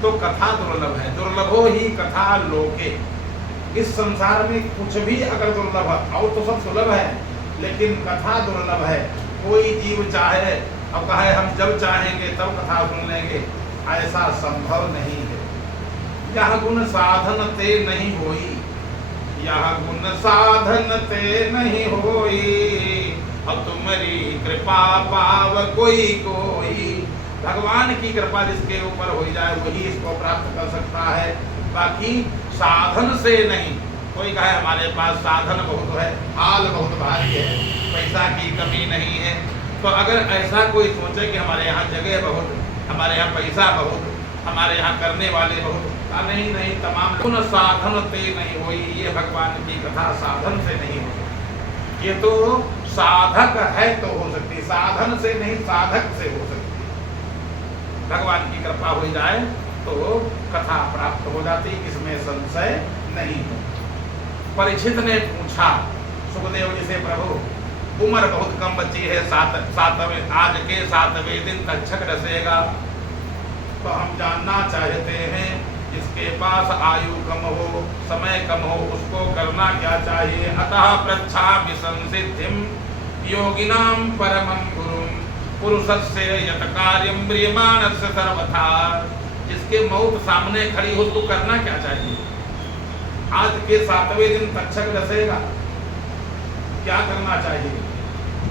तो कथा दुर्लभ है। दुर्लभो ही कथा लोके। इस संसार में कुछ भी अगर दुर्लभ है, और तो सब सुलभ है, लेकिन कथा दुर्लभ है। कोई जीव चाहे अब कहे हम जब चाहेंगे तब कथा सुन लेंगे, ऐसा संभव नहीं है। यह गुण साधन ते नहीं होई, यह गुण साधन ते नहीं होई, अब तुम्हारी कृपा पाव कोई कोई। भगवान की कृपा जिसके ऊपर हो जाए वही इसको प्राप्त कर सकता है, बाकी साधन से नहीं। कोई कहे हमारे पास साधन बहुत है, हाल बहुत भारी है, पैसा की कमी नहीं है, तो अगर ऐसा कोई सोचे कि हमारे यहाँ जगह बहुत, हमारे यहाँ पैसा बहुत, हमारे यहाँ करने वाले बहुत, नहीं नहीं, तमाम गुण साधन से नहीं हुई। ये भगवान की कथा साधन से नहीं हो सकती, ये तो साधक है तो हो सकती, साधन से नहीं साधक से हो सकती। भगवान की कृपा हो जाए तो कथा प्राप्त हो जाती, इसमें संशय नहीं हो। परीक्षित ने पूछा सुखदेव जी से, प्रभु उम्र बहुत कम बची है, आज के 7वें दिन तक्षक रसेगा, तो हम जानना चाहते हैं जिसके पास आयु कम हो, समय कम हो, उसको करना क्या चाहिए। अतः पृच्छामि संसिद्धिं योगिनां परमं गुरुं पुरुषस्य यत कार्यं म्रियमाणस्य सर्वथा। जिसके मौत सामने खड़ी हो तो करना क्या चाहिए। आज के 7वें दिन तक्षक रसेगा, क्या करना चाहिए।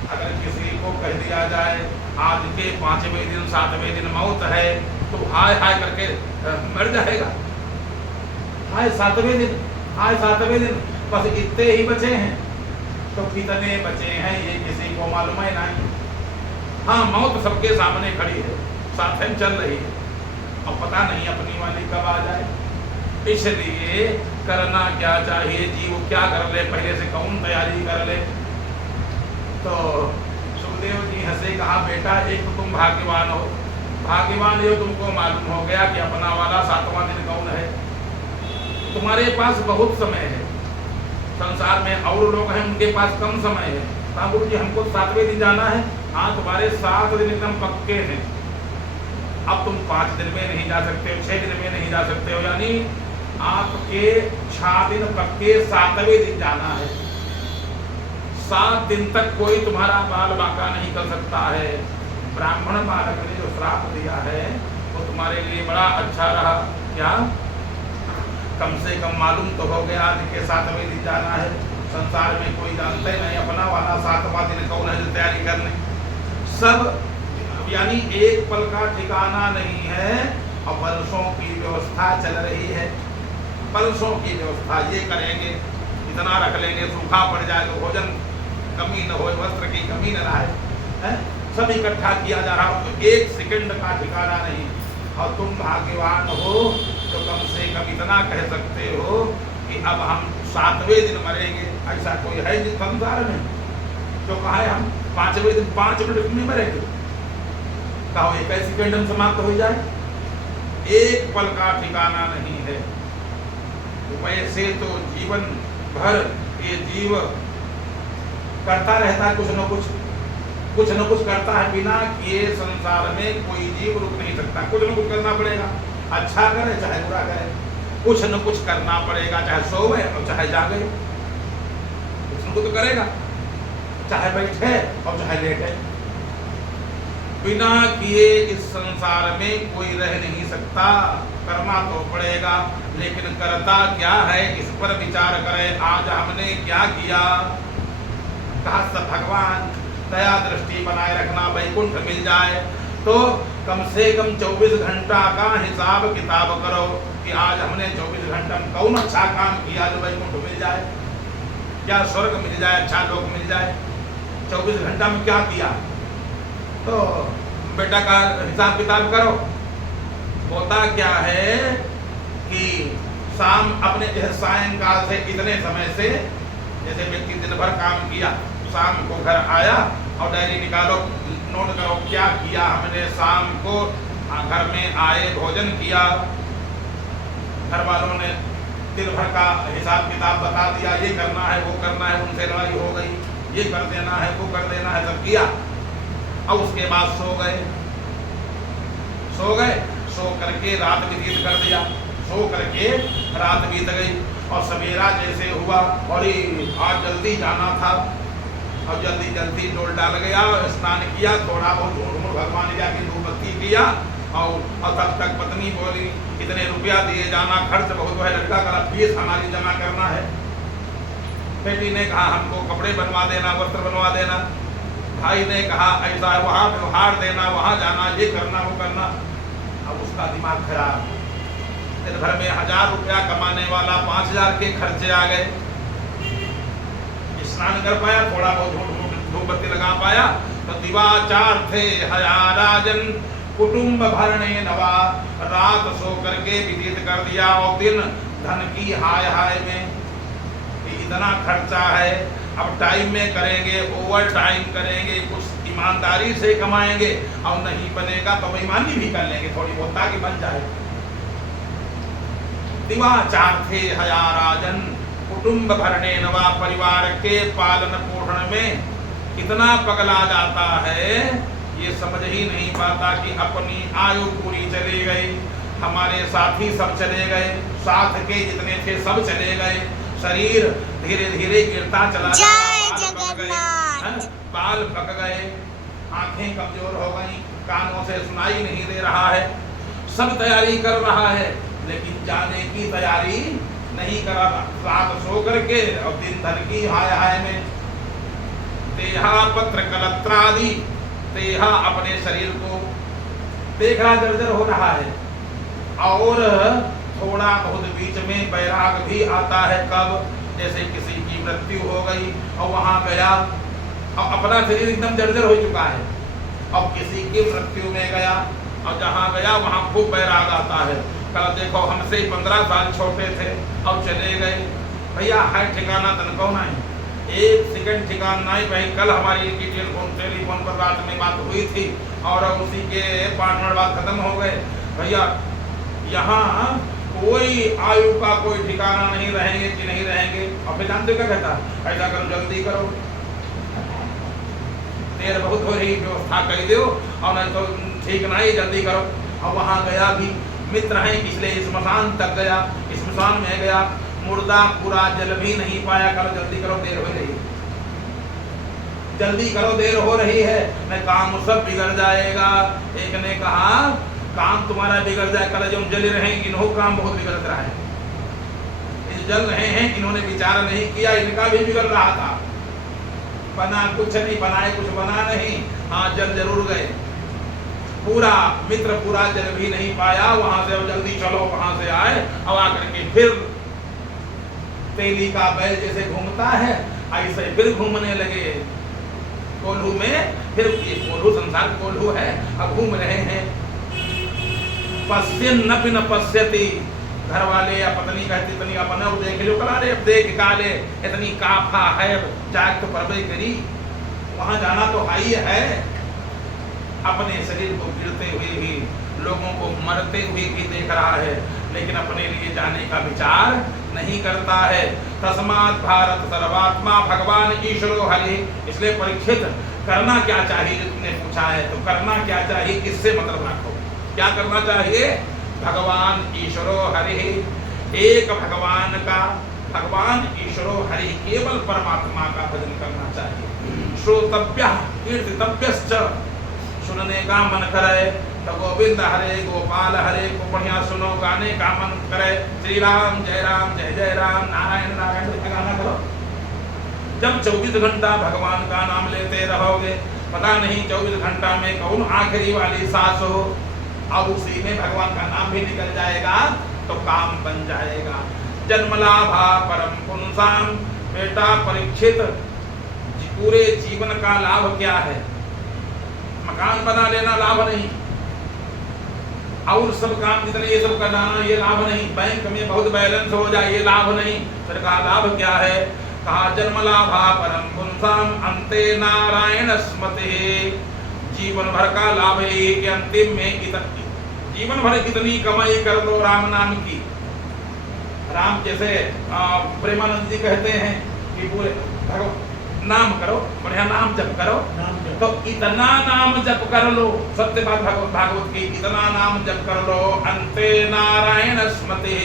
अगर किसी को कह दिया जाए आज के 5वें दिन 7वें दिन मौत है, तो हाय हाय करके मर जाएगा। हाय 7वें दिन, हाय 7वें दिन, बस इतने ही बचे हैं, तो कितने बचे हैं ये किसी को मालूम है नहीं। हाँ, मौत सबके सामने खड़ी है, साथ में चल रही है, अब पता नहीं अपनी वाली कब आ जाए। इसलिए करना क्या चाहिए, जीव क्या कर ले, पहले से कौन तैयारी कर ले। तो सुखदेव जी हंसे, कहा बेटा एक तो तुम भाग्यवान हो, भाग्यवान ये तुमको मालूम हो गया कि अपना वाला 7वां दिन कौन है। तुम्हारे पास बहुत समय है, संसार में और लोग हैं उनके पास कम समय है। गुरु जी हमको 7वें दिन जाना है, हाँ तुम्हारे 7 दिन एकदम पक्के हैं। अब तुम 5 दिन में नहीं जा सकते हो, 6 दिन में नहीं जा सकते हो, यानी आपके 6 दिन पक्के, 7वें दिन जाना है। 7 दिन तक कोई तुम्हारा बाल बांका नहीं कर सकता है। ब्राह्मण बालक ने जो श्राप दिया है वो तुम्हारे लिए बड़ा अच्छा रहा। क्या कम से कम मालूम तो हो गया आज के 7वें दिन जाना है। संसार में कोई जानते नहीं अपना वाला 7वां दिन कौन है जो तैयारी करने। सब यानी एक पल का ठिकाना नहीं है, और वर्षों की व्यवस्था चल रही है। वर्षों की व्यवस्था ये करेंगे, इतना रख लेंगे, सूखा पड़ जाए तो भोजन कमी न हो, वस्त्र की कमी न रहे, सब इकट्ठा किया जा रहा हो, तो 1 सेकंड का ठिकाना नहीं। और तुम भाग्यवान हो तो कम से कम इतना कह सकते हो कि अब हम 7वें दिन मरेंगे। ऐसा कोई है जिस संसार में जो कहा है हम 5वें दिन 5 मिनट में मरेंगे, कहो 1 सेकंड में समाप्त हो जाए। एक पल का ठिकाना नहीं है। वैसे तो जीवन भर ये जीव करता रहता है कुछ न कुछ करता है, बिना किए संसार में कोई जीव रुक नहीं सकता। कुछ न कुछ करना पड़ेगा, अच्छा करे चाहे बुरा करे, कुछ न कुछ करना पड़ेगा, चाहे सोए और चाहे जागे, कुछ न कुछ तो करेगा, चाहे बैठे और चाहे लेटे। बिना किए इस संसार में कोई रह नहीं सकता, करना तो पड़ेगा। लेकिन करता क्या है इस पर विचार करें। आज हमने क्या किया। कहा सब भगवान दया दृष्टि बनाए रखना, वैकुंठ मिल जाए तो कम से कम 24 घंटा का हिसाब किताब करो कि आज हमने 24 घंटा में कौन अच्छा काम किया जो वैकुंठ मिल जाए, क्या स्वर्ग मिल जाए, अच्छा लोक मिल जाए। 24 घंटा में क्या किया, तो बेटा का हिसाब किताब करो। होता क्या है कि शाम अपने सायंकाल से इतने समय से, जैसे व्यक्ति दिन भर काम किया, शाम को घर आया और डायरी निकालो, नोट करो क्या किया हमने शाम को। घर में आए भोजन किया, घर वालों ने दिन भर का हिसाब किताब बता दिया, ये करना है वो करना है, उनसे लड़ाई हो गई, ये कर देना है वो कर देना है, सब किया। अब उसके बाद सो गए। सो करके रात व्यतीत कर दिया। सो करके रात बीत गई और सवेरा जैसे हुआ और आज जल्दी जाना था और जल्दी जल्दी डोल डाल गया, स्नान किया, थोड़ा बहुत झूठ भगवान जाके धूपबत्ती किया और तब तक पत्नी बोली इतने रुपया दिए जाना, खर्च बहुत है, लड़का का फीस हमारी जमा करना है। बेटी ने कहा हमको कपड़े बनवा देना, वस्त्र बनवा देना। भाई ने कहा ऐसा है, वहाँ व्यवहार देना, वहाँ जाना, ये करना वो करना। अब उसका दिमाग खराब, दिन भर में 1000 रुपया कमाने वाला 5000 के खर्चे आ गए। स्नान कर पाया, थोड़ा बहुत धूपबत्ती लगा पाया तो दिवाचार थे हयाराजन कुटुंब भरने नवा। रात सो करके व्यतीत कर दिया और दिन धन की हाय हाय में। इतना खर्चा है, अब टाइम में करेंगे, ओवर टाइम करेंगे, कुछ ईमानदारी से कमाएंगे और नहीं बनेगा तो बेईमानी भी कर लेंगे थोड़ी बहुत ताकि बन जाए। दिवाचार थे हयाराजन कुटुंब भरने नवा। परिवार के पालन पोषण में इतना पगला जाता है, ये समझ ही नहीं पाता कि अपनी आयु पूरी चली गई, हमारे साथी सब चले गए, साथ के जितने थे सब चले गए, शरीर धीरे धीरे गिरता चला गया, बाल पक गए, आंखें कमजोर हो गई, कानों से सुनाई नहीं दे रहा है, सब तैयारी कर रहा है लेकिन जाने की तैयारी नहीं करा। रात सो करके और दिन धन की हाय हाय में। देहा पत्र कलत्रादि, देहा अपने शरीर को देख रहा जर्जर हो रहा है और थोड़ा बहुत बीच में बैराग भी आता है। कब? जैसे किसी की मृत्यु हो गई और वहां गया और अपना शरीर एकदम जर्जर हो चुका है, अब किसी की मृत्यु में गया और जहां गया वहां खूब बैराग आता है। कल देखो हमसे 15 साल छोटे थे और चले गए, भैया है ठिकाना तन कौन है, एक सेकंड ठिकाना नहीं भाई। कल हमारी इनकी टेलीफोन पर रात में बात हुई थी और उसी के 5 मिनट बाद खत्म हो गए। भैया यहाँ कोई आयु का कोई ठिकाना नहीं, रहेंगे कि नहीं रहेंगे। और फिर जानते क्या कहता, ऐसा करो जल्दी करो, देर बहुत हो रही, व्यवस्था कर दो और नहीं तो ठीक नहीं, जल्दी करो। और वहाँ गया भी, मित्र हैं इसलिए स्मशान तक गया, स्मशान में गया, मुर्दा पूरा जल भी नहीं पाया। करो जल्दी करो, देर हो रही है, जल्दी करो देर हो रही है, मैं काम सब बिगड़ जाएगा। एक ने कहा काम तुम्हारा बिगड़ जाए, कल जो जल रहे हैं इन्हों काम बहुत बिगड़ रहा है, जल रहे हैं इन्होंने विचार नहीं किया, इनका भी बिगड़ रहा था। बना कुछ नहीं, बनाए कुछ बना नहीं, हाँ जल जरूर गए, पूरा मित्र पूरा जल भी नहीं पाया। वहां से जल्दी चलो, वहां से आए और आकर के फिर तेली का बैल जैसे घूमता है ऐसे फिर घूमने लगे कोल्हू में। फिर ये कोल्हू संसार कोल्हू है, अब घूम रहे हैं। पश्चिम न पश्यति, घर वाले या पत्नी कहती इतनी अपन देख लो कला रे, अब देख काले इतनी काफा है, जाग तो परबे करी, वहां जाना तो हाई है। अपने शरीर को गिरते हुए भी, लोगों को मरते हुए भी देख रहा है लेकिन अपने लिए जाने का विचार नहीं करता है। तस्मात् भारत सर्वात्मा भगवान ईश्वरो हरि। इसलिए परीक्षित करना क्या चाहिए, तुमने पूछा है तो करना क्या चाहिए, किससे मतलब रखो, क्या करना चाहिए। भगवान ईश्वरो हरि, एक भगवान का, भगवान ईश्वरो हरि, केवल परमात्मा का भजन करना चाहिए। श्रोतव्य कीर्तितव्यश्च, सुनने का मन करे तो गोविंद हरे गोपाल हरे को बढ़िया सुनो, गाने का मन करे श्री राम जय राम नारायण नारायण गाना करो। जब 24 घंटा भगवान का नाम लेते रहोगे, पता नहीं 24 घंटा में कौन आखिरी वाली सांस हो, अब उसी में भगवान का नाम भी निकल जाएगा तो काम बन जाएगा। जन्मलाभा परम पुंसाम, बेटा परीक्षित पूरे जीवन का लाभ क्या है। मकान बना लेना लाभ नहीं, और सब काम जितने ये सब करना ये लाभ नहीं, बैंक में बहुत बैलेंस हो जाए ये लाभ नहीं। फिर कहा लाभ क्या है, कहा जन्म लाभा परम पुंसाम अंते नारायण स्मृति। जीवन भर का लाभ है कि अंतिम में जीवन भर कितनी कमाई कर लो राम नाम की। राम जैसे प्रेमानंद जी कहते हैं कि पूरे नाम करो, बढ़िया नाम जप करो। तो इतना नाम जप कर लो, सत्य बात भागवत की, इतना नाम जप कर लो, अंते नारायण स्मृति।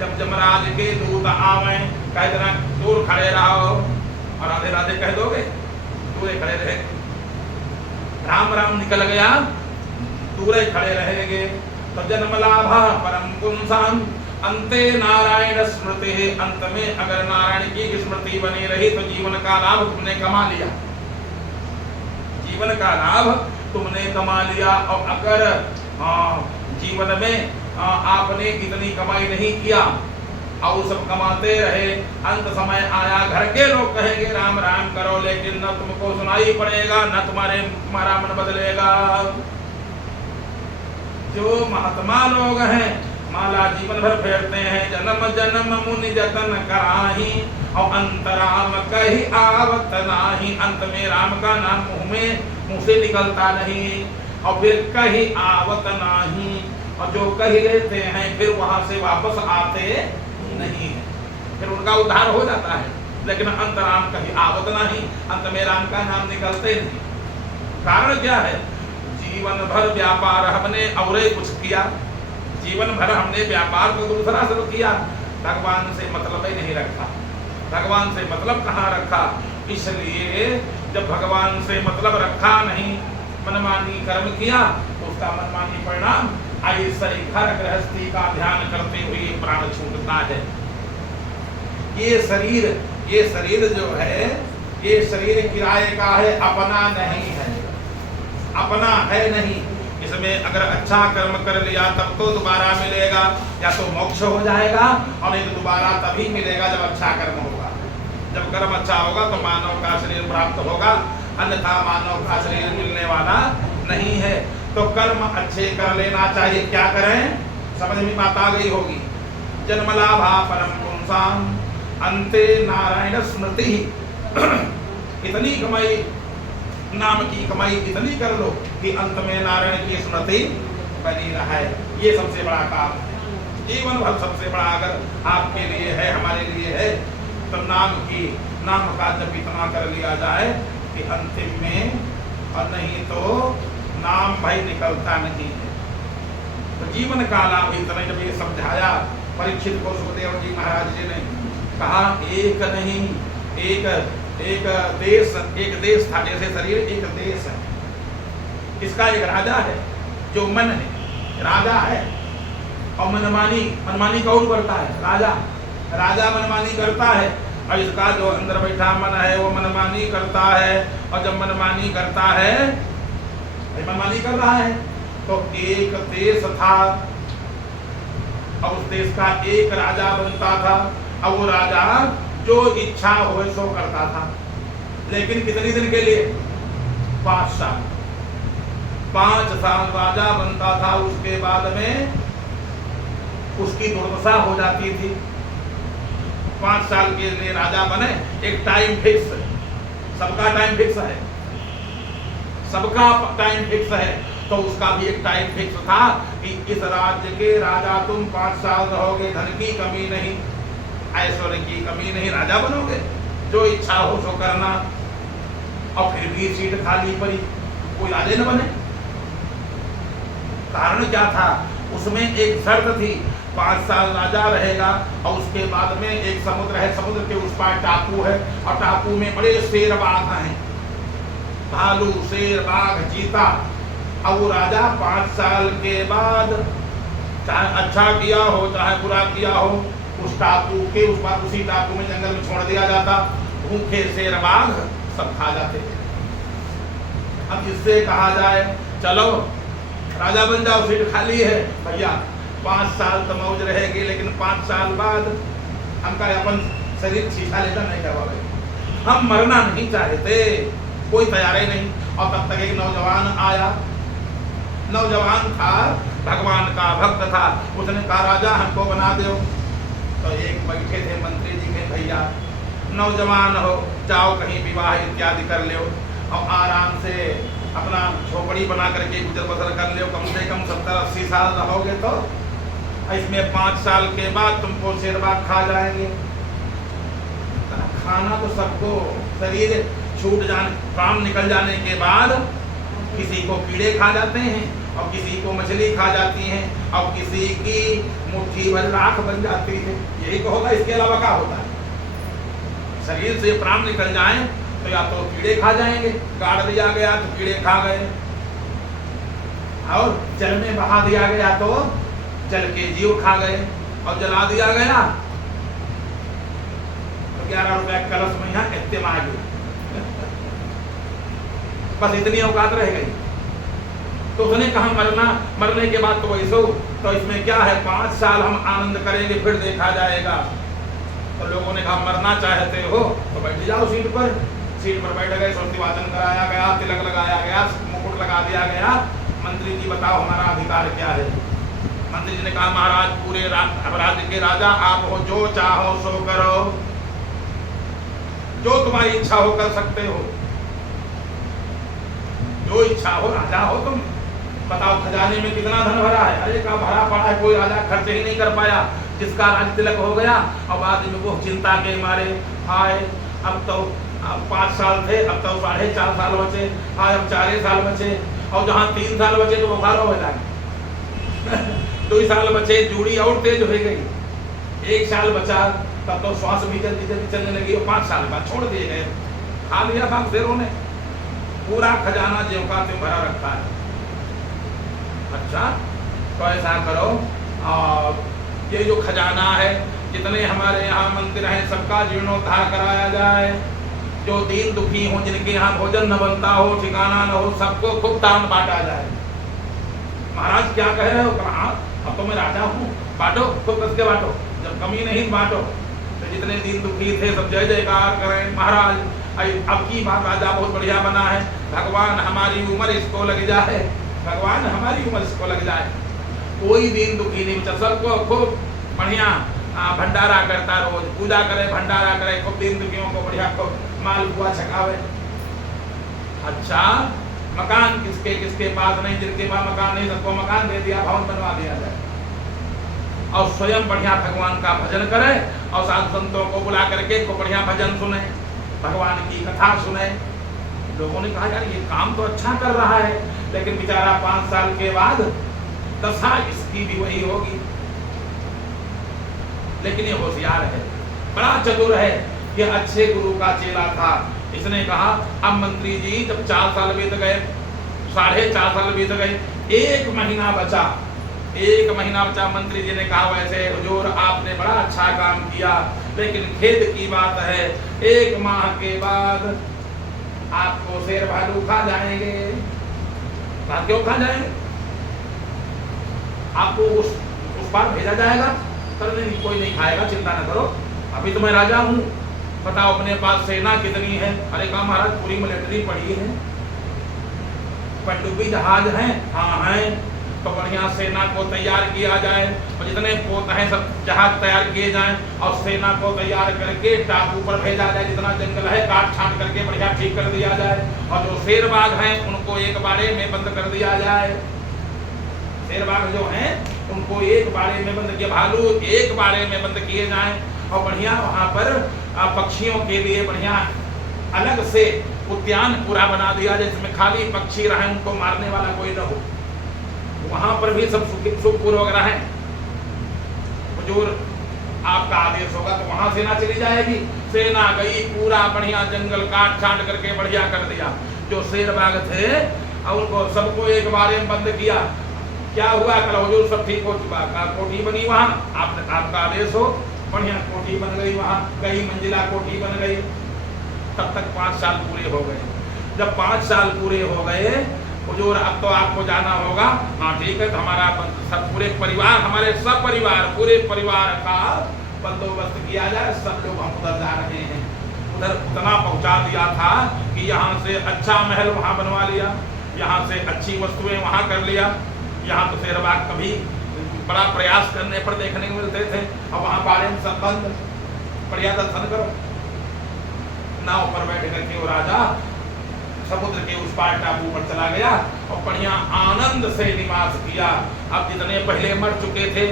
जब जमराज के दूत आवे, कह देना दूर खड़े रहो, और राधे राधे कह दोगे, दूर खड़े रहे। राम राम निकल गया, दूर खड़े रहेंगे। तो जन्म लाभा परम पुंसां अंते नारायण स्मृति। अंत में अगर नारायण की स्मृति बनी रही तो जीवन का लाभ तुमने कमा लिया, जीवन का लाभ तुमने कमा लिया। और अगर जीवन में आपने इतनी कमाई नहीं किया और सब कमाते रहे, अंत समय आया, घर के लोग कहेंगे राम राम करो, लेकिन न तुमको सुनाई पड़ेगा, न तुम्हारा मन बदलेगा। जो महात्मा लोग हैं, माला जीवन भर फेरते हैं, जन्म जन्म मुनि जतन कराही, और अंतराम कही आवत नाही। अंत में राम का नाम मुंह से निकलता नहीं, और फिर कहीं आवत नाही, और जो कही लेते हैं फिर वहां से वापस आते नहीं है, फिर उनका उद्धार हो जाता है, लेकिन अंतराम कहीं आवत नहीं, अंत में राम का नाम निकलते नहीं। कारण क्या है? जीवन भर व्यापार हमने और कुछ किया, जीवन भर हमने व्यापार को दूसरा शुरू किया, भगवान से मतलब ही नहीं रखा। भगवान से मतलब कहाँ रखा? इसलिए जब भगवान से मतलब रखा नहीं, मनमानी कर्म किया, तो उसका मनमानी परिणाम ऐसे ही घर गृहस्थी का ध्यान करते हुए प्राण छूटता है। ये शरीर जो है, ये शरीर किराए का है, अपना नहीं है, अपना है नहीं। इसमें अगर अच्छा कर्म कर लिया तब तो दोबारा मिलेगा, या तो मोक्ष हो जाएगा, और नहीं तो दोबारा तभी मिलेगा जब अच्छा कर्म होगा। जब कर्म अच्छा होगा तो मानव का शरीर प्राप्त होगा, अन्यथा मानव का शरीर मिलने वाला नहीं है। तो कर्म अच्छे कर लेना चाहिए। क्या करें? समझ में बात आ गई होगी। जन्म लाभा परम पुंसां अंते नारायण स्मृति। इतनी कमाई, नाम की कमाई इतनी कर लो कि अंत में नारायण की स्मृति बनी रहे। ये सबसे बड़ा काम है। जीवन भर सबसे बड़ा अगर आपके लिए है, हमारे लिए है, तो नाम का जब इतना कर लिया जाए कि अंतिम में, और नहीं तो नाम भाई निकलता नहीं है। तो जीवन का लाभ इतना जब ये समझाया परीक्षित को सुखदेव जी महाराज जी ने कहा, एक नहीं, एक देश था, जैसे शरीर एक देश है, इसका एक राजा है, जो मन है राजा है, और मनमानी कौन करता है? राजा मनमानी करता है, और इसका जो अंदर बैठा मन है वो मनमानी करता है। और जब मनमानी करता है, मनमानी कर रहा है, तो एक देश था, और उस देश का एक राजा बनता था, और वो राजा जो इच्छा हो सो करता था। लेकिन कितने दिन के लिए? 5 साल। 5 साल राजा बनता था, उसके बाद में उसकी दुर्दशा हो जाती थी। 5 साल के लिए राजा बने, एक टाइम फिक्स है, सबका टाइम फिक्स है, सबका टाइम फिक्स है, तो उसका भी एक टाइम फिक्स था कि इस राज्य के राजा तुम 5 साल रहोगे, धन की कमी नहीं, ऐश्वर्य की कमी नहीं, राजा बनोगे, जो इच्छा हो सो करना। और फिर भी सीट खाली पड़ी, कोई राजे न बने। कारण क्या था? उसमें एक शर्त थी, 5 साल राजा रहेगा, और उसके बाद में एक समुद्र है, समुद्र के उस पार टापू है, और टापू में बड़े शेर बाघ हैं, भालू, शेर, बाघ, चीता। अब वो राजा 5 साल के बाद चाहे अच्छा किया हो चाहे बुरा किया हो, उस टापू के उस बार उसी टापू में जंगल में छोड़ दिया जाता, भूखे शेर बाघ सब खा जाते थे। अब इससे कहा जाए चलो राजा बन जाओ, सीट खाली है भैया, 5 साल तो मौज रहेगी, लेकिन 5 साल बाद हमका अपन शरीर छीछा लेता नहीं करवा, हम मरना नहीं चाहते, कोई तैयार ही नहीं। और तब तक एक नौजवान आया, नौजवान था, भगवान का भक्त था, उसने कहा राजा हमको बना दो। तो एक बैठे थे मंत्री जी के भैया, नौजवान हो, जाओ कहीं विवाह इत्यादि कर लो, और आराम से अपना झोपड़ी बना करके गुजर बसर कर लो, कम से कम 70-80 साल रहोगे, तो इसमें 5 साल के बाद तुमको शेरबाग खा जाएंगे। खाना तो सबको, शरीर छूट जाने, प्राण निकल जाने के बाद किसी को कीड़े खा जाते हैं और किसी को मछली खा जाती हैं और किसी की मुट्ठी भर राख बन जाती है। यही तो होगा, इसके अलावा क्या होता है? शरीर से प्राण निकल जाए तो या तो कीड़े खा जाएंगे, गाड़ दिया गया तो कीड़े खा गए, और जल में बहा दिया गया तो जल के जीव खा गए, और जला दिया गया तो 11 रुपया कलश में यहाँ इत्तेम आ गई। बस इतनी औकात रह गई। तो उसने कहा मरना, मरने के बाद तो वैसो, तो इसमें क्या है, 5 साल हम आनंद करेंगे फिर देखा जाएगा। तो लोगों ने कहा मरना चाहते हो तो बैठ जाओ सीट पर। सीट पर बैठ गए, स्वस्तिवाचन कराया गया, तिलक लगाया गया, मुकुट लगा दिया गया। मंत्री जी बताओ हमारा अधिकार क्या है? मंत्री जी ने कहा महाराज पूरे राज्य के राजा आप हो, जो चाहो सो करो, जो तुम्हारी इच्छा हो कर सकते हो, जो इच्छा हो, राजा हो तुम। बताओ खजाने में कितना धन भरा है? अरे का भरा पड़ा है, कोई राजा खर्च ही नहीं कर पाया। जिसका राज तिलक हो गया और बाद में वो चिंता के मारे, हाय अब तो 5 साल थे, अब तो 4.5 साल बचे, हाय अब 4 साल बचे, और जहाँ 3 साल बचे तो बुखार हो गया। 2 साल बचे, जूड़ी और तेज हो गई। 1 साल बचा तब तो श्वास भी चलने लगी, और 5 साल बाद छोड़ दिए गए। खा लिया था शेरों ने, पूरा खजाना ज्यों का त्यों भरा रखा है। अच्छा तो ऐसा करो, और ये जो खजाना है, जितने हमारे यहाँ मंदिर हैं, सबका जीर्णोद्धार कराया जाए। जो दीन दुखी हो, जिनके यहाँ भोजन न बनता हो, ठिकाना न हो, सबको खूब दान बांटा जाए। महाराज क्या कह रहे हो? कहा अब तो मैं राजा हूँ, बांटो, खूब कस के बांटो, जब कमी नहीं बांटो। तो जितने दीन दुखी थे सब जय जयकार करें। महाराज अब की बात राजा बहुत बढ़िया बना है, भगवान हमारी उम्र इसको लग जाए, भगवान हमारी उम्र इसको लग जाए। कोई दीन दुखी नहीं बचा, सबको खूब बढ़िया भंडारा करता, रोज पूजा करे, भंडारा करे, खूब दीन दुखियों को बढ़िया खूब माल बुआ छकावे। अच्छा मकान किसके किसके पास नहीं, जिनके पास मकान नहीं सबको मकान दे दिया, भवन बनवा दिया जाए, और स्वयं बढ़िया भगवान का भजन करे, और साधु संतों को बुला करके खूब बढ़िया भजन सुने, भगवान की कथा सुने। लोगों ने कहा यार ये काम तो अच्छा कर रहा है, लेकिन बेचारा 5 साल के बाद दशा इसकी भी वही होगी। लेकिन ये होशियार है, बड़ा चतुर है, ये अच्छे गुरु का चेला था। इसने कहा अब मंत्री जी जब 4 साल बीत गए, 4.5 साल बीत गए, 1 महीना बचा, 1 महीना बचा। मंत्री जी ने कहा वैसे हुजूर आपने बड़ा अच्छा काम किया, लेकिन खेद की बात है 1 माह के बाद आपको शेर भालू खा जाएंगे। क्यों खा जाएंगे? आपको उस पार भेजा जाएगा। कर नहीं, कोई नहीं खाएगा, चिंता न करो, अभी तो मैं राजा हूँ। बताओ अपने पास सेना कितनी है? अरे कहा महाराज पूरी मिलिट्री पड़ी है, पनडुब्बी जहाज हैं, हाँ हैं, तो बढ़िया सेना को तैयार किया जाए, और जितने पोत हैं सब जहाज तैयार किए जाएं, और सेना को तैयार करके टापू पर भेजा जाए। जितना जंगल है काट छांट करके बढ़िया ठीक कर दिया जाए, और जो शेरबाग हैं उनको एक बाड़े में बंद कर दिया जाए। शेरबाग जो हैं उनको एक बाड़े में बंद किया, भालू एक बाड़े में बंद किए जाएं, और बढ़िया वहाँ पर पक्षियों के लिए बढ़िया अलग से उद्यान पूरा बना दिया, जिसमें खाली पक्षी रहे, उनको मारने वाला कोई न हो। वहां पर भी सब सुखपूर्वक रहें। हुजूर आपका आदेश होगा तो वहां सेना चली जाएगी। सेना गई, पूरा बढ़िया जंगल काट छाट करके बढ़िया कर दिया। जो शेरबाग थे और उनको सबको एक बारे में बंद किया। क्या हुआ? कल हुजूर सब ठीक हो चुका, कोठी बनी वहां, आपका आदेश हो, बढ़िया कोठी बन गई, वहां कई मंजिला कोठी बन गई। तब तक 5 साल पूरे हो गए। जब 5 साल पूरे हो गए, हुजूर अब तो आपको जाना होगा। हाँ ठीक है, तो हमारा सब पूरे परिवार, हमारे सब परिवार, पूरे परिवार का बंदोबस्त किया जाए। सब लोग हम उधर जा रहे हैं। उधर उतना पहुंचा दिया था कि यहाँ से अच्छा महल वहाँ बनवा लिया, यहाँ से अच्छी वस्तुएं वहाँ कर लिया। यहाँ तो शेरबाग कभी बड़ा प्रयास करने पर देखने को मिलते थे, और वहाँ बारे में सब बंद। बढ़िया दर्शन करो। नाव पर बैठ करके वो राजा समुद्र के उस पार टापू पर चला गया और बढ़िया आनंद से निवास किया। अब जितने पहले मर चुके थे,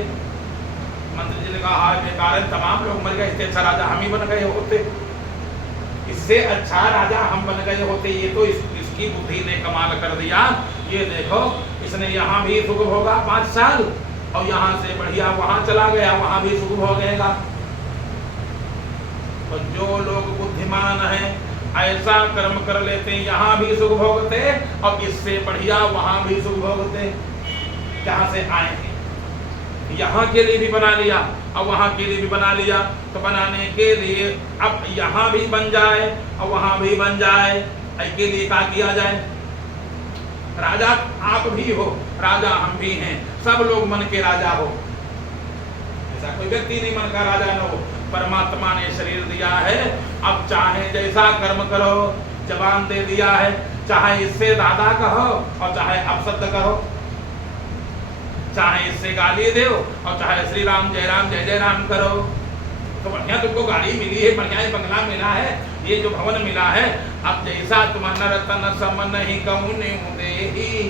मंत्री जी ने कहा हाय बेकार है, तमाम लोग मर गए, इससे अच्छा राजा हम ही बन गए होते। इससे अच्छा राजा हम बन गए होते। ये तो इसकी बुद्धि ने कमाल कर दिया। ये देखो इसने यहाँ भी सुख भोगा 5 साल और यहाँ से बढ़िया वहां चला गया, वहां भी सुख भोगेगा। तो जो लोग बुद्धिमान हैं ऐसा कर्म कर लेते, यहाँ भी सुख भोगते और इससे बढ़िया वहां भी सुख भोगते। जहां से आए हैं यहाँ के लिए भी बना लिया और वहां के लिए भी बना लिया। तो बनाने के लिए अब यहाँ भी बन जाए और वहां भी बन जाए, इसके लिए क्या किया जाए? राजा आप भी हो, राजा हम भी हैं, सब लोग मन के राजा हो। ऐसा कोई व्यक्ति नहीं मन का राजा न हो। परमात्मा ने शरीर दिया है, अब चाहे जैसा कर्म करो। जबान दे दिया है, चाहे इससे दादा कहो और चाहे अपशब्द कहो, चाहे इससे गाली दो और चाहे श्री राम जय जय राम करो। तो बढ़िया तुमको गाड़ी मिली है, बढ़िया बंगला मिला है, ये जो भवन मिला है, अब जैसा तुम नरतन सम नहीं कौने देही,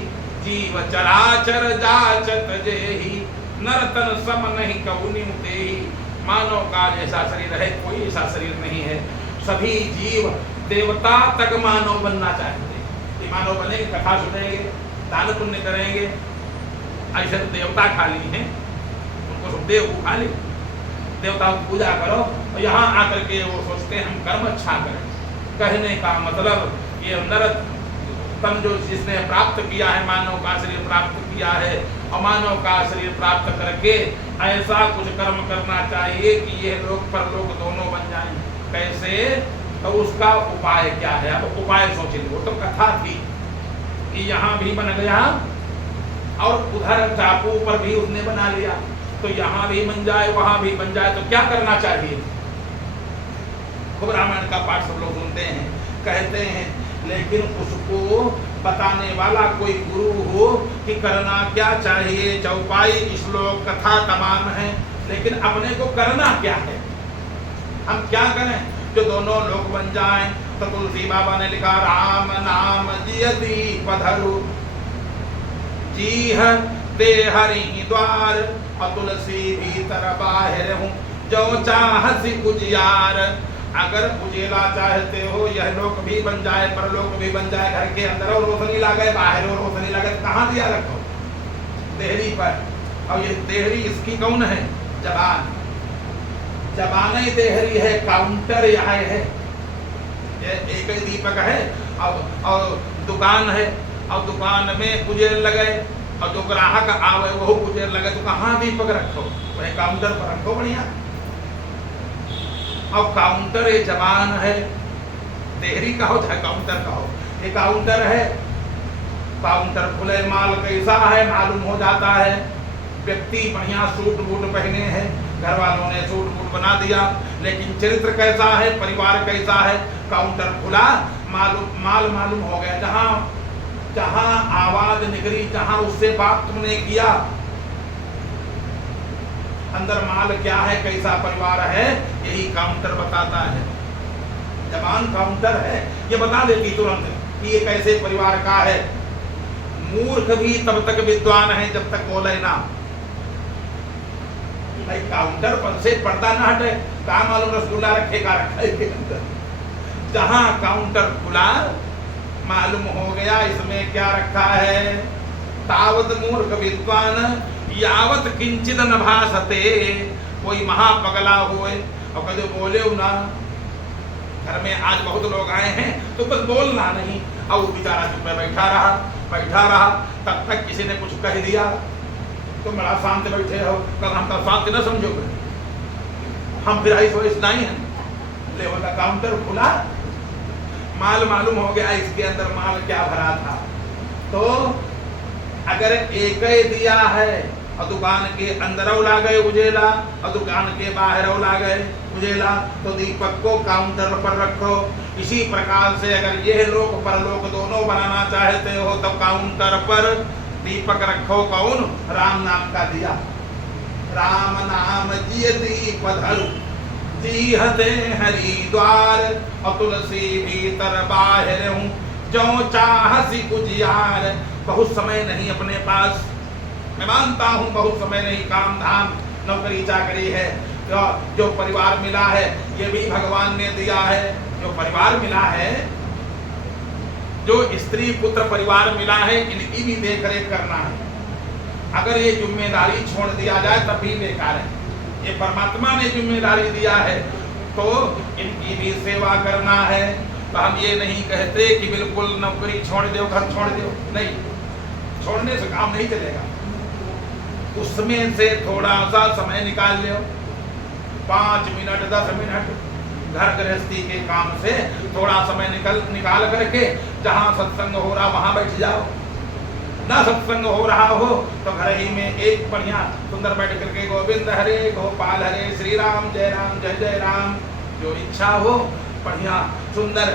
जीव चराचर जाचत जेही, नरतन सम नहीं कौने देही। मानव का जैसा शरीर है कोई ऐसा शरीर नहीं है। सभी जीव देवता तक मानव बनना चाहते हैं। मानव बनेंगे, कथा सुनेंगे, दान पुण्य करेंगे। ऐसे तो देवता खाली हैं, उनको सब देव को खाली, देवताओं की पूजा करो और यहाँ आकर के वो सोचते हैं हम कर्म अच्छा करें। कहने का मतलब ये नरतन जो जिसने प्राप्त किया है, मानव का शरीर प्राप्त किया है और मानव का शरीर प्राप्त करके ऐसा कुछ कर्म करना चाहिए कि ये लोग परलोक दोनों बन जाएं। कैसे? तो उसका उपाय क्या है? अब उपाय सोचेंगे। वो तो कथा थी कि यहाँ भी बन गया और उधर टापू पर भी उसने बना लिया, तो यहाँ भी बन जाए वहां भी बन जाए। तो क्या करना चाहिए? खूब रामायण का पाठ सब लोग सुनते हैं, कहते हैं, लेकिन उसको बताने वाला कोई गुरु हो कि करना क्या चाहिए। चौपाई श्लोक कथा तमाम है, लेकिन अपने को करना क्या है, हम क्या करें जो दोनों लोग बन जाएं। तो तुलसी बाबा ने लिखा, राम नाम जियति पधरु, जीह ते हरि द्वार, और तुलसी भीतर बाहर हूँ, जो चाहसी उजियार। अगर उजेला चाहते हो, यह लोक भी बन जाए, परलोक भी बन जाए, घर के अंदर और रोशनी लगे, बाहर और रोशनी लगे, कहाँ दिया रखो? देहरी पर। और ये देहरी इसकी कौन है? जबान। जबान ही देहरी है, काउंटर यहाँ है। ये एक ही दीपक है और दुकान है, और दुकान में कुजेर लगे और जो ग्राहक आवे वो कुजेर लगे, तो कहाँ दीपक रखो? वही काउंटर पर रखो बढ़िया। और काउंटर ये जबान है, देहरी कहो चाहे काउंटर कहो, ये काउंटर है। काउंटर खुले, माल कैसा है मालूम हो जाता है। व्यक्ति बढ़िया सूट बूट पहने हैं, घर वालों ने सूट बूट बना दिया, लेकिन चरित्र कैसा है, परिवार कैसा है? काउंटर खुला, माल मालूम हो गया। जहां आवाज निकली, जहां उससे बात तुमने किया, अंदर माल क्या है, कैसा परिवार है, यही काउंटर बताता है। जबान काउंटर है, ये बता देती तुरंत कि ये कैसे परिवार का है। मूर्ख भी तब तक विद्वान है जब तक बोले ना। भाई काउंटर पर से पर्दा ना हटे, कहाँ मालूम रसगुल्ला रखेगा रखा है के अंदर। जहां काउंटर खुला, मालूम हो गया इसमें क्या रखा है। तावत मूर्ख विद्वान यावत किंचित न भासते। कोई महापगला हुए और कभी बोले ना, घर में आज बहुत लोग आए हैं तो बस बोलना नहीं, और वो बेचारा चुप में बैठा रहा, तब तक किसी ने कुछ कह दिया, तुम बड़ा शांत बैठे हो, कल हम तो शांत न समझोगे, हम फिर ऐसा वैसा नहीं है। ले वो काउंटर खुला, माल मालूम हो गया इसके अंदर माल क्या भरा था। तो अगर एक ही दिया है और दुकान के अंदर उला गए उजेला और दुकान के बाहर उला गए उजेला, तो दीपक को काउंटर पर रखो। इसी प्रकार से अगर यह लोक परलोक दोनों बनाना चाहते हो तो काउंटर पर दीपक रखो। कौन? राम नाम का दिया। राम नाम जियति पधरु, जीहते हरि द्वार, और तुलसी भीतर बाहर हूँ, जो चाहसी उजियार। बहुत समय नहीं अपने पास, मैं मानता हूँ बहुत समय नहीं, काम धाम नौकरी चाकरी है, जो परिवार मिला है ये भी भगवान ने दिया है, जो परिवार मिला है, जो स्त्री पुत्र परिवार मिला है, इनकी भी देख रेख करना है। अगर ये जिम्मेदारी छोड़ दिया जाए तब भी बेकार है। ये परमात्मा ने जिम्मेदारी दिया है तो इनकी भी सेवा करना है। तो हम ये नहीं कहते कि बिल्कुल नौकरी छोड़ दो, घर छोड़ दो, नहीं, छोड़ने से काम नहीं चलेगा। उसमें से थोड़ा सा समय निकाल लो, 5 मिनट 10 मिनट घर गृहस्थी के काम से थोड़ा समय निकाल करके जहाँ सत्संग हो रहा वहाँ बैठ जाओ। ना सत्संग हो रहा हो तो घर ही में एक बढ़िया सुंदर बैठ करके गोविंद हरे गोपाल हरे श्री राम जय जय राम, जो इच्छा हो बढ़िया सुंदर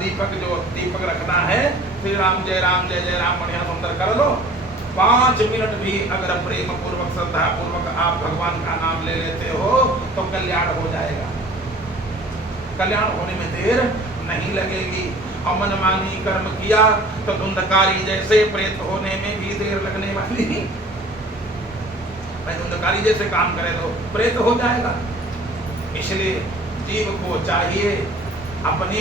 दीपक रखना है, श्री राम जय जय राम बढ़िया सुंदर कर लो। 5 मिनट भी अगर प्रेम पूर्वक श्रद्धा पूर्वक आप भगवान का नाम ले लेते हो तो कल्याण हो जाएगा। कल्याण होने में देर नहीं लगेगी। अमनमानी कर्म किया तो धुंधकारी जैसे प्रेत होने में भी देर लगने वाली नहीं। धुंधकारी जैसे काम करे तो प्रेत हो जाएगा। इसलिए जीव को चाहिए अपने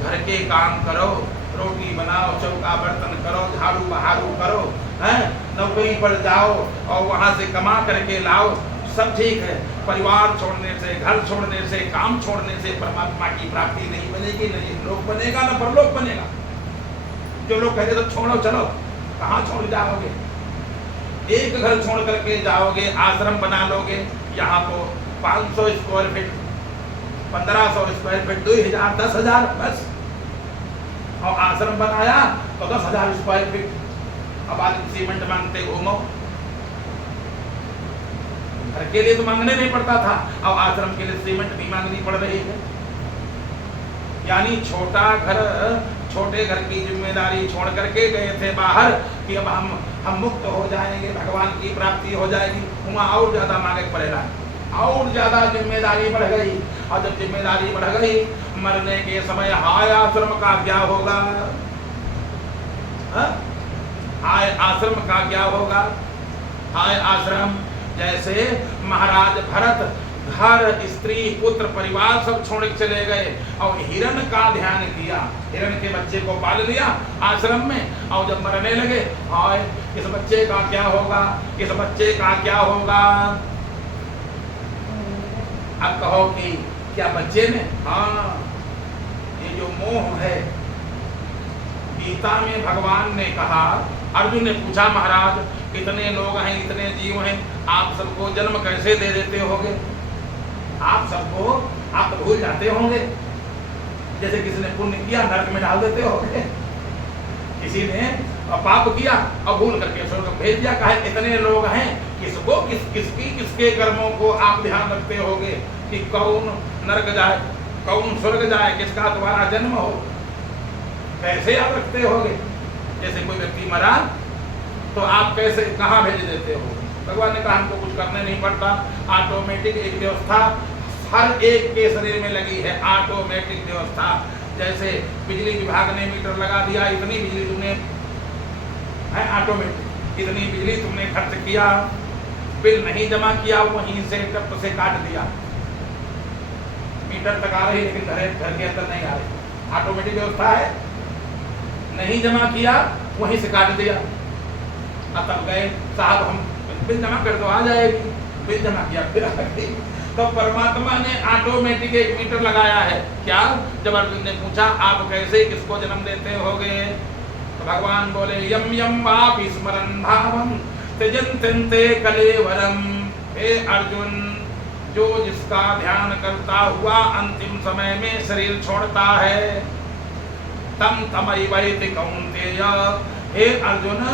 घर के काम करो, रोटी बनाओ, चौका बर्तन करो, झाड़ू बहारू करो, हैं, नौकरी पर जाओ और वहां से कमा करके लाओ, सब ठीक है। परिवार छोड़ने से, घर छोड़ने से, काम छोड़ने से परमात्मा की प्राप्ति नहीं बनेगी, नहीं लोक बनेगा, ना परलोक बनेगा। जो लोग कहते तो छोड़ो चलो, कहाँ छोड़ जाओगे? एक घर छोड़ करके जाओगे, आश्रम बना लोगे, यहाँ तो 500 स्क्वायर फीट, 1500 स्क्वायर फीट, 2000 10,000 बस, और आश्रम बनाया तो 10,000 स्क्वायर फीट। अब आज सीमेंट मांगते घूमो, घर के लिए तो मांगने नहीं पड़ता था, अब आश्रम के लिए सीमेंट भी मांगनी पड़ रही है। यानी छोटे घर की जिम्मेदारी छोड़ करके गए थे बाहर कि अब हम मुक्त हो जाएंगे, भगवान की प्राप्ति हो जाएगी, वहाँ और ज्यादा मांगे पड़ेगा, और ज्यादा जिम्मेदारी बढ़ गई। और जब जिम्मेदारी बढ़ गई, मरने के समय हाय आश्रम का क्या होगा? हाय आश्रम का क्या होगा? हाय आश्रम। जैसे महाराज भरत घर, स्त्री, पुत्र, परिवार सब छोड़ के चले गए और हिरण का ध्यान किया, हिरण के बच्चे को पाल लिया आश्रम में, और जब मरने लगे, हाय इस बच्चे का क्या होगा, इस बच्चे का क्या होगा? अब कहो कि क्या बच्चे ने? हाँ, ये जो मोह है, गीता में भगवान ने कहा, अर्जुन ने पूछा महाराज इतने लोग हैं, इतने जीव हैं, आप सबको जन्म कैसे दे देते होंगे? आप सबको आप तो भूल जाते होंगे, जैसे किसी ने पुण्य किया नरक में डाल देते होंगे, किसी ने पाप किया और भूल करके स्वर्ग भेज दिया। कहे इतने लोग हैं, किसको किसके कर्मों को आप ध्यान रखते होंगे कि कौन नरक जाए, कौन स्वर्ग जाए, किसका दोबारा जन्म हो, कैसे आप रखते होंगे? जैसे कोई व्यक्ति मरा तो आप कैसे कहाँ भेज देते हो? भगवान ने कहा हमको कुछ करने नहीं पड़ता, ऑटोमेटिक एक व्यवस्था हर एक के शरीर में लगी है, ऑटोमेटिक व्यवस्था। जैसे बिजली विभाग ने मीटर लगा दिया, इतनी बिजली तुमने है ऑटोमेटिक, इतनी बिजली तुमने खर्च किया, बिल नहीं जमा किया, वहीं से टप से काट दिया। मीटर तक आ रही लेकिन घर के अंदर नहीं आ रही, ऑटोमेटिक व्यवस्था है। नहीं जमा किया वहीं से काट दिया, तब गए साहब हम बिल जमा कर दो, आ जाएगी, बिल जमा किया फिर आ गई। तो परमात्मा ने ऑटोमेटिक एक मीटर लगाया है। क्या? जब अर्जुन ने पूछा आप कैसे किसको जन्म देते होगे, तो भगवान बोले यम यम वापि स्मरन् भावम त्यजन्ते कलेवरम। हे अर्जुन, जो जिसका ध्यान करता हुआ अंतिम समय में शरीर छोड़ता है, तम तमैवैति कौन्तेय। हे अर्जुन,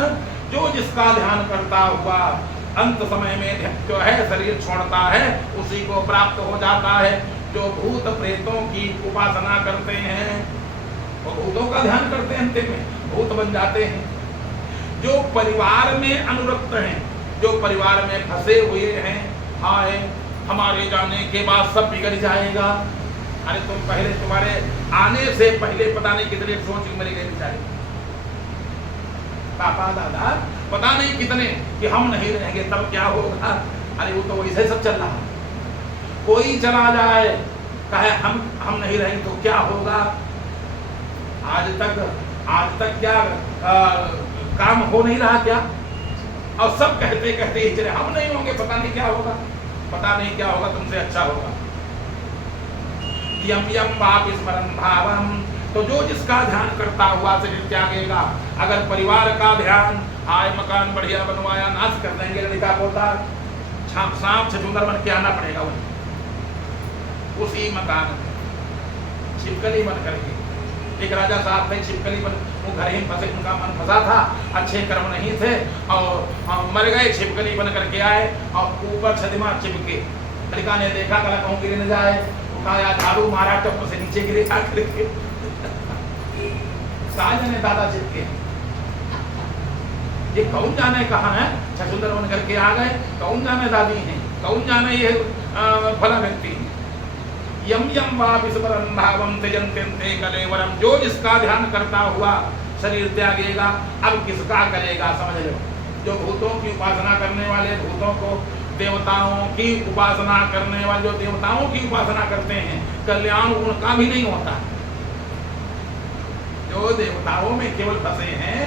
जो जिसका ध्यान करता हुआ अंत समय में जो है शरीर छोड़ता है, उसी को प्राप्त हो जाता है। जो भूत प्रेतों की उपासना करते हैं, वो भूतों का ध्यान करते हैं, अंतिम में भूत बन जाते हैं। जो परिवार में अनुरक्त हैं, जो परिवार में फंसे हुए हैं, हाय हमारे जाने के बाद सब बिगड़ जाएगा। अरे तुम पहले, तुम्हारे आने से पहले पता नहीं कितने सोच मरे गए बेचारे, पापा दादा पता नहीं कितने, कि हम नहीं रहेंगे तब क्या होगा। अरे वो तो वैसे सब चल रहा है, कोई चला जाए कहे हम नहीं रहेंगे तो क्या होगा। आज तक क्या काम हो नहीं रहा क्या? और सब कहते कहते ही चले हम नहीं होंगे, पता नहीं क्या होगा, पता नहीं क्या होगा, तुमसे अच्छा होगा। यम यम पाप स्मरण भावम, तो जो जिसका ध्यान करता हुआ शरीर त्यागेगा। अगर परिवार का ध्यान, आय मकान बढ़िया बनवाया, नाश कर देंगे लड़का पोता, सांप छछूंदर बन के आना पड़ेगा उसी मकान में, छिपकली बन करके। एक राजा साहब थे, छिपकली बन, वो घर ही फंसे, उनका मन फंसा था, अच्छे कर्म नहीं थे और मर गए, छिपकली बन करके आए और ऊपर छदिमा चिपके। लड़का ने देखा, कहा कहूँ गिर न जाए, उठाया झाड़ू मारा, टप्पू से नीचे गिरे आकर के। ने दादा चिपके, ये कौन जाने कहाँ है, छछूंदर बन करके आ गए, कौन जाने दादी हैं, कौन जाने ये भला व्यक्ति। यम यम वाप स्मरण भावम त्यजन्ते कलेवरम, जो जिसका ध्यान करता हुआ शरीर त्यागेगा। अब किसका करेगा समझ लो, जो भूतों की उपासना करने वाले, भूतों को, देवताओं की उपासना करने वाले, जो देवताओं की उपासना करते हैं, कल्याण उनका भी नहीं होता। जो देवताओं में केवल फंसे हैं,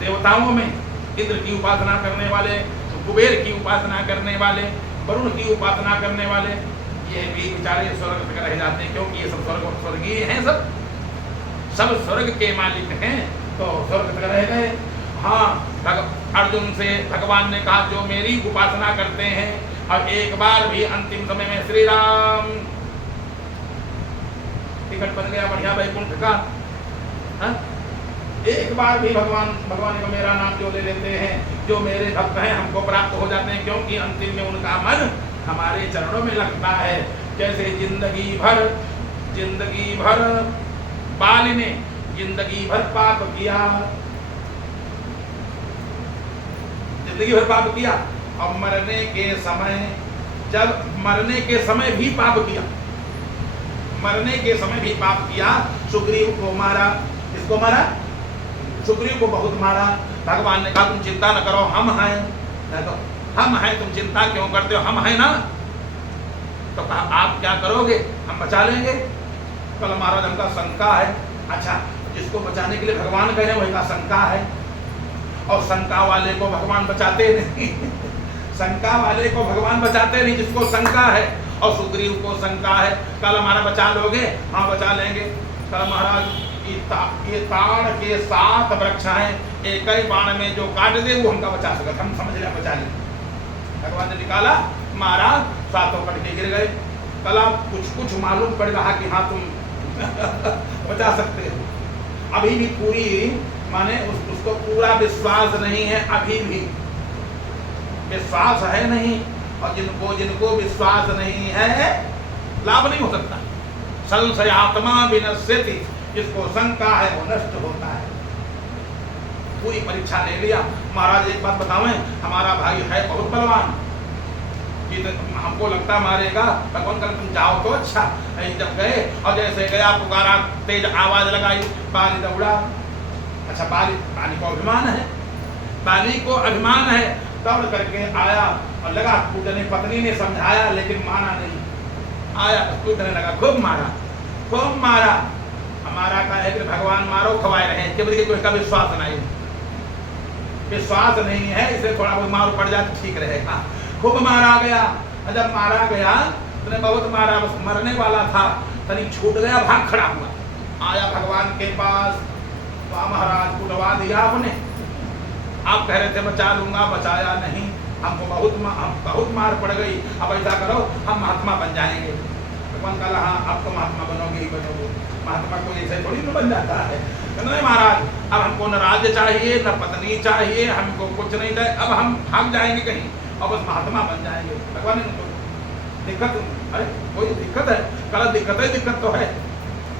देवताओं में इंद्र की उपासना करने वाले, कुबेर की उपासना करने वाले, वरुण की उपासना करने वाले, ये भी बेचारे स्वर्ग तक रह जाते हैं, क्योंकि ये सब स्वर्गीय हैं, सब स्वर्ग के मालिक हैं, तो स्वर्ग तक रह गए। हाँ, अर्जुन से भगवान ने कहा जो मेरी उपासना करते हैं और एक बार भी अंतिम समय में श्री राम टिकट बन गया बढ़िया वैकुंठ का, हाँ? एक बार भी भगवान को मेरा नाम जो ले लेते हैं, जो मेरे भक्त हैं, हमको प्राप्त हो जाते हैं, क्योंकि अंतिम में उनका मन हमारे चरणों में लगता है। जैसे जिंदगी भर बाल ने जिंदगी भर पाप किया, जिंदगी भर पाप किया और मरने के समय, जब मरने के समय भी पाप किया, मरने के समय भी पाप किया, सुग्रीव को मारा। इसको मारा, सुग्रीव को बहुत मारा। भगवान ने कहा तुम चिंता न करो, हम हैं, तो हम हैं, तुम चिंता क्यों करते हो, हम हैं ना। तो कहा आप क्या करोगे, हम बचा लेंगे। कल महाराज हमका शंका है। अच्छा, जिसको बचाने के लिए भगवान कह रहे हैं वही का शंका है, और शंका वाले को भगवान बचाते नहीं। शंका वाले को भगवान बचाते नहीं, जिसको शंका है। और सुग्रीव को शंका है, कल हमारा बचा लोगे, हाँ बचा लेंगे। कल महाराज ये ताड़ के 7 वृक्ष हैं, एक ही बाण में जो काट दे वो हमका बचा सकते, हम समझ लिया बचा लेंगे। भगवान ने निकाला, मारा, 7 कट के गिर गए। कल आप कुछ मालूम पड़ रहा कि हाँ तुम बचा सकते हो। अभी भी पूरी माने उसको पूरा विश्वास नहीं है, अभी भी विश्वास है नहीं। और जिनको विश्वास नहीं है लाभ नहीं हो सकता। संशयात्मा विनश्यति, जिसको शंका है वो नष्ट होता है। पूरी परीक्षा ले लिया। महाराज एक बात बतावें, हमारा भाई है बहुत बलवान, हमको लगता मारेगा, भगवान कर तुम जाओ तो अच्छा। जब गए और जैसे गया, पुकारा, तेज आवाज लगाई, बाली दौड़ा। अच्छा, बाली को अभिमान है, बाली को अभिमान है, दौड़ करके आया और लगा कूदने। पत्नी ने समझाया लेकिन माना नहीं, आया कूदने लगा, खूब मारा। हमारा का है कि भगवान मारो खवाए रहे, कोई का विश्वास नहीं, विश्वास नहीं है, इसलिए थोड़ा बहुत मार पड़ जाए तो ठीक रहेगा। खूब मारा गया, जब मारा गया तो बहुत मारा, बस मरने वाला था, तनी छूट गया, भाग खड़ा हुआ। आया भगवान के पास, वाह महाराज कुटवा दिया आपने, आप कह रहे थे बचा लूंगा, बचाया नहीं, हमको बहुत मार पड़ गई। अब ऐसा करो हम महात्मा बन जाएंगे। भगवान कहा हाँ अब तो महात्मा बनोगे ही बनोगे, महात्मा को ऐसे थोड़ी न बन जाता है। नहीं महाराज, अब हमको न राज्य चाहिए, न पत्नी चाहिए, हमको कुछ नहीं चाहिए, अब हम भाग जाएंगे कहीं और बस महात्मा बन जाएंगे। भगवान ने तो दिक्कत, अरे कोई दिक्कत है, कल दिक्कत तो है,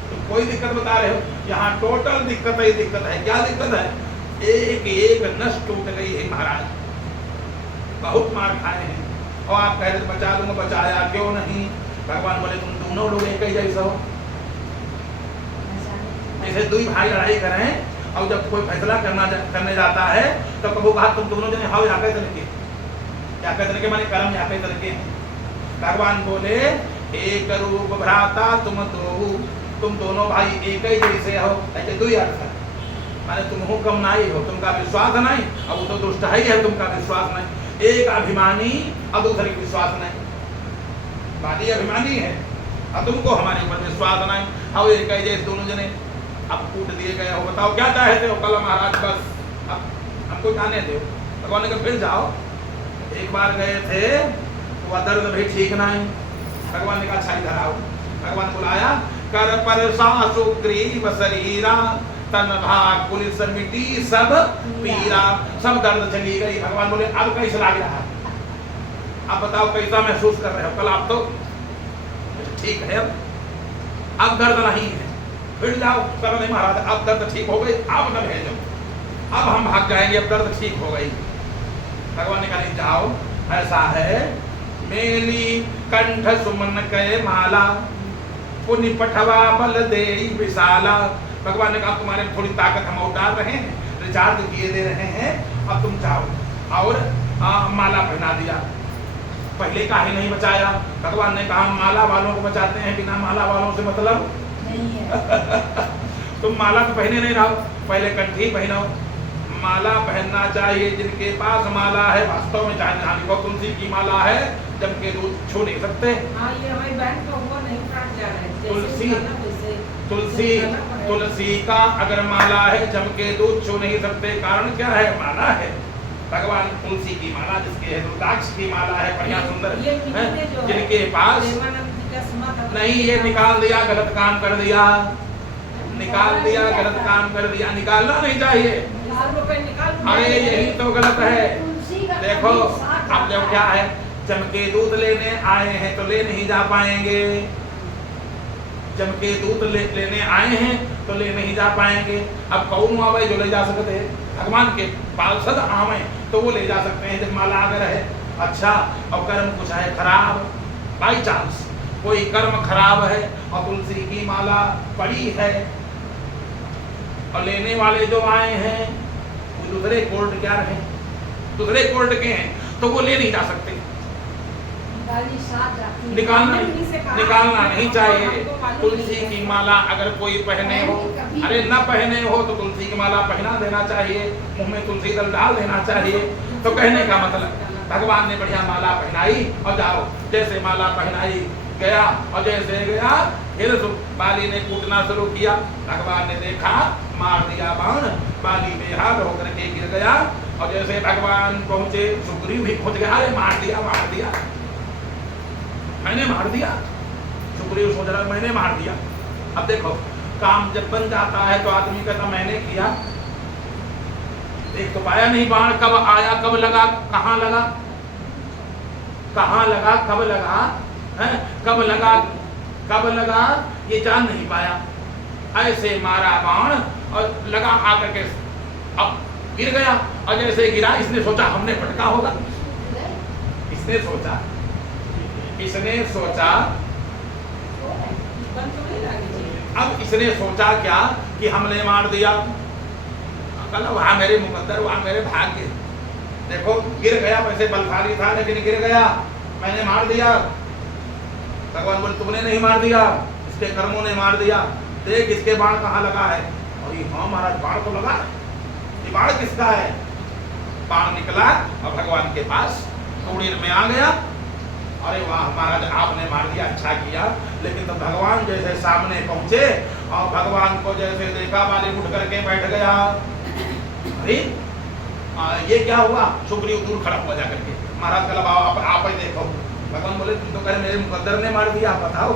तो कोई दिक्कत बता रहे हो, यहाँ टोटल दिक्कत है। क्या दिक्कत है, एक नस टूट गई है महाराज, बहुत मार खाए हैं और आप कह रहे बचा दूंगा, बचाया क्यों नहीं। भगवान बोले तुम दोनों लोग एक ही जैसा हो। जैसे 2 भाई लड़ाई करें और जब कोई फैसला करने जाता है तो कबू कहा तुम दोनों जने हाउ या कह तरह के माने कर्म या कह तरह के। भगवान बोले एक रूप भ्राता तुम दो, तुम दोनों भाई एक ही जैसे हो, ऐसे दो ही अर्थ है। माने तुम हो कम नहीं हो, तुमका विश्वास नहीं, अब वो तो दुष्ट ही है, तुमका विश्वास नहीं। एक अभिमानी और दूसरे की विश्वास नहीं, बाली अभिमानी है और तुमको हमारे ऊपर विश्वास नहीं, अब एक ही जैसे दोनों जने अब कूट दिए गए हो। बताओ क्या चाहते हो? कल महाराज बस अब हमको जाने दो। भगवान ने कहा फिर जाओ। एक बार गए थे, वह दर्द भी ठीक नहीं, भगवान ने कहा अच्छा इधर आओ। भगवान बुलाया, कर पर सासु ग्रीव शरीरा, तन भाग पुलिस मिटी सब पीरा, सब दर्द चली गई। भगवान बोले अब कैसा लग रहा है? अब बताओ कैसा महसूस कर रहे हो? कल आप तो ठीक है, अब दर्द नहीं है, फिर जाओ। करो नहीं महाराज अब दर्द ठीक हो गई, अब न भेजो, अब हम भाग जाएंगे, अब दर्द ठीक हो गई। भगवान ने कहा नहीं जाओ, ऐसा है मेली कंठ सुमन के माला, पुनि पठवा बल दे विशाला। भगवान ने कहा तुम्हारे में थोड़ी ताकत हम और डाल रहे हैं, रिचार्ज किए दे रहे हैं, अब तुम जाओ। और माला पहना दिया। पहले काहे नहीं बचाया? भगवान ने कहा माला वालों को बचाते हैं, बिना माला वालों से मतलब नहीं है। तुम माला तो पहने नहीं रहो, पहले कंठी पहनो। माला पहनना चाहिए जिनके पास माला है। वास्तव में चाहे को तुलसी की माला है, जम के दूध छू नहीं सकते। ये हमारी बहन को वो नहीं काट जा रहा है। तुलसी का अगर माला है, जम के दूध छू नहीं सकते। कारण क्या है? माला है। भगवान तुलसी की माला जिसके है, रुद्राक्ष की माला है, बढ़िया सुंदर है। जिनके पास नहीं, ये निकाल दिया, गलत काम कर दिया, निकाल दिया, गलत काम कर दिया। निकालना नहीं चाहिए, अरे यही तो गलत है। देखो अब जब क्या है, चमके दूध लेने आए हैं तो ले नहीं जा पाएंगे, चमके दूध लेने आए हैं तो ले नहीं जा पाएंगे। अब कौन आवे जो ले जा सकते हैं? भगवान के पार्षद आवे तो वो ले जा सकते हैं जब माला अगर है। अच्छा, और कर्म कुछ है खराब, बाई चांस कोई कर्म खराब है और तुलसी की माला पड़ी है और लेने वाले जो आए हैं वो दूसरे कोर्ट क्या रहे, दूसरे कोर्ट के हैं, तो वो ले नहीं जा सकते। निकालना नहीं चाहिए। तुलसी की माला अगर कोई पहने हो, अरे न पहने हो तो तुलसी की माला पहना देना चाहिए, मुंह में तुलसी दल डाल देना चाहिए। तो कहने का मतलब भगवान ने बढ़िया माला पहनाई और जाओ। जैसे माला पहनाई गया और जैसे गया फिर बाली ने कूटना शुरू किया। भगवान ने देखा, मार दिया बाण, बाली बेहाल होकर के गिर गया। और जैसे भगवान पहुंचे, सुग्रीव भी पहुंच गया, अरे मार दिया, मैंने मार दिया। सुग्रीव सोच रहा मैंने मार दिया। अब देखो काम जब बन जाता है तो आदमी कहता मैंने किया। देख तो पाया नहीं बाण कब आया, कब लगा, कहाँ लगा, कहाँ लगा, कब लगा है, कब लगा ये जान नहीं पाया। ऐसे मारा बाण और लगा आकर के अब गिर गया। और जैसे गिरा इसने सोचा हमने पटका होगा, इसने सोचा अब इसने सोचा क्या कि हमने मार दिया। कल वहां मेरे मुकद्दर, वहां मेरे भाग्य। देखो गिर गया, वैसे बलशाली था लेकिन गिर गया, मैंने मार दिया। भगवान बोले तुमने नहीं मार दिया, इसके कर्मों ने मार दिया। देख इसके बाण कहाँ लगा है। और ये हाँ महाराज बाण तो लगा है, ये बाण किसका है? बाण निकला और भगवान के पास कुड़ीर में आ गया। अरे वाह महाराज आपने मार दिया, अच्छा किया। लेकिन तो भगवान जैसे सामने पहुंचे और भगवान को जैसे देखा, बाली उठ करके बैठ गया। अरे ये क्या हुआ? सुग्रीव दूर खड़ा हुआ जाकर के, महाराज कल आप ही देखो। भगवान बोले तुम तो कहे मेरे मुकद्दर ने मार दिया, बताओ।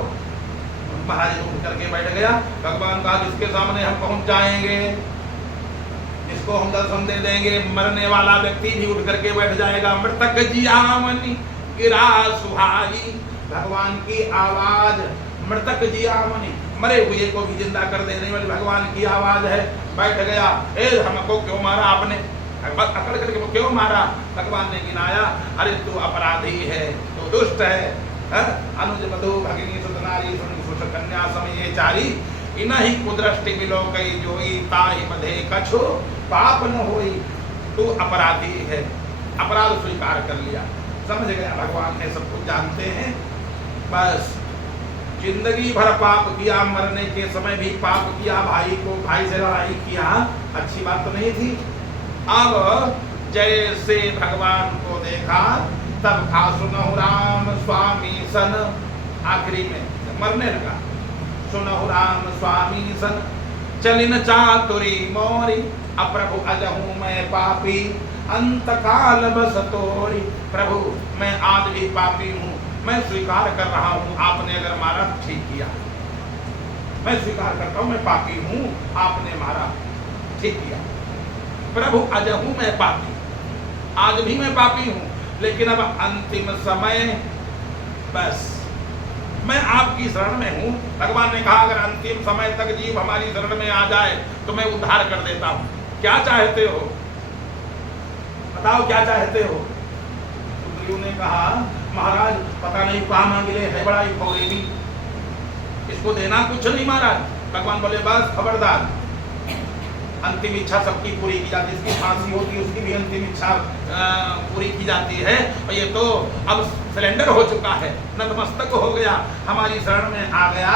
महाराज उठ करके बैठ गया। भगवान कहा जिसके सामने हम पहुंच जाएंगे, जिसको हम दर्शन दे देंगे, मरने वाला व्यक्ति भी उठ करके बैठ जाएगा। मृतक जियामनि गिरा सुहाई, भगवान की आवाज, मृतक जियामनि, मरे हुए को भी जिंदा कर देने वाली भगवान की आवाज है। बैठ गया, ए हमको क्यों मारा आपने? अकड़ करके क्यों मारा? भगवान ने गिनाया, अरे तू अपराधी है, तू दुष्ट है। अनुज मधु भगिनी सुतनारी सुन कन्या समय चारी, इनहि कुदृष्टि मिलो कई जोई, ताहि बधे कछु पाप न होई। तू अपराधी है, अपराध स्वीकार कर लिया। समझ गया, भगवान ने सब कुछ जानते हैं। बस जिंदगी भर पाप किया, मरने के समय भी पाप किया, भाई से लड़ाई किया, अच्छी बात तो नहीं थी। अब जैसे भगवान को देखा तब खा सुनहु राम स्वामी सन, आखिरी में मरने लगा, सुनहु राम स्वामी सन चलिन चातुरी मोरी, अप्रभु अजहू मैं पापी अंत काल बस तोरी। प्रभु मैं आज भी पापी हूँ, मैं स्वीकार कर रहा हूँ, आपने अगर मारा ठीक किया, मैं स्वीकार करता हूँ मैं पापी हूँ, आपने मारा ठीक किया। प्रभु अजहू मैं पापी, आज भी मैं पापी हूँ, लेकिन अब अंतिम समय बस मैं आपकी शरण में हूँ। भगवान ने कहा अगर अंतिम समय तक जीव हमारी शरण में आ जाए तो मैं उद्धार कर देता हूँ। क्या चाहते हो बताओ, क्या चाहते हो? सुग्रीव ने कहा महाराज पता नहीं कहाँ मांग ले, है बड़ा ही फौरेबी, इसको देना कुछ नहीं महाराज। भगवान बोले बस खबरदार, अंतिम इच्छा सबकी पूरी की जाती है, जिसकी फांसी होती है उसकी भी अंतिम इच्छा पूरी की जाती है। और ये तो अब सिलेंडर हो चुका है, नतमस्तक हो गया, हमारी शरण में आ गया,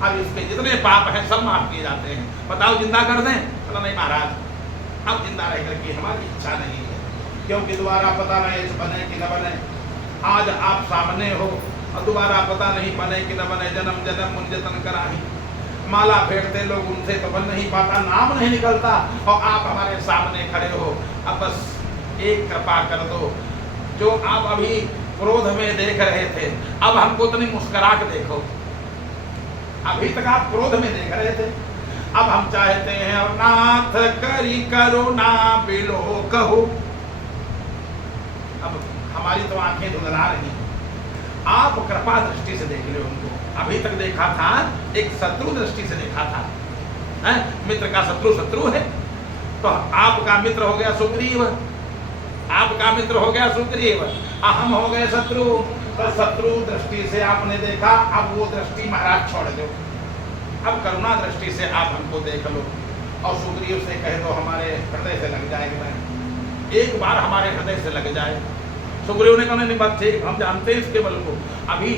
अब इसके जितने पाप हैं सब माफ किए जाते हैं। बताओ जिंदा कर दें? बोला नहीं महाराज, अब जिंदा रह करके हमारी इच्छा नहीं है, क्योंकि दोबारा पता नहीं बने कि न बने। आज आप सामने हो और दोबारा पता नहीं बने कि न बने, जन्म जन्म मुंजतन कराही, माला फेरते लोग उनसे तो बन नहीं पाता, नाम नहीं निकलता, और आप हमारे सामने खड़े हो। अब बस एक कृपा कर दो, जो आप अभी क्रोध में देख रहे थे अब हमको इतनी मुस्कुरा के देखो। अभी तक आप क्रोध में देख रहे थे, अब हम चाहते हैं और नाथ करी करुणा बिलो कहो। अब हमारी तो आंखें धुंधला रही, आप कृपा दृष्टि से देख लो उनको। अभी तक देखा था एक शत्रु दृष्टि से देखा था, है? मित्र का शत्रु शत्रु है, तो आपका मित्र हो गया सुग्रीव, आपका मित्र हो गया सुग्रीव, हम हो गए शत्रु। तो शत्रु दृष्टि से आपने देखा, अब वो दृष्टि महाराज छोड़ दो, अब करुणा दृष्टि से आप हमको देख लो और सुग्रीव से कह दो हमारे हृदय से लग जाएगा, एक बार हमारे हृदय से लग जाए। सुग्रीव ने कहा नहीं बात ठीक, हम जानते हैं इसके बल को, अभी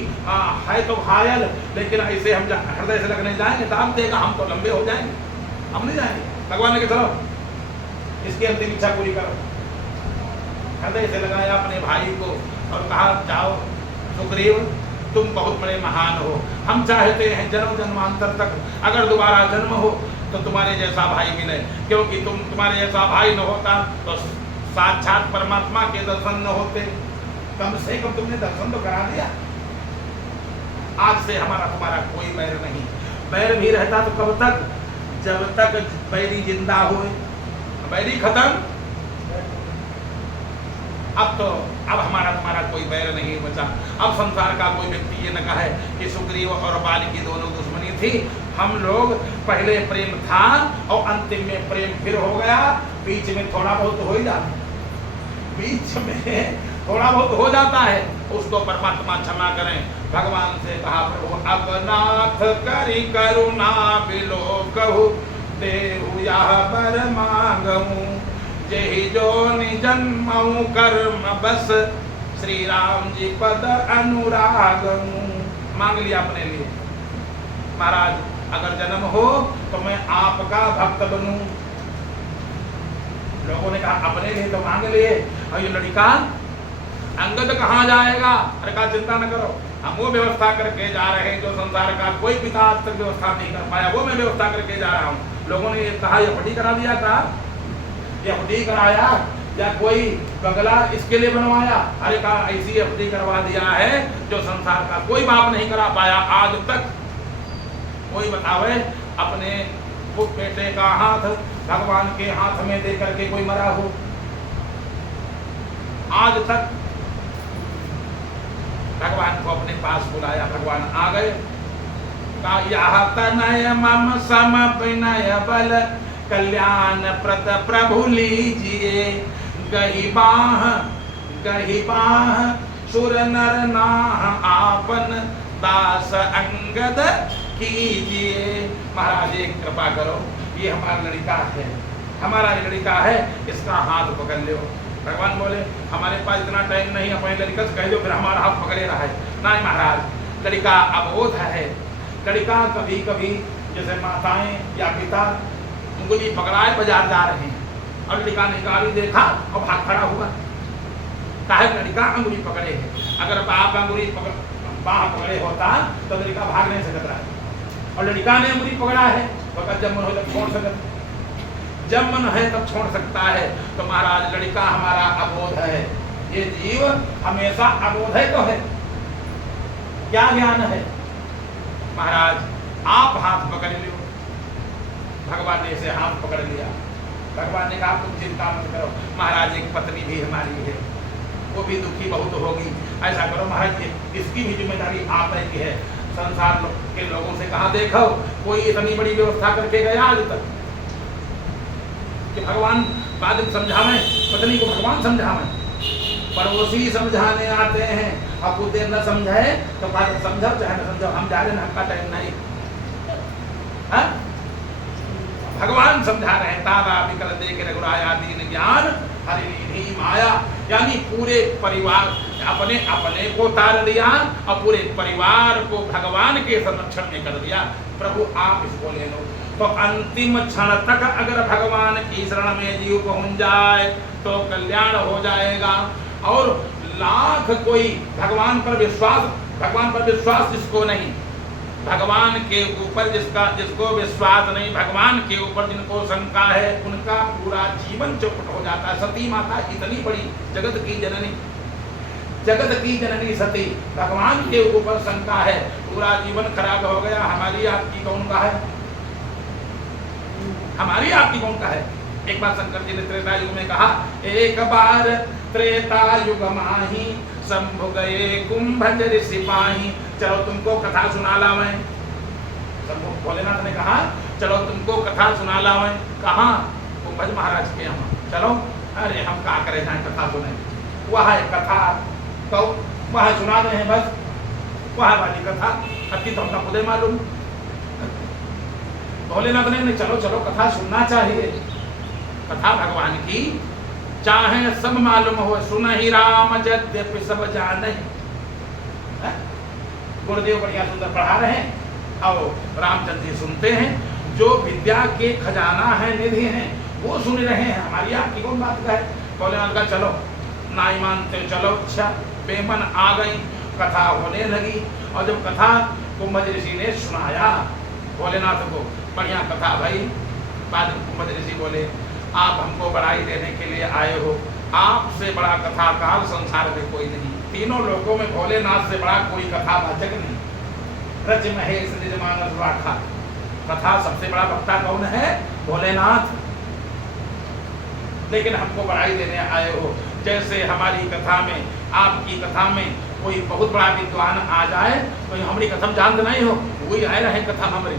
है तो घायल, लेकिन ऐसे हम हृदय से लगने जाएंगे तो आप देगा हम तो लंबे हो जाएंगे, हम नहीं जाएंगे। भगवान ने कहा चलो इसकी अंतिम इच्छा पूरी करो। हृदय से लगाया अपने भाई को और कहा जाओ सुग्रीव तुम बहुत बड़े महान हो, हम चाहते हैं जन्म जन्मांतर तक अगर दोबारा जन्म हो तो तुम्हारे जैसा भाई मिले, क्योंकि तुम्हारे जैसा भाई न होता तो साक्षात परमात्मा के दर्शन न होते। कम से कम तुमने दर्शन तो करा दिया, आज से हमारा तुम्हारा कोई बैर नहीं। बैर भी रहता तो कब तक? जब तक बैरी जिंदा हुए, बैरी खत्म। अब हमारा तुम्हारा कोई बैर नहीं बचा। अब संसार का कोई व्यक्ति ये न कहे कि सुग्रीव और बाली की दोनों दुश्मनी थी, हम लोग पहले प्रेम था और अंतिम में प्रेम फिर हो गया, बीच में थोड़ा बहुत हो ही जाता, बीच में थोड़ा बहुत हो जाता है, उसको परमात्मा क्षमा करें। भगवान से कहा प्रभु अब नाथ करी करुणा बिलो कहु, देहु यह बर मांगहु, जेहि जो निजन्महु कर्म बस, श्री राम जी पद अनुरागहु। मांग लिया अपने लिए, महाराज अगर जन्म हो तो मैं आपका भक्त बनूं। लोगों ने कहा अपने लिए तो मांग लिए, और ये लड़का अंगद कहाँ जाएगा? अरे कहा चिंता न करो, हम वो व्यवस्था करके जा रहे हैं जो संसार का कोई पिता आज तक व्यवस्था नहीं कर पाया, वो मैं व्यवस्था करके जा रहा हूँ। लोगों ने कहा ये फटी करा दिया था, एफडी कराया या कोई बंगला इसके लिए बनवाया? अरे कहा ऐसी एफडी करवा दिया है जो संसार का कोई बाप नहीं करा पाया आज तक। कोई बतावे अपने खुद बेटे का हाथ भगवान के हाथ में दे करके कोई मरा हो आज तक? भगवान को अपने पास बुलाया, भगवान आ गए, कहा यह तनय मम सम विनय बल, कल्याण प्रद प्रभु लीजिए, गही बाह सुर नर नाह आपन, दास अंगद कीजिए। महाराज एक कृपा करो, ये हमारा लड़का है, हमारा लड़का है, इसका हाथ पकड़ लो। भगवान बोले हमारे पास इतना टाइम नहीं, अपने लड़का से कह दो फिर हमारा हाथ पकड़े रहा है। नहीं महाराज, लड़का अबोध है, लड़का कभी कभी जैसे माताएं या पिता उंगली पकड़ाए बाजार जा रहे हैं और लड़का ने गाड़ी देखा और भाग खड़ा हुआ, काहे लड़का अंगुली पकड़े है। अगर बाप अंगुली बाह पकड़े होता तो लड़का भाग नहीं सकता है, और लड़का ने अंगुली पकड़ा है तो अगर जब मन हो तब छोड़ सकता, जब मन है तब छोड़ सकता है। तो महाराज लड़का हमारा अबोध है, ये जीव हमेशा अबोध है तो है, क्या ज्ञान है। महाराज आप हाथ पकड़ लो, भगवान ने इसे हाथ पकड़ लिया, भगवान ने कहा तुम चिंता मत करो। महाराज एक पत्नी भी हमारी है, वो भी दुखी बहुत होगी, ऐसा करो महाराज इसकी भी जिम्मेदारी आप की है। संसार के लोगों से कहा देखो कोई इतनी बड़ी व्यवस्था करके गया आज तक कि भगवान बाद में समझावे, पत्नी को भगवान समझावे, पड़ोसी समझाने आते हैं, अब वो देर न समझाए तो बात समझाओ चाहे न समझाओ, हम जा रहे हैं, आपका टाइम नहीं। हा? भगवान समझा रहे हैं, तारा विकल देख रघुराया दीन ज्ञान हरि माया, यानी पूरे परिवार अपने अपने को तार दिया और पूरे परिवार को भगवान के संरक्षण में कर दिया। प्रभु आप इसको ले लो। तो अंतिम क्षण तक अगर भगवान की शरण में जीव पहुंच जाए तो कल्याण हो जाएगा। और लाख कोई भगवान पर विश्वास जिसको नहीं, भगवान के ऊपर जिसको विश्वास नहीं, भगवान के ऊपर जिनको शंका है, उनका पूरा जीवन चौपट हो जाता है। सती माता इतनी बड़ी जगत की जननी सती, भगवान के ऊपर शंका है, पूरा जीवन खराब हो गया। हमारी आपकी कौन का है? हमारी आपकी कौन का है? एक बार शंकर जी ने त्रेता युग में कहा, एक बार त्रेता युग माही शंभु गए कुंभज सिपाही, चलो तुमको कथा सुना लावे। शंभु भोलेनाथ ने कहा चलो तुमको कथा सुना लावे। कहाँ? कुंभज महाराज के यहाँ। चलो, अरे हम क्या करें जाए कथा सुने, वह है कथा तो वह सुना रहे हैं, बस वह वाली कथा अति तो हमका खुदे मालूम। भोलेनाथ ने चलो चलो कथा सुनना चाहिए, कथा भगवान की चाहे सब मालूम हो, सुन ही राम यद्यपि सब जाने। गुरुदेव बढ़िया सुंदर पढ़ा रहे हैं और रामचंद्र जी सुनते हैं, जो विद्या के खजाना है, निधि है, वो सुन रहे हैं। हमारी आपकी कौन बात का है? भोलेनाथ का चलो ना ही मानते चलो, अच्छा बेमन आ गई, कथा होने लगी। और जब कथा कुंभज ऋषि ने सुनाया भोलेनाथ को, बढ़िया कथा भाई। बाद में कुंभज ऋषि बोले आप हमको बड़ाई देने के लिए आए हो, आपसे बड़ा कथाकार संसार में कोई नहीं, तीनों लोगों में भोलेनाथ से बड़ा कोई कथावाचक नहीं। रच महेश निज मानस राखा, कथा सबसे बड़ा वक्ता कौन है? भोलेनाथ। लेकिन हमको बड़ाई देने आए हो, जैसे हमारी कथा में, आपकी कथा में कोई बहुत बड़ा विद्वान आ जाए तो हमारी कथा जानते नहीं हो, वही आए रहे कथा हमारी।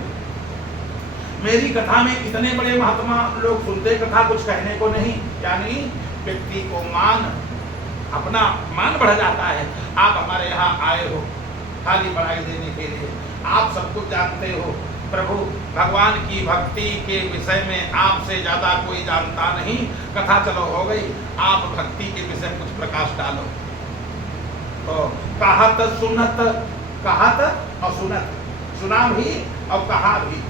मेरी कथा में इतने बड़े महात्मा लोग सुनते, कथा कुछ कहने को नहीं, यानी व्यक्ति को अपना मान बढ़ जाता है। आप हमारे यहाँ आए हो खाली बड़ाई देने के लिए, आप सब कुछ जानते हो। प्रभु भगवान की भक्ति के विषय में आपसे ज्यादा कोई जानता नहीं, कथा चलो हो गई, आप भक्ति के विषय कुछ प्रकाश डालो। तो कहत सुनत, कहत और सुनत, सुना भी और कहा भी।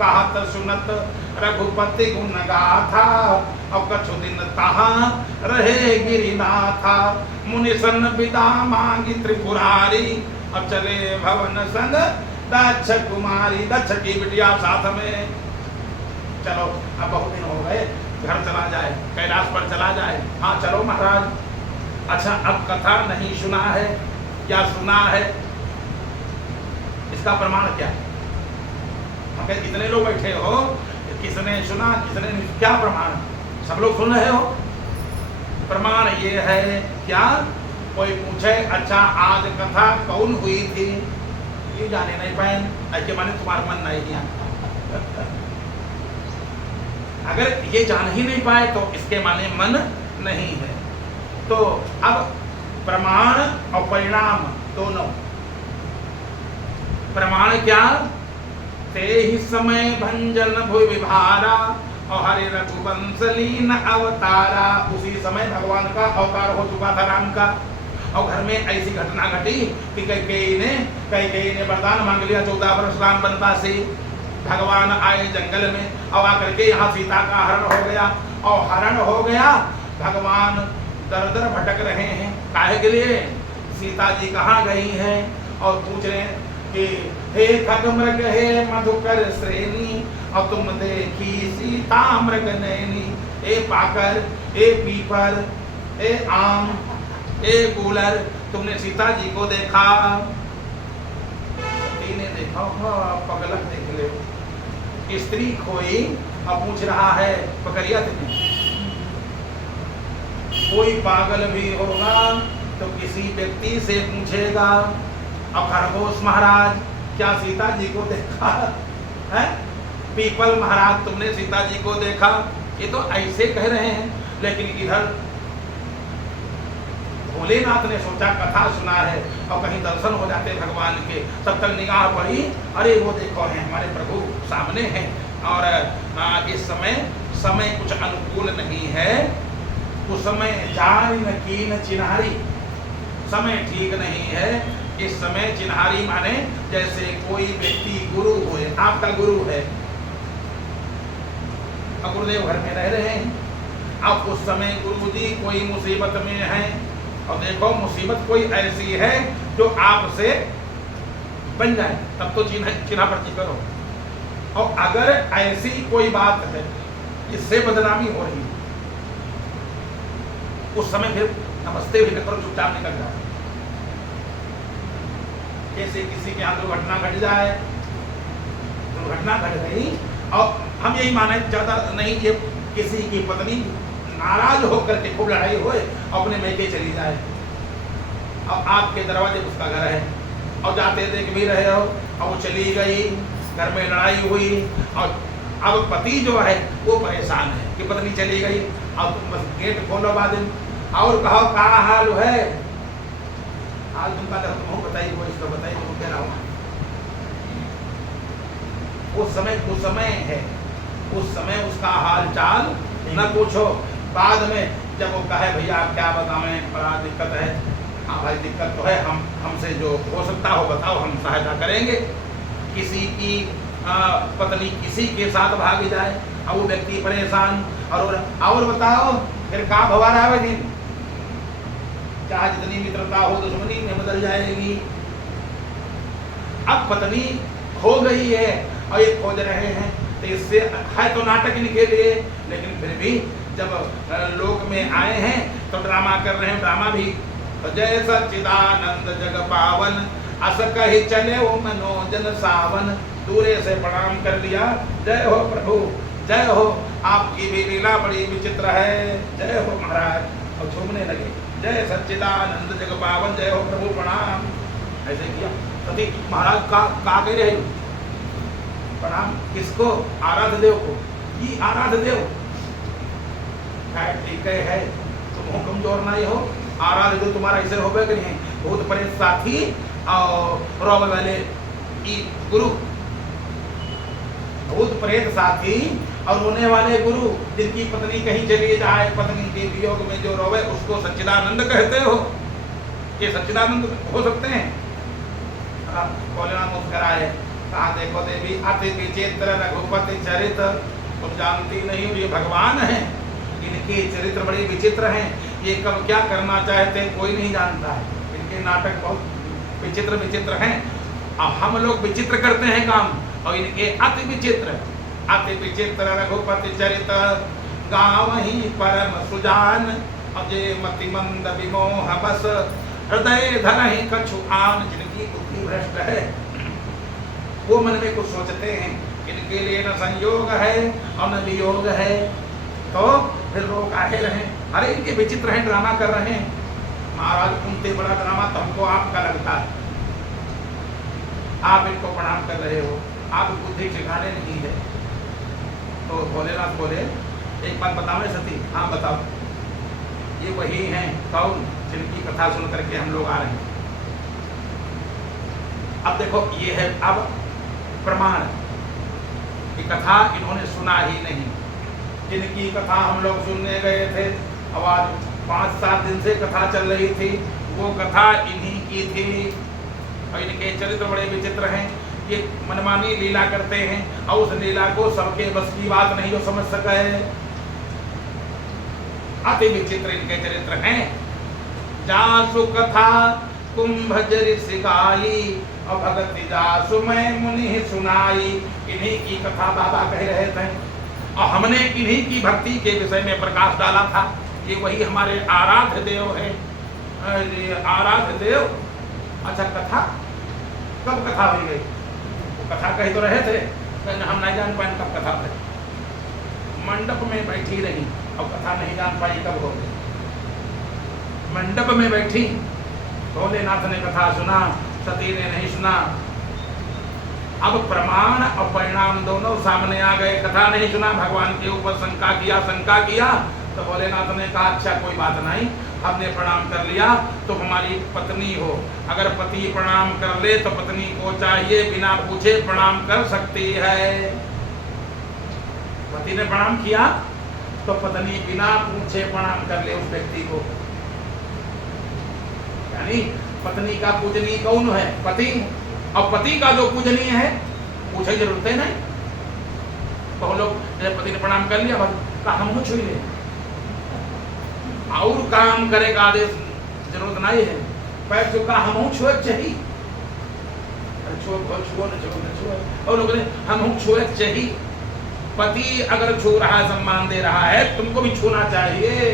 कहत सुनत रघुपति गुण गाथा, और कछु दिन तहाँ रहे गिरिनाथा। मुनिसन विदा मांगी त्रिपुरारी, अब चले भवन संग दक्ष कुमारी। दक्ष की बिटिया साथ में। चलो अब बहुत दिन हो गए, घर चला जाए, कैलाश पर चला जाए। हाँ चलो महाराज। अच्छा अब कथा नहीं सुना है या सुना है, इसका प्रमाण क्या है? मगर कितने लोग बैठे हो, किसने सुना किसने नहीं, क्या प्रमाण? सब लोग सुन रहे हो। प्रमाण ये है क्या? कोई पूछे अच्छा आज कथा कौन हुई थी, ये जाने नहीं पाए, ऐसे माने तुम्हारा मन नहीं किया। अगर ये जान ही नहीं पाए तो इसके माने मन नहीं है। तो अब प्रमाण और परिणाम दोनों। प्रमाण क्या? ते ही समय भंजन भुवि विभारा, और हरे रघुवंश लीन अवतारा। उसी समय भगवान का अवतार हो चुका था राम का, और घर में ऐसी घटना घटी कि कैकेयी ने वरदान मांग लिया 14 वर्ष राम वनवासी। भगवान आए जंगल में और आकर के यहाँ सीता का हरण हो गया। और हरण हो गया, भगवान दर दर भटक रहे हैं। काहे के लिए? सीता जी कहाँ गई हैं? और पूछ रहे हैं कि हे खगमृग हे मधुकर श्रेणी, और तुम देखी सीता मृग नैनी। ए पाकर, ए पीपर, ए आम, ए गूलर, तुमने सीता जी को देखा? सती ने देखा होगा, पगलक देख ले। स्त्री खोई अब पूछ रहा है पकड़िया तुमने। कोई पागल भी होगा तो किसी व्यक्ति से पूछेगा, अब खरगोश महाराज क्या सीता जी को देखा है? पीपल महाराज तुमने सीता जी को देखा? ये तो ऐसे कह रहे हैं, लेकिन इधर भोलेनाथ ने सोचा कथा सुना है और कहीं दर्शन हो जाते भगवान के। तब तक निगाह पड़ी, अरे वो देखो है हमारे प्रभु सामने हैं। और इस समय कुछ अनुकूल नहीं है। उस समय जान कीन चिन्हारी, समय ठीक नहीं है। इस समय चिन्हारी माने जैसे कोई व्यक्ति गुरु हो, आपका गुरु है, गुरुदेव घर में रह रहे हैं। अब उस समय गुरु जी कोई मुसीबत में है, और देखो मुसीबत कोई ऐसी है जो आपसे बन जाए, तब तो चिन्हा पर्ची करो। और अगर ऐसी कोई बात है जिससे बदनामी हो रही, उस समय फिर नमस्ते भी न करो, चुपचाप निकल जाए। जैसे किसी के यहाँ दुर्घटना घट जाए, दुर्घटना घट गई और हम यही माने ज्यादा नहीं, ये किसी की पत्नी नाराज होकर के खूब लड़ाई होए अपने मैके चली जाए, अब आपके दरवाजे उसका घर है और जाते देख भी रहे हो, और वो चली गई, घर में लड़ाई हुई, और अब पति जो है वो परेशान है कि पत्नी चली गई। अब तुम बस गेट खोलो बाद और कहो क्या हाल है, हाल तुमका तुम बताइए, वो इसको बताइए, तुम क्या रहा। उस समय है, उस समय उसका हाल चाल न पूछो। बाद में जब वो कहे भैया आप क्या बताएं, बड़ा दिक्कत है, हाँ भाई दिक्कत तो है, हमसे जो हो सकता हो बताओ, हम सहायता करेंगे। किसी की पत्नी किसी के साथ भाग जाए और वो व्यक्ति परेशान, और बताओ फिर का भवारा है दिन, चाहे जितनी मित्रता हो दुश्मनी में बदल जाएगी। अब पत्नी खो गई है और ये खोज रहे हैं, तो इससे है तो नाटक इनके लिए, लेकिन फिर भी जब लोक में आए हैं तो ड्रामा कर रहे हैं। ड्रामा भी तो जय सच्चिदानंद जग पावन, अस कहि चले वो मनोजन सावन। दूरे से प्रणाम कर लिया, जय हो प्रभु, जय हो, आपकी भी लीला बड़ी विचित्र है, जय हो महाराज, और झूमने लगे, जय सच्चिदानंद जग पावन, जय हो प्रभु प्रणाम। ऐसे किया सती महाराज का कह रहे प्रणाम किसको? आराध्य देव को। ये आराध्य देव ठीक है, तुम हो कमजोर नहीं हो, आराध्य देव तुम्हारा ऐसे हो गए नहीं, भूत प्रेत साथी और रोग वाले गुरु, भूत प्रेत साथी और रोने वाले गुरु, जिनकी पत्नी कहीं चली जाए, पत्नी के वियोग में जो रोवे उसको सच्चिदानंद कहते हो। ये सच्चिदानंद हो सकते हैं? भोलेनाथ मुस्कराए, कहा देखो देवी अति विचित्र रघुपति चरित, तुम जानती नहीं हो ये भगवान है, इनके चरित्र बड़े विचित्र हैं, ये कब क्या करना चाहते कोई नहीं जानता है, इनके नाटक बहुत विचित्र विचित्र हैं। अब हम लोग विचित्र करते हैं काम, और इनके अति विचित्र रघुपति चरित, गाँव ही परम सुजान, अब ये मति मंद विमोह बस, हृदय धर ही कछु आन, जिनकी बुद्धि भ्रष्ट है, वो मन में कुछ सोचते हैं, इनके लिए न संयोग है और न वियोग है, तो फिर लोग आए रहे, अरे इनके विचित्र हैं, ड्रामा कर रहे हैं। महाराज उनसे बड़ा ड्रामा तो हमको आपका लगता है, आप इनको प्रणाम कर रहे हो, आप बुद्धि ठिकाने नहीं है। तो भोलेनाथ बोले एक बात बताओ सती? हाँ बताओ। ये वही हैं कौन जिनकी कथा सुन करके हम लोग आ रहे हैं। अब देखो ये है अब प्रमाण कि कथा इन्होंने सुना ही नहीं, जिनकी कथा हम लोग सुनने गए थे, अब आज 5-7 दिन से कथा चल रही थी, वो कथा इन्हीं की थी। और इनके चरित्र बड़े विचित्र हैं। ये मनमानी लीला करते हैं और उस लीला को सबके बस की बात नहीं जो समझ सके। अति विचित्र इनके चरित्र हैं। जासु कथा कुंभ सिखाई और भगति जासु मैं मुनि सुनाई। इन्हीं की कथा बाबा कह रहे थे और हमने इन्हीं की भक्ति के विषय में प्रकाश डाला था। ये वही हमारे आराध्य देव है। आराध्य देव। अच्छा, कथा कब कथा हो गई? कथा कही तो रहे थे लेकिन हम नहीं जान पाए कब कथा थे। मंडप में बैठी रही और कथा नहीं जान पाई कब हो गई। मंडप में बैठी, भोलेनाथ ने कथा सुना, सती ने नहीं सुना। अब प्रमाण और परिणाम दोनों सामने आ गए। कथा नहीं सुना, भगवान के ऊपर शंका किया तो भोलेनाथ ने कहा अच्छा कोई बात नहीं, हमने प्रणाम कर लिया तो हमारी पत्नी हो। अगर पति प्रणाम कर ले तो पत्नी को चाहिए बिना पूछे प्रणाम कर सकती है। पति ने प्रणाम किया तो पत्नी बिना पूछे प्रणाम कर ले उस व्यक्ति को। यानी पत्नी का पूजनीय कौन है? पति। और पति का जो पूजनीय है पूछे जरूरत है नहीं। तो लोग पति ने प्रणाम कर लिया, कहा हम छू ले और काम करे का आदेश जरूरत नहीं है। पैर चुका हम छुए चाहिए, और लोग हम छुए चाहिए। पति अगर छू रहा है, सम्मान दे रहा है, तुमको भी छूना चाहिए।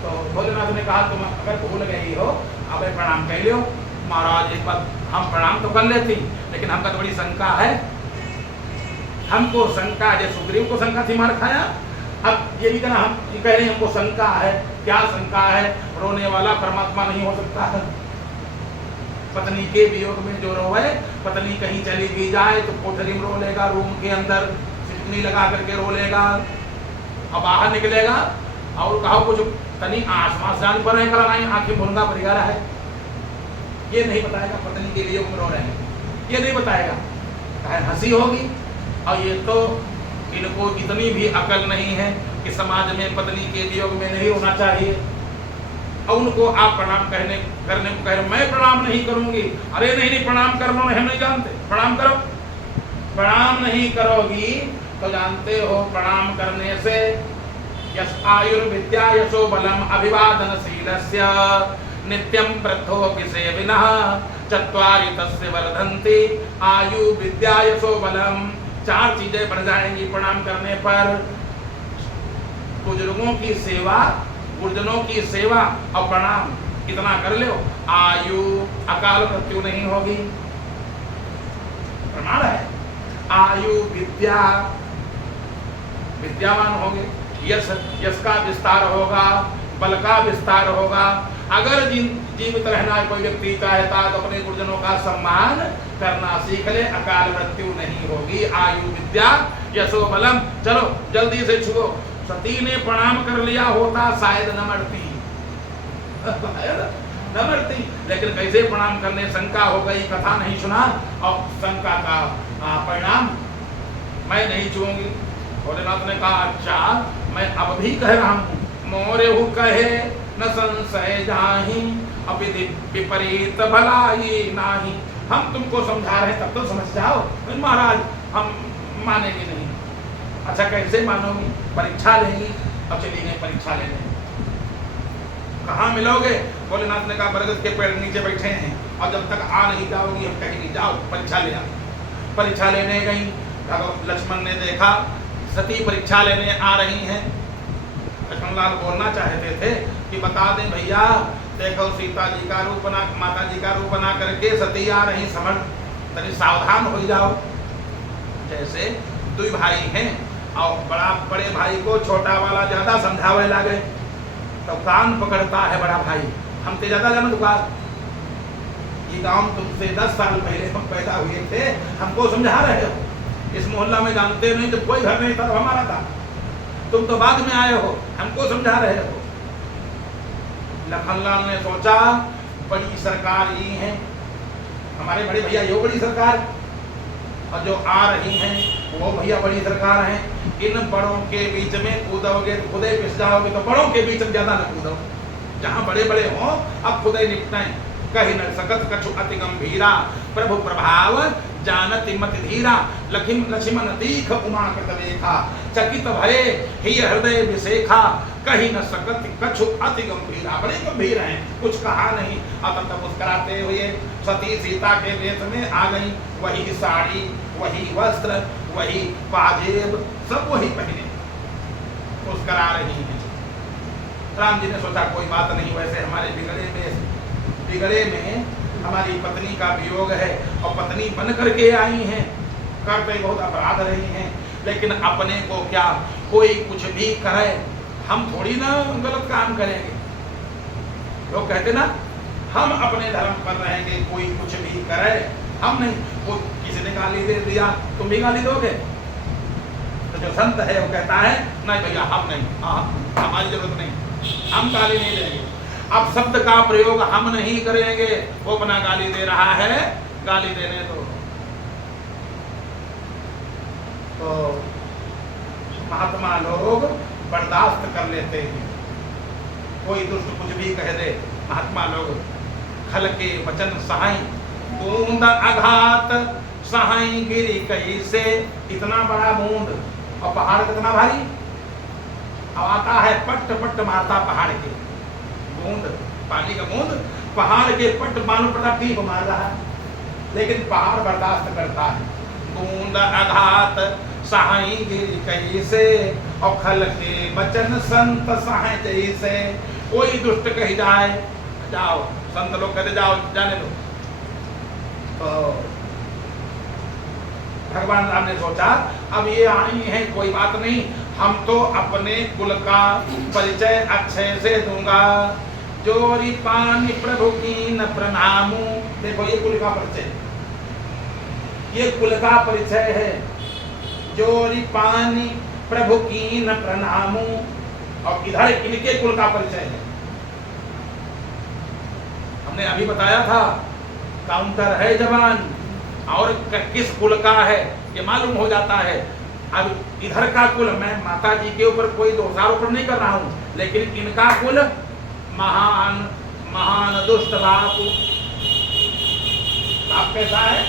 तो भोलेनाथ ने कहा तुम अगर भूल गई हो अब प्रणाम कह लो। महाराज एक बार हम प्रणाम तो कर लेती लेकिन हमका तो बड़ी शंका है। हमको शंका, जैसे सुग्रीव को शंका थी मार खाया, अब ये भी कहना हम कह रहे हैं हमको शंका है। क्या शंका है? रोने वाला परमात्मा नहीं हो सकता है। पत्नी के वियोग में जो रोए, पत्नी कहीं चली भी जाए तो कोठरी में रो लेगा, रूम के अंदर सिटनी लगा करके रो लेगा और बाहर निकलेगा और कहो कुछ तनी आसमान जान पर आंखें भूंगा परिगा रहा है। ये नहीं बताएगा पत्नी के वियोग में रो रहे हैं, ये नहीं बताएगा। हंसी होगी। और ये तो इनको इतनी भी अकल नहीं है कि समाज में पत्नी के वियोग में नहीं होना चाहिए। और उनको आप प्रणाम करने को कह रहे, मैं प्रणाम नहीं करूंगी। अरे नहीं प्रणाम करना हम नहीं जानते, प्रणाम करो। प्रणाम नहीं करोगी तो जानते हो प्रणाम करने से यश आयुर्विद्या यशो बलम अभिवादनशीलस्य नित्यं वृद्धोऽपि सेविनः चत्वारि तस्य वर्धन्ति आयु विद्या यशो बलम। 4 चीजें बढ़ जाएंगी प्रणाम करने पर। बुजुर्गों की सेवा, गुरुजनों की सेवा और प्रणाम कितना कर लो, आयु, अकाल मृत्यु नहीं होगी। प्रमाण है। आयु, विद्या, विद्यावान होंगे, यश का विस्तार होगा, बल का विस्तार होगा। अगर जीवित रहना कोई व्यक्ति चाहता तो अपने गुरुजनों का सम्मान करना सीख ले, अकाल मृत्यु नहीं होगी। आयु, विद्या, यशो बलम। चलो जल्दी से छुओ। सती ने प्रणाम कर लिया होता शायद न मरती, न मरती। लेकिन कैसे प्रणाम करने, शंका हो गई, कथा नहीं सुना और शंका का परिणाम मैं नहीं छूंगी। भोलेनाथ ने कहा अच्छा मैं अब भी कह रहा हूँ, मोरे हु कहे न संशय जाहि अभी विपरीत भलाई नाही। हम तुमको समझा रहे तब तो समझ जाओ। महाराज हम मानेंगे नहीं। अच्छा कैसे मानोगी? परीक्षा लेंगी। अब चली गई परीक्षा लेने। कहाँ मिलोगे? भोलेनाथ ने कहा बरगद के पेड़ नीचे बैठे हैं और जब तक आ नहीं जाओगी हम कहेंगे जाओ परीक्षा ले आओ। परीक्षा लेने गई। लक्ष्मण ने देखा सती परीक्षा लेने आ रही हैं। लक्ष्मणलाल बोलना चाहते थे कि बता दें भैया देखो सीता जी का रूप बना, माता जी का रूप बना करके सती आ रही, समझ तनी सावधान हो जाओ। जैसे 2 भाई हैं और बड़े भाई को छोटा वाला ज्यादा समझावे लगे तो कान पकड़ता है बड़ा भाई, हम ते ज्यादा जानो दुका ये गांव तुमसे 10 साल पहले हम पैदा हुए थे, हमको समझा रहे हो। इस मोहल्ला में जानते नहीं, जब कोई घर नहीं था तो हमारा था, तुम तो बाद में आए हो, हमको समझा रहे हो। लखनलाल ने सोचा बड़ी सरकार ये है, हमारे बड़े भैया यो बड़ी सरकार, और जो आ रही हैं वो भैया बड़ी सरकार हैं। इन बड़ों के बीच में कूदोगे तो खुदे पिस जाओगे, तो बड़ों के बीच में ज्यादा न कूदो। जहां बड़े बड़े हों अब खुद ही निपटें। कही न सकत कछु अति गंभीरा, प्रभु प्रभाव जानति मति धीरा। लक्ष्मण तीख उमा कृत देखा, चकित भये ही हृदय विशेखा। कही न सकत कछु अति गंभीरा, बड़े गंभीर हैं, कुछ कहा नहीं। अतः मुस्कुराते हुए सती सीता के वेश में आ गई। वही साड़ी, वही वस्त्र, वही पाजेब, सब वही पहने, मुस्कुरा रही हैं। राम जी ने सोचा कोई बात नहीं, वैसे हमारे बिगड़े में हमारी पत्नी का वियोग है और पत्नी बन करके आई हैं, करते बहुत अपराध रही हैं, लेकिन अपने को क्या, कोई कुछ भी करे हम थोड़ी ना गलत काम करेंगे। लोग कहते ना हम अपने धर्म पर रहेंगे, कोई कुछ भी करे हम नहीं। वो किसी ने गाली दे दिया तुम भी गाली दोगे? तो जो संत है वो कहता है नहीं भैया हम नहीं, हाँ हमारी जरूरत नहीं, हम गाली नहीं देंगे। अब शब्द का प्रयोग हम नहीं करेंगे, वो अपना गाली दे रहा है, गाली देने दो। तो महात्मा लोग बर्दाश्त कर लेते हैं, कोई दुष्ट कुछ भी कह दे, महात्मा लोग खल के वचन सहाय, बूंद आघात सहाय गिरी कैसे। इतना बड़ा बूंद और पहाड़ कितना भारी, अब आता है पट पट मारता पहाड़ के बूंद, पानी का बूंद पहाड़ के पट मानो पटा टीप मार रहा है, लेकिन पहाड़ बर्दाश्त करता है। बूंद आघात सहाय गिरी कैसे, और खल के वचन संत सहाय जैसे। कोई दुष्ट कही जाए जाओ, संत लोग कहते जाओ जाने दो। तो भगवान राम ने सोचा अब ये आई है कोई बात नहीं, हम तो अपने कुल का परिचय अक्षय से दूंगा। जोरी पानी प्रभु की न प्रणामू, देखो ये कुल का परिचय, ये कुल का परिचय है। जोरी पानी प्रभु की न प्रणामू, और इधर इनके कुल का परिचय है। हमने अभी बताया था काउंटर है जवान, और किस कुल का है ये मालूम हो जाता है। अब इधर का कुल, मैं माता जी के ऊपर कोई दोषारोपण नहीं कर रहा हूं, लेकिन इनका कुल महान महान दुष्ट बाप। बाप कैसा है?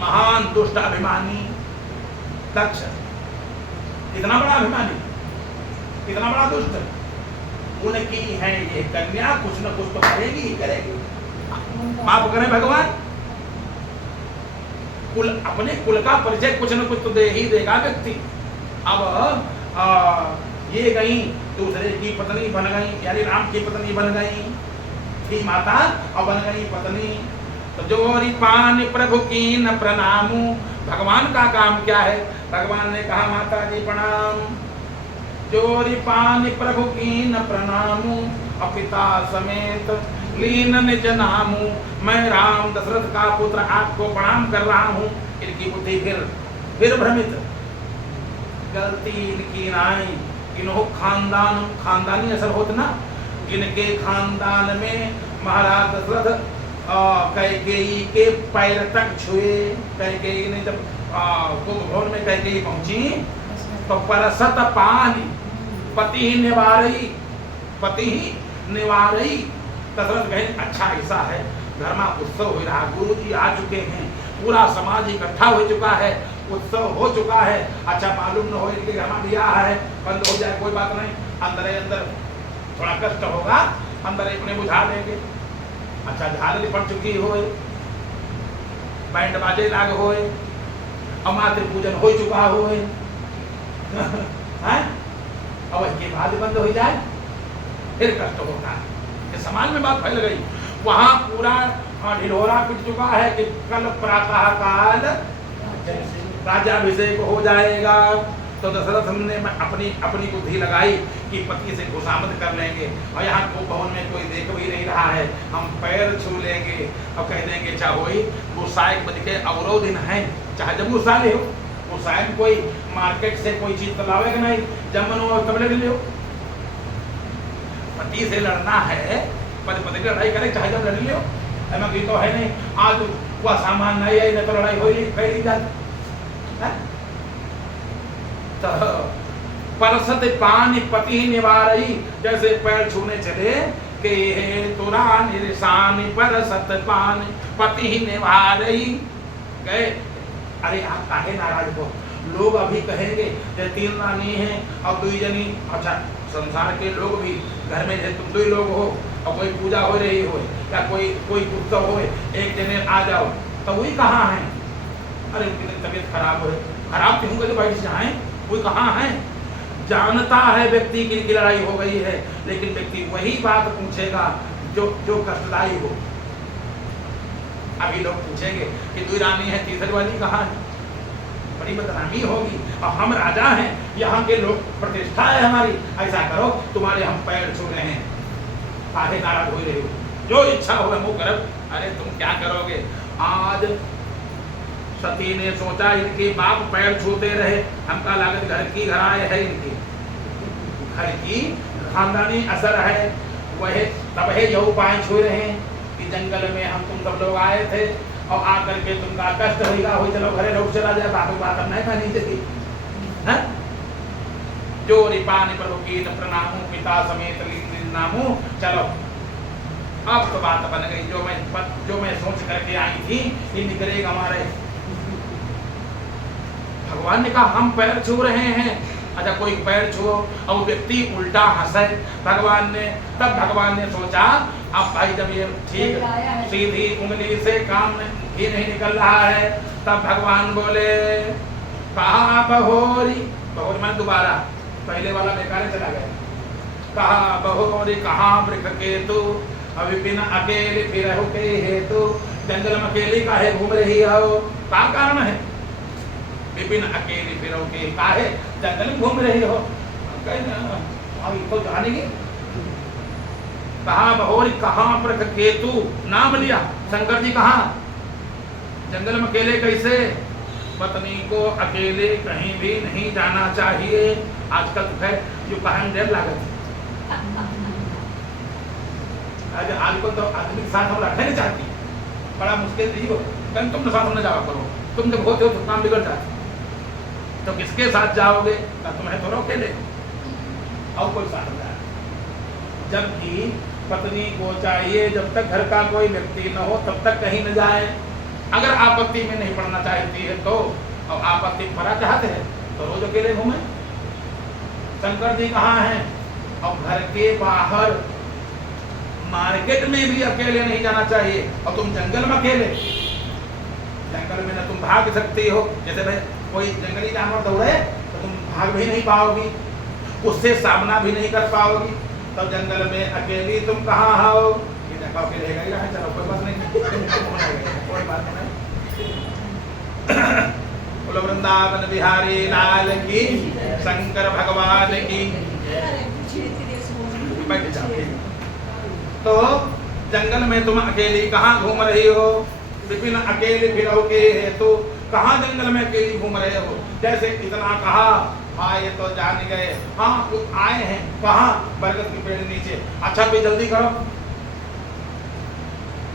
महान दुष्ट अभिमानी दक्ष, इतना बड़ा अभिमानी, इतना बड़ा दुष्ट। उनकी है ये कन्या, कुछ न कुछ तो करेगी ही करेगी। माफ करें भगवान, कुल अपने कुल का परिचय कुछ न कुछ तो दे ही देगा व्यक्ति। अब ये गई दूसरे की पत्नी बन गई, यानी राम की पत्नी बन गई थी माता और बन गई पत्नी। तो जोरी पान प्रभु की न प्रणामू, भगवान का काम क्या है? भगवान ने कहा माता जी प्रणाम। जोरी पान प्रभु की न प्रणामू, पिता समेत लीन निज नामू। मैं राम दशरथ का पुत्र आपको प्रणाम कर रहा हूँ। इनकी बुद्धि फिर भ्रमित, गलती इनकी नाई। इन्हों खानदान, खानदानी असर होता ना, इनके खानदान में महाराज दशरथ कैकेयी के पैर तक छुए। कैकेयी ने जब कुंभभवन में कैकेयी पहुंची तो परसत पानी पति ही निवारई, पति ही निवारई। दशरथ कहे अच्छा ऐसा है, घर में उत्सव हो रहा, गुरु जी आ चुके हैं, पूरा समाज इकट्ठा हो चुका है, उत्सव हो चुका है। अच्छा मालूम न हो इनके घर में ब्याह है, बंद हो जाए कोई बात नहीं, अंदर ही अंदर थोड़ा कष्ट होगा, अंदर अपने बुझा लेंगे। अच्छा झालर पड़ चुकी हो, बैंड बाजे लाग हो, मातृ पूजन हो चुका हो, और इसके बाद बंद हो जाए फिर कष्ट होता है। कि समाज में बात फैल गई, वहां पूरा ढिढोरा पिट चुका है कि कल प्रातः काल राजाभिषेक हो जाएगा। तो दशरथ ने अपनी बुद्धि लगाई कि पति से खुशामद कर लेंगे, और यहाँ को भवन में कोई देख भी नहीं रहा है, हम पैर छू लेंगे और कह देंगे चाहे गुस्साए बन के अवरोध दिन है, चाहे जब गुस्सा ले हो, गुस्साए कोई मार्केट से कोई चीज तो लावे नहीं, जब मन हो तब ले लो। पति से लड़ना है, पति की लड़ाई करे चाहे जब लड़ लियो, ऐसा की तो है नहीं। आज वह सामान नहीं है, न तो लड़ाई हो फैली जाती। तो परसत पानी पति निवारई, जैसे पैर छूने चले के तुरा निशान परसत पानी पति निवारई गए। अरे आप काहे नाराज हो? लोग अभी कहेंगे जे 3 रानी है और 2 जनी। अच्छा, संसार के लोग भी घर में तुम 2 लोग हो और कोई पूजा हो रही हो या कोई उत्सव हो, एक जने आ जाओ तो वही कहाँ है? अरे उनकी तबीयत खराब हो, खराब क्यों करके बैठ जाए, कोई कहाँ है? जानता है व्यक्ति की लड़ाई हो गई है, लेकिन व्यक्ति वही बात पूछेगा जो कष्टदायी हो। अभी लोग पूछेंगे कि 2 रानी है, तीसरी वाली कहाँ है? बड़ी बदनामी होगी। और हम राजा हैं, यहाँ के लोग प्रतिष्ठा है हमारी, ऐसा करो तुम्हारे हम पैर छू रहे हैं, काहे नाराज हो रहे हो? जो इच्छा हो वो करो। अरे तुम क्या करोगे? आज सती ने सोचा इनके बाप पैर छूते रहे, हमका लागत घर की घराए है, इनकी घर की खानदानी असर है, वह तब है यह उपाय छू रहे हैं कि जंगल में हम तुम सब लोग आए थे और आकर के तुमका कष्ट होगा, हो चलो घरे लोग चला जाए, बात नहीं कहनी चाहिए। जो रिपान प्रभु की प्रणामो पिता समेत नामो। चलो अब तो बात बन गई, जो मैं सोच करके आई थी कि निकलेगा हमारे। भगवान ने कहा हम पैर छू रहे हैं। अच्छा, कोई पैर छुओ और व्यक्ति उल्टा हंसे। भगवान ने सोचा अब भाई जब ये ठीक सीधी उंगली से काम ही नहीं निकल रहा है, तब भगवान बोले कहा बहोरी, बहोरी मैंने दोबारा पहले वाला बेकार चला गया। कहा बहोरी कहा वृक्ष केतु, विपिन अकेले फिर के हेतु, जंगल में अकेले काहे घूम रही हो? क्या कारण है? विपिन अकेले फिरो के काहे जंगल में घूम रही हो? तो जानेंगे। कहा बहोरी कहाँ वृक्ष केतु, नाम लिया शंकर जी। कहाँ? जंगल में अकेले कैसे? पत्नी को अकेले कहीं भी नहीं जाना चाहिए। आजकल तो है जो कहा डेढ़ लागत आजकल तो आदमी के साथ हम रखना नहीं चाहती, बड़ा मुश्किल नहीं हो। कहीं तुम साथ में जाओ करो, तुम जब होते हो तो काम बिगड़ जाते, तो किसके साथ जाओगे? तो तुम्हें तो अकेले और कोई साथ में जाए। जबकि पत्नी को चाहिए जब तक घर का कोई व्यक्ति न हो तब तक कहीं न जाए। अगर आपत्ति में नहीं पड़ना चाहती है तो, और आपत्ति पड़ा चाहते हैं तो रोज अकेले घूमे। शंकर जी कहाँ हैं? और घर के बाहर मार्केट में भी अकेले नहीं जाना चाहिए, और तुम जंगल में अकेले। जंगल में ना तुम भाग सकती हो, जैसे भाई कोई जंगली जानवर दौड़े तो तुम भाग भी नहीं पाओगी, उससे सामना भी नहीं कर पाओगी। तो जंगल में अकेली तुम कहाँ हो? ये देखो अकेले रहेगा ही रहा, चलो कोई बात नहीं, कोई बात नहीं। बोलो वृंदावन बिहारी लाल की, शंकर भगवान की। बैठ जाओ। तो जंगल में तुम अकेली कहाँ घूम रही हो? विपिन अकेले फिरो के हेतु, कहाँ जंगल में अकेली घूम रहे हो? जैसे इतना कहा, हाँ ये तो जान गए, हाँ आए हैं कहाँ? बरगद के पेड़ नीचे। अच्छा भी जल्दी करो,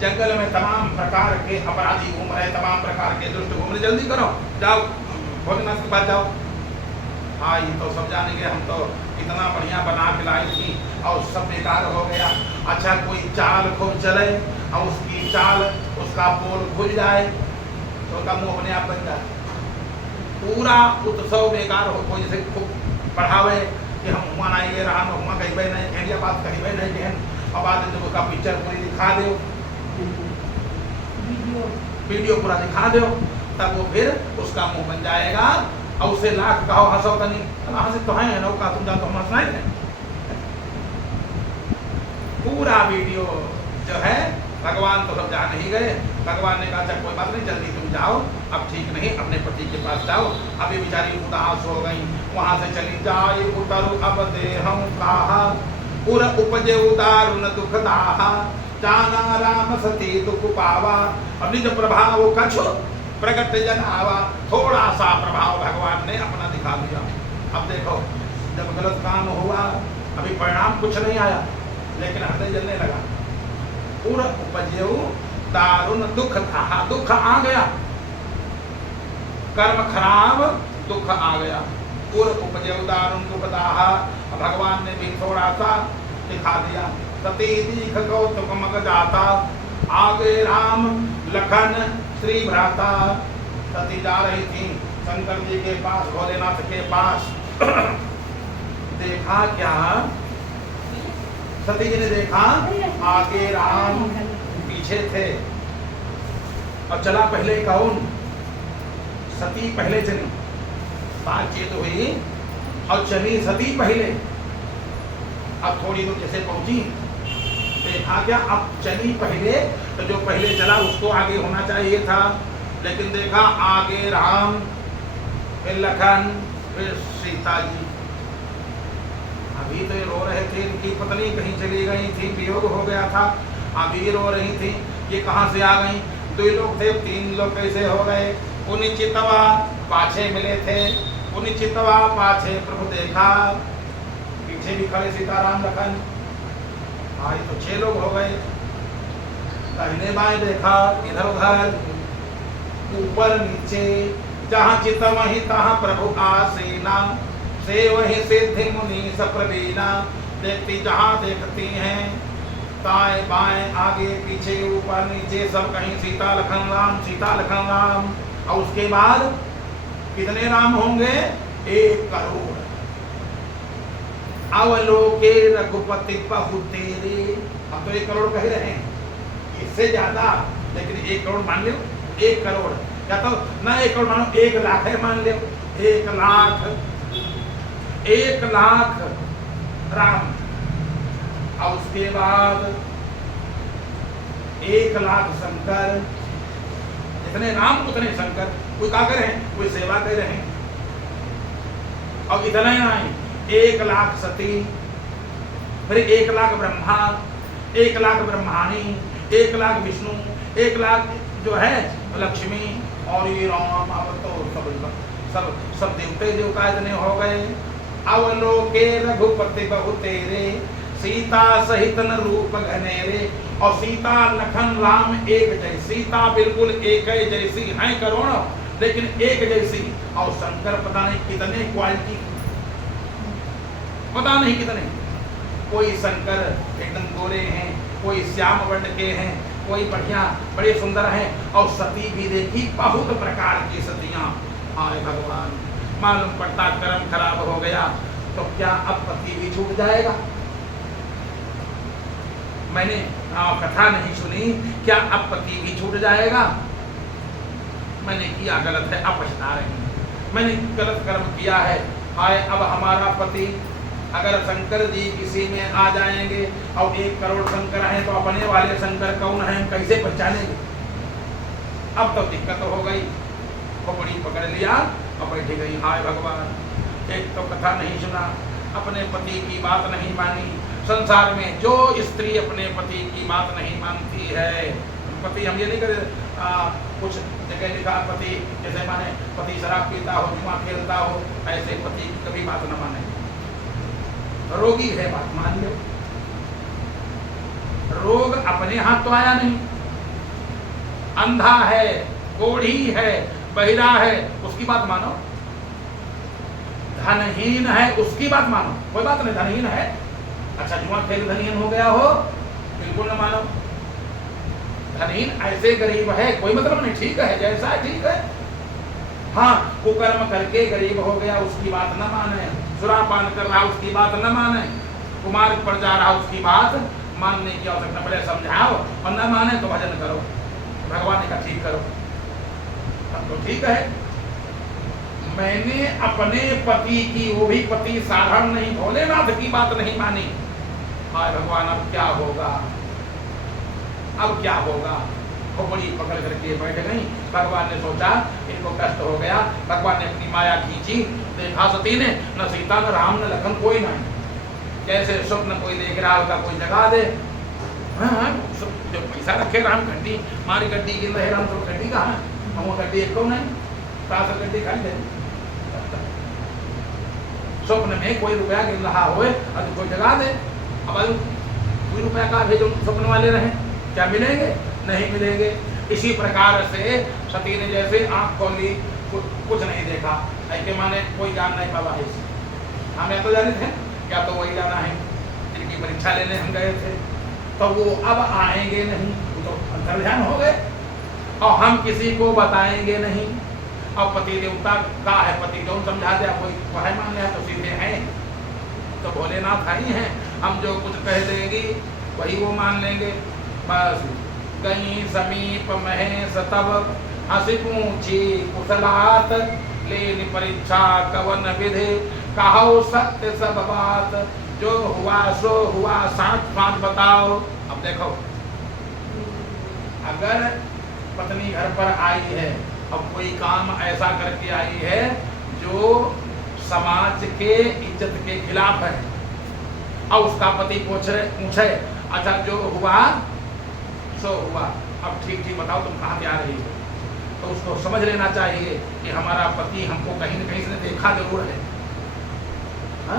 जंगल में तमाम प्रकार के अपराधी घूम रहे, तमाम प्रकार के दुष्ट घूम रहे, जल्दी करो, जाओ भोजनाथ के पास जाओ। हाँ ये तो सब जानेंगे, हम तो इतना बढ़िया बना के लाई थी और सब बेकार हो गया। अच्छा कोई चाल खूब चले और उसकी चाल, उसका पोल खुल जाए तो उसका मुंह अपने आप बन जाए, पूरा उत्सव बेकार हो। कोई जैसे खूब पढ़ावे कि हम हुआ ना ये रहा, हुआ कहीं भाई नहीं कह दिया बात, कहीं भाई नहीं कहन, और बाद में जब उसका पिक्चर पूरी दिखा दो, वीडियो पूरा दिखा दो, तब वो फिर उसका मुंह बन जाएगा। और उसे लाख कहो हंसो तो नहीं, हंसे तो है ना का तुम जाओ तो हम हंसना ही है। पूरा वीडियो जो है भगवान तो सब जान ही गए। भगवान ने कहा कोई बात नहीं, जल्दी तुम जाओ, अब ठीक नहीं, अपने पति के पास जाओ। अभी बेचारी उदास हो गई, वहां से चली जाए उतरु अब दे हम कहा, पुर उपजे उदारुण दुख दाहा, जाना राम सती दुख पावा। अब निज प्रभाव कछु प्रगट जनावा, थोड़ा सा प्रभाव भगवान ने अपना दिखा दिया। अब देखो जब गलत काम हुआ, अभी परिणाम कुछ नहीं आया, लेकिन हृदय जलने लगा। पूरा उपजे दारुण दुख था, दुख आ गया, कर्म खराब, दुख आ गया। पूर्व उपजे उदाहरण को बताहा। भगवान ने भी थोड़ा सा दिखा दिया। सती दीख कौतुक मग जाता, आगे राम लखन श्री भ्राता। सती जा रही थी शंकर जी के पास, भोलेनाथ के पास। देखा क्या, सती जी ने देखा आगे राम पीछे थे, और चला पहले कौन? सती पहले चली, बातचीत हुई और चली सती पहले। अब थोड़ी दूर जैसे पहुंची, देखा क्या, अब चली पहले तो जो पहले चला उसको आगे होना चाहिए था, लेकिन देखा आगे राम, फिर लखन, फिर सीता जी। अभी तो ये रो रहे थे, इनकी पत्नी कहीं चली गई थी, वियोग हो गया था, अभी रो रही थी, ये कहाँ से आ गई? 2 लोग थे, 3 लोग कैसे हो गए? पुनिचितवा पाछे मिले थे, पुनिचितवा पाछे प्रभु देखा, पीछे भी खड़े सीताराम लखन, आज तो 6 लोग हो गए। दाहिने बाएं देखा, इधर उधर, ऊपर नीचे, जहाँ चित वहीं तहाँ प्रभु आसीना, से वहीं सिद्धि मुनि सप्रवीणा। देखती जहाँ देखती हैं, दाएं बाएं आगे पीछे ऊपर नीचे सब कहीं सीता लखन राम, सीता लखन राम। और उसके बाद कितने राम होंगे? 1 करोड़। अवलोके रघुपति बहु तेरे। अब तो 1 करोड़ कह रहे हैं, इससे ज्यादा, लेकिन 1 करोड़ मान लो, 1 करोड़ या तो ना 1 करोड़ मानो, 1 लाख है मान लो, 1 लाख, 1 लाख राम। और उसके बाद 1 लाख शंकर, जितने राम उतने शंकर। कोई क्या कर रहे हैं? कोई सेवा कर रहे हैं। और इतना ही नहीं, 1 लाख सती, फिर 1 लाख ब्रह्मा, 1 लाख ब्रह्माणी, 1 लाख विष्णु, 1 लाख जो है लक्ष्मी, और ये राम। अब तो सब देवते देवता इतने हो गए। अवलोके रघुपति बहु तेरे, सीता सहित न रूप घनेरे। और सीता लखन राम एक जैसी, सीता बिल्कुल एक जैसी हैं करोड़ों, लेकिन एक जैसी। और शंकर पता नहीं कितने क्वालिटी, पता नहीं कितने। कोई शंकर एकदम गोरे हैं, कोई श्याम वर्ण के हैं, कोई बढ़िया बड़े सुंदर हैं। और सती भी देखी बहुत प्रकार की सतियां। हाय भगवान, मालूम पड़ता कर्म खराब हो गया तो क्या अब पति भी छूट जाएगा? मैंने कथा नहीं सुनी, क्या अब पति भी छूट जाएगा? मैंने किया गलत है, अब पछता रही हूं, मैंने गलत कर्म किया है। हाय अब हमारा पति, अगर शंकर जी किसी में आ जाएंगे और 1 करोड़ शंकर हैं तो अपने वाले शंकर कौन हैं, कैसे पहचानेंगे? अब तो दिक्कत हो गई। खोपड़ी पकड़ लिया और बैठ गई। हाय भगवान, एक तो कथा नहीं सुना, अपने पति की बात नहीं मानी। संसार में जो स्त्री अपने पति की बात नहीं मानती है, पति, हम ये नहीं कहते कुछ जगह लिखा पति जैसे माने पति शराब पीता हो, जुआ खेलता हो, ऐसे पति की कभी बात न माने। रोगी है बात मान लो, रोग अपने हाथ तो आया नहीं। अंधा है, कोढ़ी है, बहिरा है, उसकी बात मानो। धनहीन है, उसकी बात मानो, कोई बात नहीं। धनहीन है, अच्छा जुआ खेल धनहीन हो गया हो, बिल्कुल न मानो। धनहीन ऐसे गरीब है, कोई मतलब नहीं, ठीक है, जैसा है ठीक है। हाँ, कुकर्म करके गरीब हो गया, उसकी बात न माने। सुरापान कर रहा, उसकी बात न माने। कुमार पर जा रहा, उसकी बात मानने की आवश्यकता, पहले समझाओ, और न माने तो भजन करो, भगवान का ठीक करो, अब तो ठीक है। मैंने अपने पति की, वो भी पति साधारण नहीं, भोलेनाथ की बात नहीं मानी। हाय भगवान, अब क्या होगा, अब क्या होगा? खोपड़ी पकड़ करके बैठ गई। भगवान ने सोचा इनको कष्ट हो गया, भगवान ने अपनी माया खींची। देखा सती ने, न सीता न राम न लखन कोई नहीं। जैसे स्वप्न कोई देख रहा होगा, कोई जगा दे। हाँ, जो पैसा रखे राम गड्डी, मारी गड्डी गिन रहे राम, तो गड्डी कहाँ? हम वो गड्डी एक को नहीं, 7 गड्डी खाई दे। स्वप्न में कोई रुपया गिन रहा हो और कोई जगा दे। अब कोई रुपया का भी जो स्वप्न वाले रहे, क्या मिलेंगे? नहीं मिलेंगे। इसी प्रकार से सती ने जैसे आंख खोली, कुछ नहीं देखा, ऐके माने कोई ज्ञान नहीं पावा है। हमें तो जाने थे क्या, तो वही जाना है जिनकी परीक्षा लेने हम गए थे, तो वो अब आएंगे नहीं, वो तो अंतर्ध्यान हो गए, और हम किसी को बताएंगे नहीं। और पति देवता का है, पति कौन समझा दे, कोई वह मान लिया तो सीधे हैं, तो भोलेनाथ ही हैं, हम जो कुछ कह देंगी वही वो मान लेंगे। बस गई समीप महेश तब हंसी पूछी कुशलात, लेनी परीक्षा कवन विधि कहो सत्य सब बात, जो हुआ सो हुआ साथ साथ बताओ। अब देखो, अगर पत्नी घर पर आई है, अब कोई काम ऐसा करके आई है जो समाज के इज्जत के खिलाफ है, और उसका पति पूछे अच्छा जो हुआ सो हुआ, अब ठीक ठीक बताओ तुम कहाँ से आ रही हो, तो उसको समझ लेना चाहिए कि हमारा पति हमको कहीं न कहीं से देखा जरूर है, हा?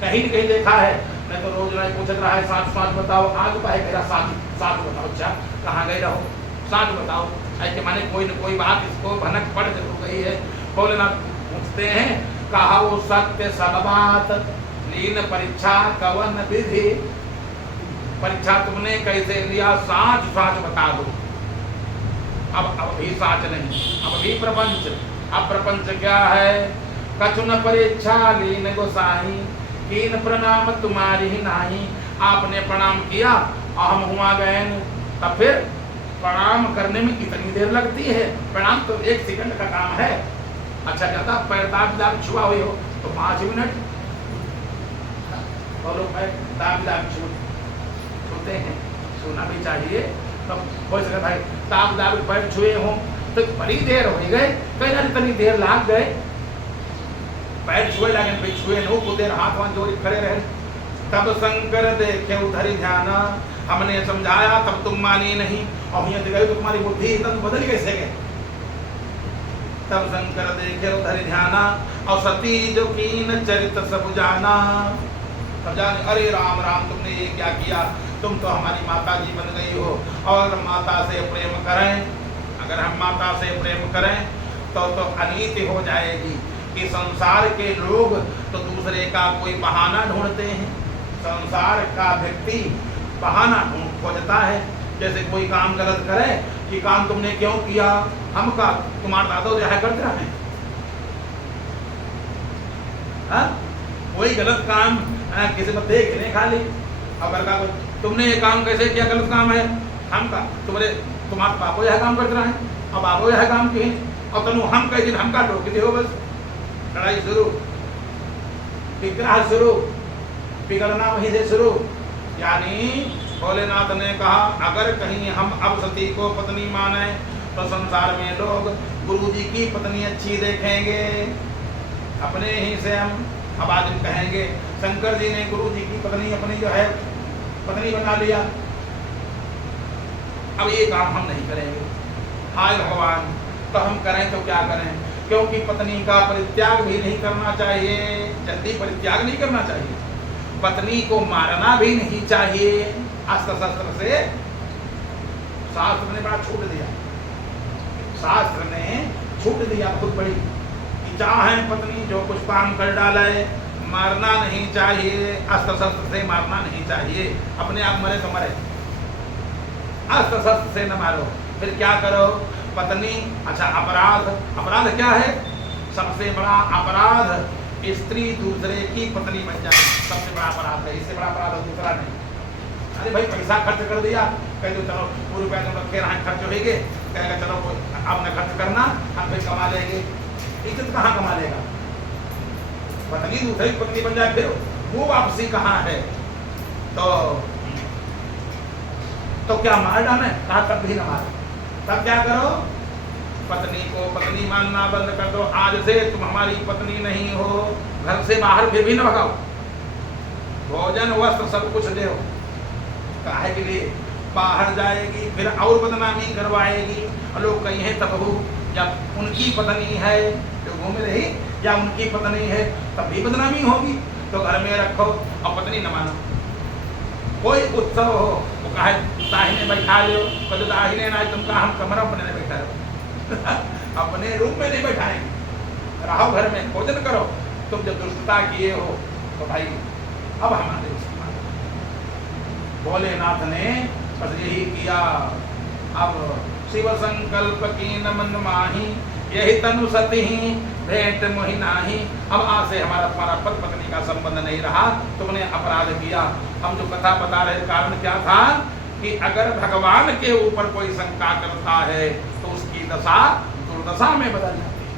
कहीं न कहीं देखा है, नहीं तो रोज नहीं पूछ रहा है साथ साथ बताओ, आज का है मेरा साथ साथ बताओ, अच्छा कहाँ गए रहो साथ बताओ, ऐसे माने कोई न कोई बात इसको भनक पड़ जरूर गई है। भोलेनाथ पूछते हैं कहा वो सत्य सब बात, लीन परीक्षा कवन विधि, परीक्षा तुमने कैसे लिया साच साच बता दो। अब भी साच नहीं, अब भी प्रपंच। अब प्रपंच क्या है, कछु न परीक्षा लीन गोसाई, कीन प्रणाम तुम्हारी ही नाही, आपने प्रणाम किया और हम हुआ गए, तब फिर प्रणाम करने में कितनी देर लगती है, प्रणाम तो 1 सेकंड का काम है। अच्छा कहता पैर दाब छुआ हुई हो तो 5 मिनट, बोलो पैर दाब छूते हैं, छूना भी चाहिए, तो हो सके भाई दाब पैर छुए हों तो बड़ी देर हो गए, कहीं ना इतनी देर लाग गए, पैर छुए लगे फिर छुए नो को देर हाथ वहां जोड़ी खड़े रहे। तब शंकर देखे उधर ध्यान, हमने समझाया तब तुम मानी नहीं, और यहाँ गए तो तुम्हारी बुद्धि एकदम बदल कैसे गए। तब शंकर देखे उधर ध्यान, और सती जो कीन चरित सब जाना, तब जाने अरे राम राम तुमने ये क्या किया, तुम तो हमारी माता जी बन गई हो, और माता से प्रेम करें, अगर हम माता से प्रेम करें तो अनीति हो जाएगी कि संसार के लोग तो दूसरे का कोई बहाना ढूंढते हैं, संसार का व्यक्ति बहाना खोजता है। जैसे कोई काम गलत करे कि काम तुमने क्यों किया, हम का तुम्हारे दादा जो है करते रहे, कोई गलत काम किसी को देखने खाली, अगर का तुमने ये काम कैसे किया, गलत काम है, हम का तुम्हारे बापो यह काम करते रहे, अब बापो यह काम किए, और तुम हम कह दिन हमका टोक दे हो, बस लड़ाई शुरू, विग्रह शुरू, बिगड़ना वहीं से शुरू। यानी भोलेनाथ ने कहा अगर कहीं हम अब सती को पत्नी माने तो संसार में लोग गुरु जी की पत्नी अच्छी देखेंगे, अपने ही से हम आज कहेंगे शंकर जी ने गुरु जी की पत्नी अपनी जो है पत्नी बना लिया, अब ये काम हम नहीं करेंगे। हाय भगवान, तो हम करें तो क्या करें, क्योंकि पत्नी का परित्याग भी नहीं करना चाहिए, जल्दी परित्याग नहीं करना चाहिए, पत्नी को मारना भी नहीं चाहिए अस्त्र शस्त्र से। शास्त्र ने बड़ा छूट दिया, शास्त्र ने छूट दिया बहुत बड़ी, कि चाहे पत्नी जो कुछ काम कर डाले मारना नहीं चाहिए, अस्त्र शस्त्र से मारना नहीं चाहिए, अपने आप मरे तो मरे, अस्त्र शस्त्र से न मारो। फिर क्या करो, पत्नी अच्छा अपराध क्या है, सबसे बड़ा अपराध स्त्री दूसरे की पत्नी बन जाए, सबसे बड़ा अपराध है, इससे बड़ा अपराध दूसरा नहीं। अरे भाई पैसा खर्च कर दिया, कह दो चलो ₹100 तुम रखे रहे खर्च होएंगे, कहेगा चलो अब न खर्च करना, हम फिर कमा लेंगे, इज्जत कहाँ कमा लेगा, पत्नी दूसरे की पत्नी बन जाए फिर वो वापसी कहाँ है। तो क्या मार डाले, कहा तब भी न मारो, तब क्या करो, पत्नी को पत्नी मानना बंद कर दो, आज से तुम हमारी पत्नी नहीं हो, घर से बाहर फिर भी न भगाओ, भोजन वस्त्र सब कुछ दो, काहे के लिए बाहर जाएगी फिर और बदनामी करवाएगी, और लोग कहीं हैं तब हो, या उनकी पत्नी है जो घूम रही, या उनकी पत्नी है तब भी बदनामी होगी, तो घर में रखो और पत्नी न मानो। कोई उत्सव हो वो कहे दाहिने बैठा लो, कदो दाहिने ना तुम कहा हम कमरा अपने बैठा रहो, अपने रूम में नहीं बैठाएंगे, रहो घर में, भोजन करो। तुम जब दुष्टता किए हो तो भाई अब हमारे भोलेनाथ ने बस यही किया। अब शिव संकल्प की न मन माही, यही तनु सती भेंट मोहि नाही। अब आज से हमारा तुम्हारा पति पत्नी का संबंध नहीं रहा, तुमने अपराध किया। हम जो कथा बता रहे कारण क्या था कि अगर भगवान के ऊपर कोई शंका करता है तो उसकी दशा दुर्दशा में बदल जाती है,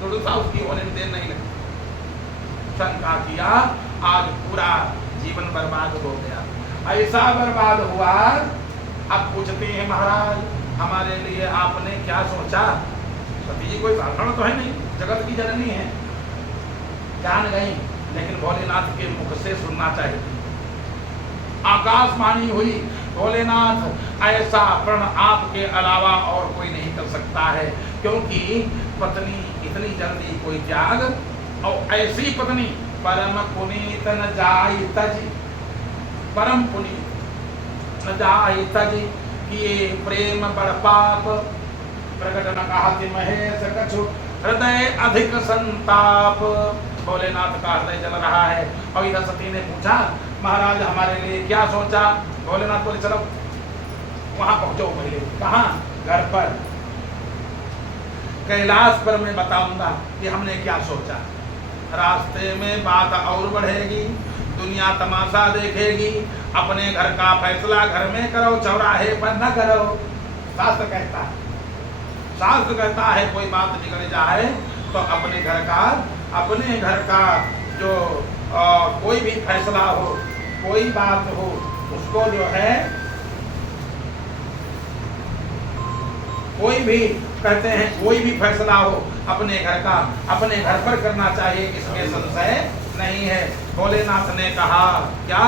दुर्दशा उसकी होने देर नहीं लगती। शंका किया, आज पूरा जीवन बर्बाद हो गया। ऐसा बर्बाद हुआ। अब पूछते हैं महाराज हमारे लिए आपने क्या सोचा? सती जी कोई साधारण तो है नहीं, जगत की जननी है, जान गई, लेकिन भोलेनाथ के मुख से सुनना चाहिए। आकाशवाणी हुई, भोलेनाथ ऐसा प्रण आपके अलावा और कोई नहीं कर सकता है, क्योंकि पत्नी इतनी जल्दी कोई त्याग, और ऐसी पत्नी परम पुनीत न जाई तजी, परम पुनीत न जाई तजी, किए प्रेम बड़ पाप, प्रकट न कहति महेश कछु, हृदय अधिक संताप। भोलेनाथ का हृदय जल रहा है। और इधर सती ने पूछा महाराज हमारे लिए क्या सोचा? भोलेनाथ बोले चलो वहां पहुंचो पहले। कहाँ? घर पर, कैलाश पर मैं बताऊंगा कि हमने क्या सोचा। रास्ते में बात और बढ़ेगी, दुनिया तमाशा देखेगी, अपने घर का फैसला घर में करो, चौराहे पर न करो। शास्त्र कहता है, शास्त्र कहता है कोई बात बिगड़ जाए तो अपने घर का जो कोई भी फैसला हो, कोई बात हो, उसको जो है कोई भी कहते हैं कोई भी फैसला हो अपने घर पर करना चाहिए, इसमें संशय नहीं है। भोलेनाथ ने कहा क्या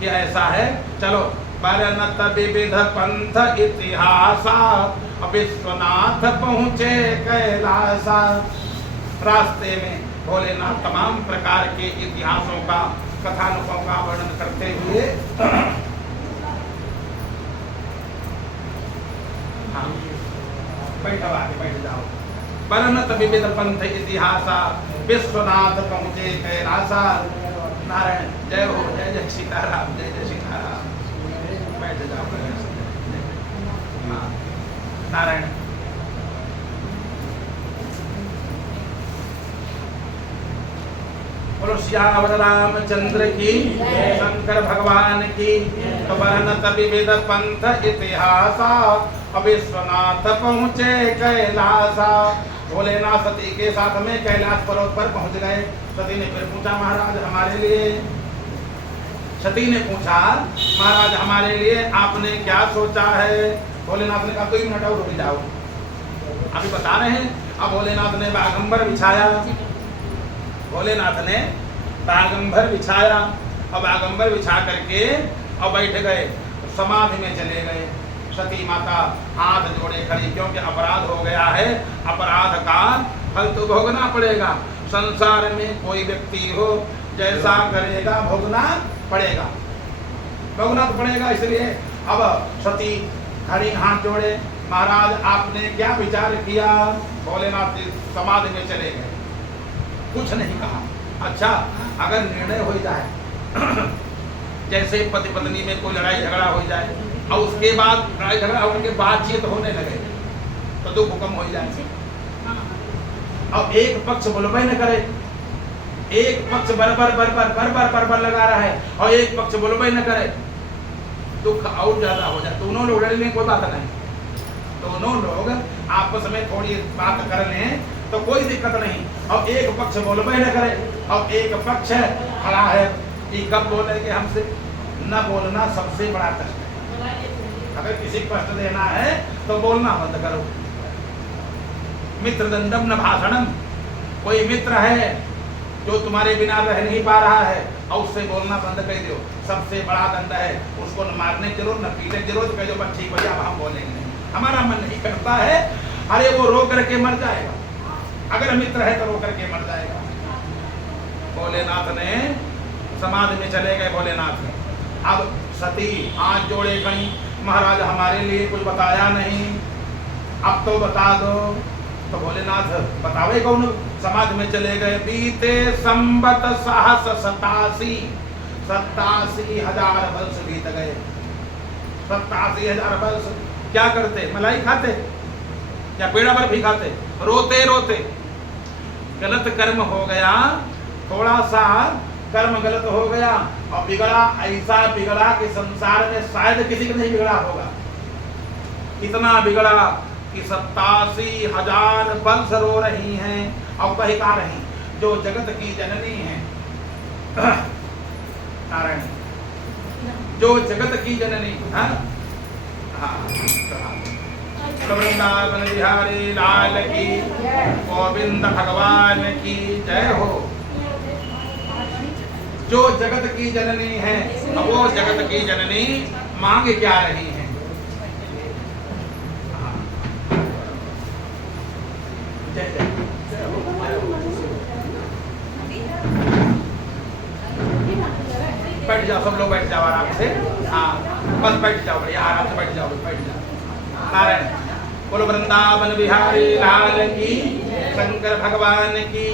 कि ऐसा है, चलो बरनत विविध पंथ इतिहासा, विश्वनाथ पहुँचे कैलासा। रास्ते में भोलेनाथ तमाम प्रकार के इतिहासों का, कथानकों का वर्णन करते हुए हाँ, बैठो आगे बैठ जाओ। बरनत विविध पंथ इतिहासा, विश्वनाथ पहुँचे कैलासा। नारायण जय हो, जय जय सीताराम, जय जय सीताराम। बैठ जाओ। हाँ, नारायण बोलो श्यावर रामचंद्र की, शंकर भगवान की। तो बरनत विविध पंथ इतिहासा, विश्वनाथ पहुँचे कैलासा। भोलेनाथ सती के साथ में कैलाश पर्वत पर पहुँच गए। सती ने फिर पूछा महाराज हमारे लिए, सती ने पूछा महाराज हमारे लिए आपने क्या सोचा है? भोलेनाथ ने कहा 2 मिनट और रुक जाओ, अभी बता रहे हैं। अब भोलेनाथ ने बागंबर बिछाया, भोलेनाथ ने बागंबर बिछाया और बागंबर बिछा करके और बैठ गए, समाधि में चले गए। सती माता हाथ जोड़े खड़ी, क्योंकि अपराध हो गया है, अपराध का फल तो भोगना पड़ेगा। संसार में कोई व्यक्ति हो, जैसा करेगा भोगना पड़ेगा, भोगना तो पड़ेगा। इसलिए अब सती खड़ी हाथ जोड़े, महाराज आपने क्या विचार किया? भोलेनाथ समाधि में चले गए, कुछ नहीं कहा। अच्छा अगर निर्णय हो जाए जैसे पति पत्नी में कोई लड़ाई झगड़ा हो जाए और उसके बाद लड़ाई झगड़ा होने के बातचीत होने लगे तो 2 हुक्म हो जाए। अब एक पक्ष बोलबे न करे, एक पक्ष बरबर लगा रहा है और एक पक्ष बोलबे न करे, दुख और ज्यादा हो जाए। दोनों लोग लड़ने कोई बात नहीं, दोनों लोग आपस में थोड़ी बात कर लें तो कोई दिक्कत नहीं। और एक पक्ष बोलबे न करे और एक पक्ष खड़ा है कि कब बोलेंगे हमसे। न बोलना सबसे बड़ा कष्ट है। अगर किसी को कष्ट देना है तो बोलना बंद करो। मित्र दंडम न भाषणम, कोई मित्र है जो तुम्हारे बिना रह नहीं पा रहा है और उससे बोलना बंद कर दो, सबसे बड़ा दंड है। उसको न मारने की जरूरत, न पीटने की जरूरत, कह दो बस ठीक भैया हम बोलेंगे नहीं, हमारा मन नहीं करता है। अरे वो रो करके मर जाएगा, अगर मित्र है तो रो करके मर जाएगा। भोलेनाथ ने समाधि में चले गए। भोलेनाथ ने अब सती हाथ जोड़े खड़ी, महाराज हमारे लिए कुछ बताया नहीं, अब अब तो बता दो। तो भोलेनाथ बतावे कौन? समाज में चले गए। बीते संबत सहस 87,000 वर्ष बीत गए। 87,000 वर्ष क्या करते? मलाई खाते या पेड़ा बर्फी खाते? रोते रोते। गलत कर्म हो गया, थोड़ा सा कर्म गलत हो गया और बिगड़ा, ऐसा बिगड़ा कि संसार में शायद किसी का नहीं बिगड़ा होगा। इतना बिगड़ा कि 87,000 वर्ष रो रही हैं और बहका रही, जो जगत की जननी है नारायण, जो जगत की जननी। हाँ वृंदावन बिहारी लाल की, गोविंद भगवान की जय हो। जो जगत की जननी है, वो जगत की जननी मांग क्या रही है? जय जय। बैठ जाओ, सब लोग बैठ जाओ आराम से। हाँ बस बैठ जाओ, बढ़िया आराम से बैठ जाओ, बैठ जाओ। नारायण बोलो वृंदावन बिहारी लाल की, शंकर भगवान की।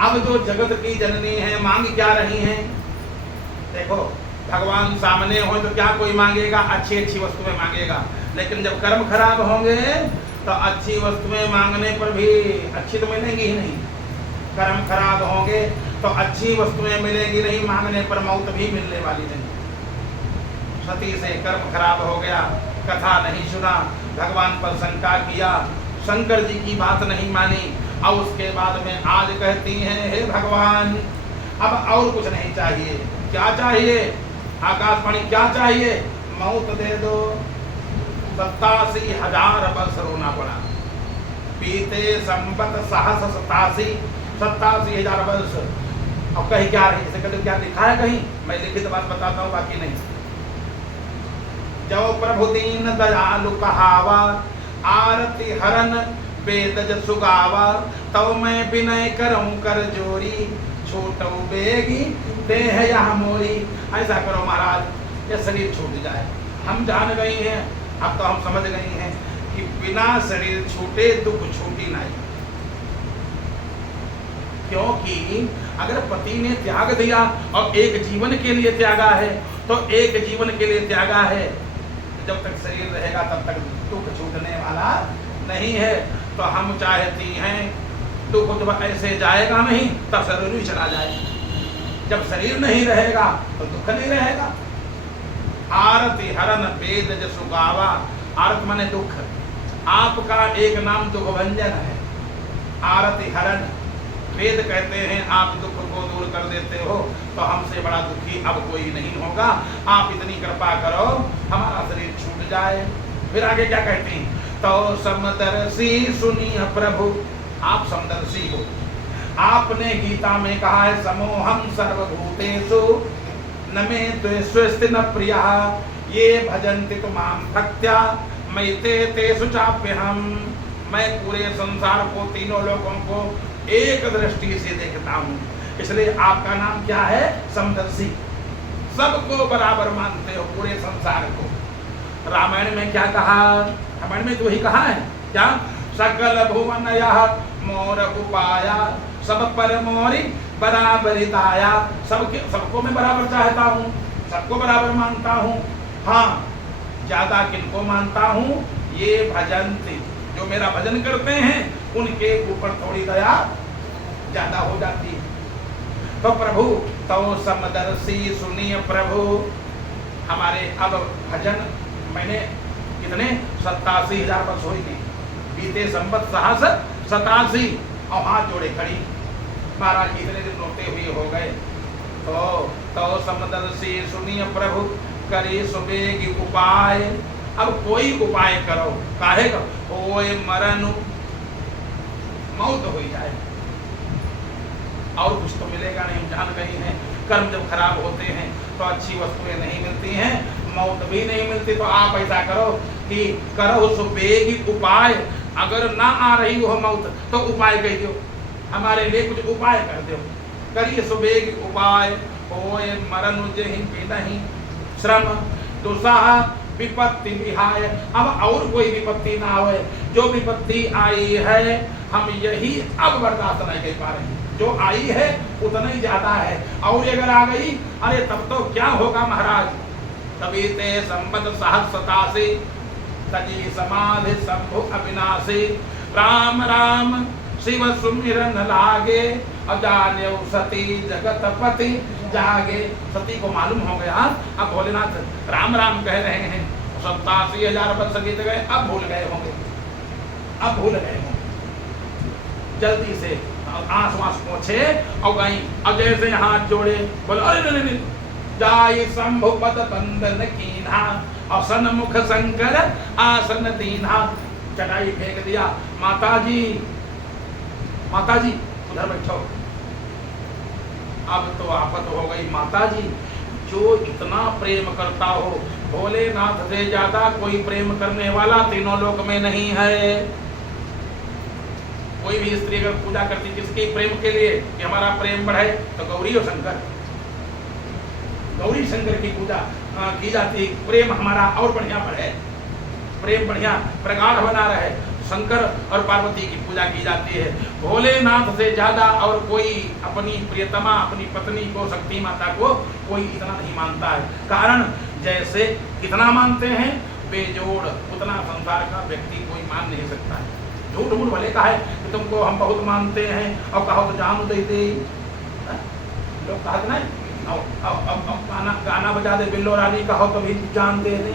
अब जो जगत की जननी है, मांग क्या रही हैं? देखो, भगवान सामने हो तो क्या कोई मांगेगा? अच्छी अच्छी वस्तुएं मांगेगा। लेकिन जब कर्म खराब होंगे तो अच्छी वस्तुएं मांगने पर भी अच्छी तो मिलेंगी ही नहीं। कर्म खराब होंगे तो अच्छी वस्तुएं मिलेंगी नहीं, मांगने पर मौत भी मिलने वाली नहीं। सती से कर्म खराब हो गया, कथा नहीं सुना, भगवान पर शंका किया, शंकर जी की बात नहीं मानी, और उसके बाद में आज कहती हैं हे भगवान अब और कुछ नहीं चाहिए। क्या चाहिए? आकाशवाणी क्या चाहिए? मौत दे दो। 87,000 वर्ष रोना पड़ा। बीते संबत सहस 87,000 वर्ष। अब कहीं क्या रही? जैसे कहते क्या लिखा है कहीं? मैं लिखित बात बताता हूँ, बाकी नहीं। जो प्रभु दीन दयालु कहावा, आरती हरन वेदज सुगावा, तव मैं विनय करऊं कर जोरी, छोटो बेगी देह यह मोरी। ऐसा करो महाराज, ये शरीर छूट जाए। हम जान गए हैं, अब तो हम समझ गए हैं कि बिना शरीर छूटे दुख छूटी नहीं। क्योंकि अगर पति ने त्याग दिया और एक जीवन के लिए त्यागा है, तो एक जीवन के लिए त्यागा है, जब तक शरीर रहेगा तब तक दुख छूटने वाला नहीं है। तो हम चाहती हैं दुख जब ऐसे जाएगा नहीं तब शरीर भी चला जाए। जब शरीर नहीं रहेगा तो दुख नहीं रहेगा। आरती हरन वेद जसु गावा। आरत माने दुख। आपका एक नाम दुख भंजन है, आरती हरन। वेद कहते हैं आप दुख को दूर कर देते हो, तो हमसे बड़ा दुखी अब कोई नहीं होगा। आप इतनी कृपा करो हमारा शरीर छूट जाए। फिर आगे क्या कहते हैं? तो समदर्शी सुनिए प्रभु। आप समदर्शी हो। आपने गीता में कहा है समोहम सर्वभूतेषु न मे द्वेष्टि न प्रिया, ये भजन्ति तुमाम भक्त्या मयिते तेषु चाप्यहम। मैं पूरे संसार को, तीनों लोगों को एक दृष्टि से देखता हूँ। इसलिए आपका नाम क्या है? समदर्शी। सबको बराबर मानते हो, पूरे संसार को। रामायण में क्या कहा? रामायण में तो वही कहा है क्या? सकल भुवन यह मोर उपाया, सब पर मोरी बराबरी दाया। सबको मैं बराबर चाहता हूँ, सबको बराबर मानता हूँ। हाँ, ज्यादा किनको मानता हूँ? ये भजन्ति, जो मेरा भजन करते हैं उनके ऊपर थोड़ी दया ज्यादा हो जाती है। तो प्रभु तो समदर्शी सुनिए प्रभु। हमारे अब भजन मैंने कितने 87,000 वर्ष हुई थी। बीते संबत सहस 87 और हाथ जोड़े खड़ी। महाराज इतने दिन रोते हुए हो गए। तो समदर्शी सुनिए प्रभु, करे सुबेग उपाय। अब कोई उपाय करो। काहे का? ओए मरण, मौत हो जाए और कुछ तो मिलेगा नहीं। जान गई हैं कर्म जब खराब होते हैं तो अच्छी वस्तुएं नहीं मिलती हैं, मौत भी नहीं मिलती। तो आप ऐसा करो कि करो सुबेगी उपाय। अगर ना आ रही हो मौत तो उपाय कह दो, हमारे लिए कुछ उपाय कर दो। करिए सुबेगी उपाय। ओए मरण जेहि बिनहि श्रम दुसाह विपत्ति विहाय। अब और कोई विपत्ति ना होए, जो विपत्ति आई है हम यही अब बर्दाश्त नहीं कर पा रहे हैं। जो आई है उतना ही ज्यादा है, और अगर आ गई अरे तब तो क्या होगा महाराज। तभी ते संबत सहस्रता से तजी समाधि शंभु अविनाशी। राम राम शिव सुमिरन लागे अजान्यो सती जगतपति जागे। सती को मालूम हो गया अब भोलेनाथ राम राम कह रहे हैं, 87,000 वर्ष बीत गए, अब भूल गए होंगे, अब भूल गए होंगे। जल्दी से आंस वास पोछे और गई, अब जैसे हाथ जोड़े बोलो अरे नहीं जाय शंभु पद बंदन कीन्हा और सन्मुख शंकर आसन दीन्हा। चटाई फेंक दिया, माता जी उधर बैठो। अब तो आफत हो गई माता जी। जो इतना प्रेम करता हो भोलेनाथ से ज्यादा कोई प्रेम करने वाला तीनों लोक में नहीं है। कोई भी स्त्री अगर पूजा करती किसके प्रेम के लिए कि हमारा प्रेम बढ़े, तो गौरी और शंकर, गौरी शंकर की पूजा की जाती, प्रेम हमारा और बढ़िया बढ़े, प्रेम बढ़िया प्रगाढ़ बना रहे, शंकर और पार्वती की पूजा की जाती है। भोलेनाथ से ज्यादा और कोई अपनी प्रियतमा अपनी पत्नी को, शक्ति माता को कोई इतना नहीं मानता है। कारण जैसे कितना मानते हैं बेजोड़, उतना संसार का व्यक्ति कोई मान नहीं सकता है। झूठ मूठ भले कहा है कि तुमको हम बहुत मानते हैं और कहो तो जान दे दे, लोग कहते नहीं गाना बजा दे बिल्लो रानी, कहो तो भी जान दे दे,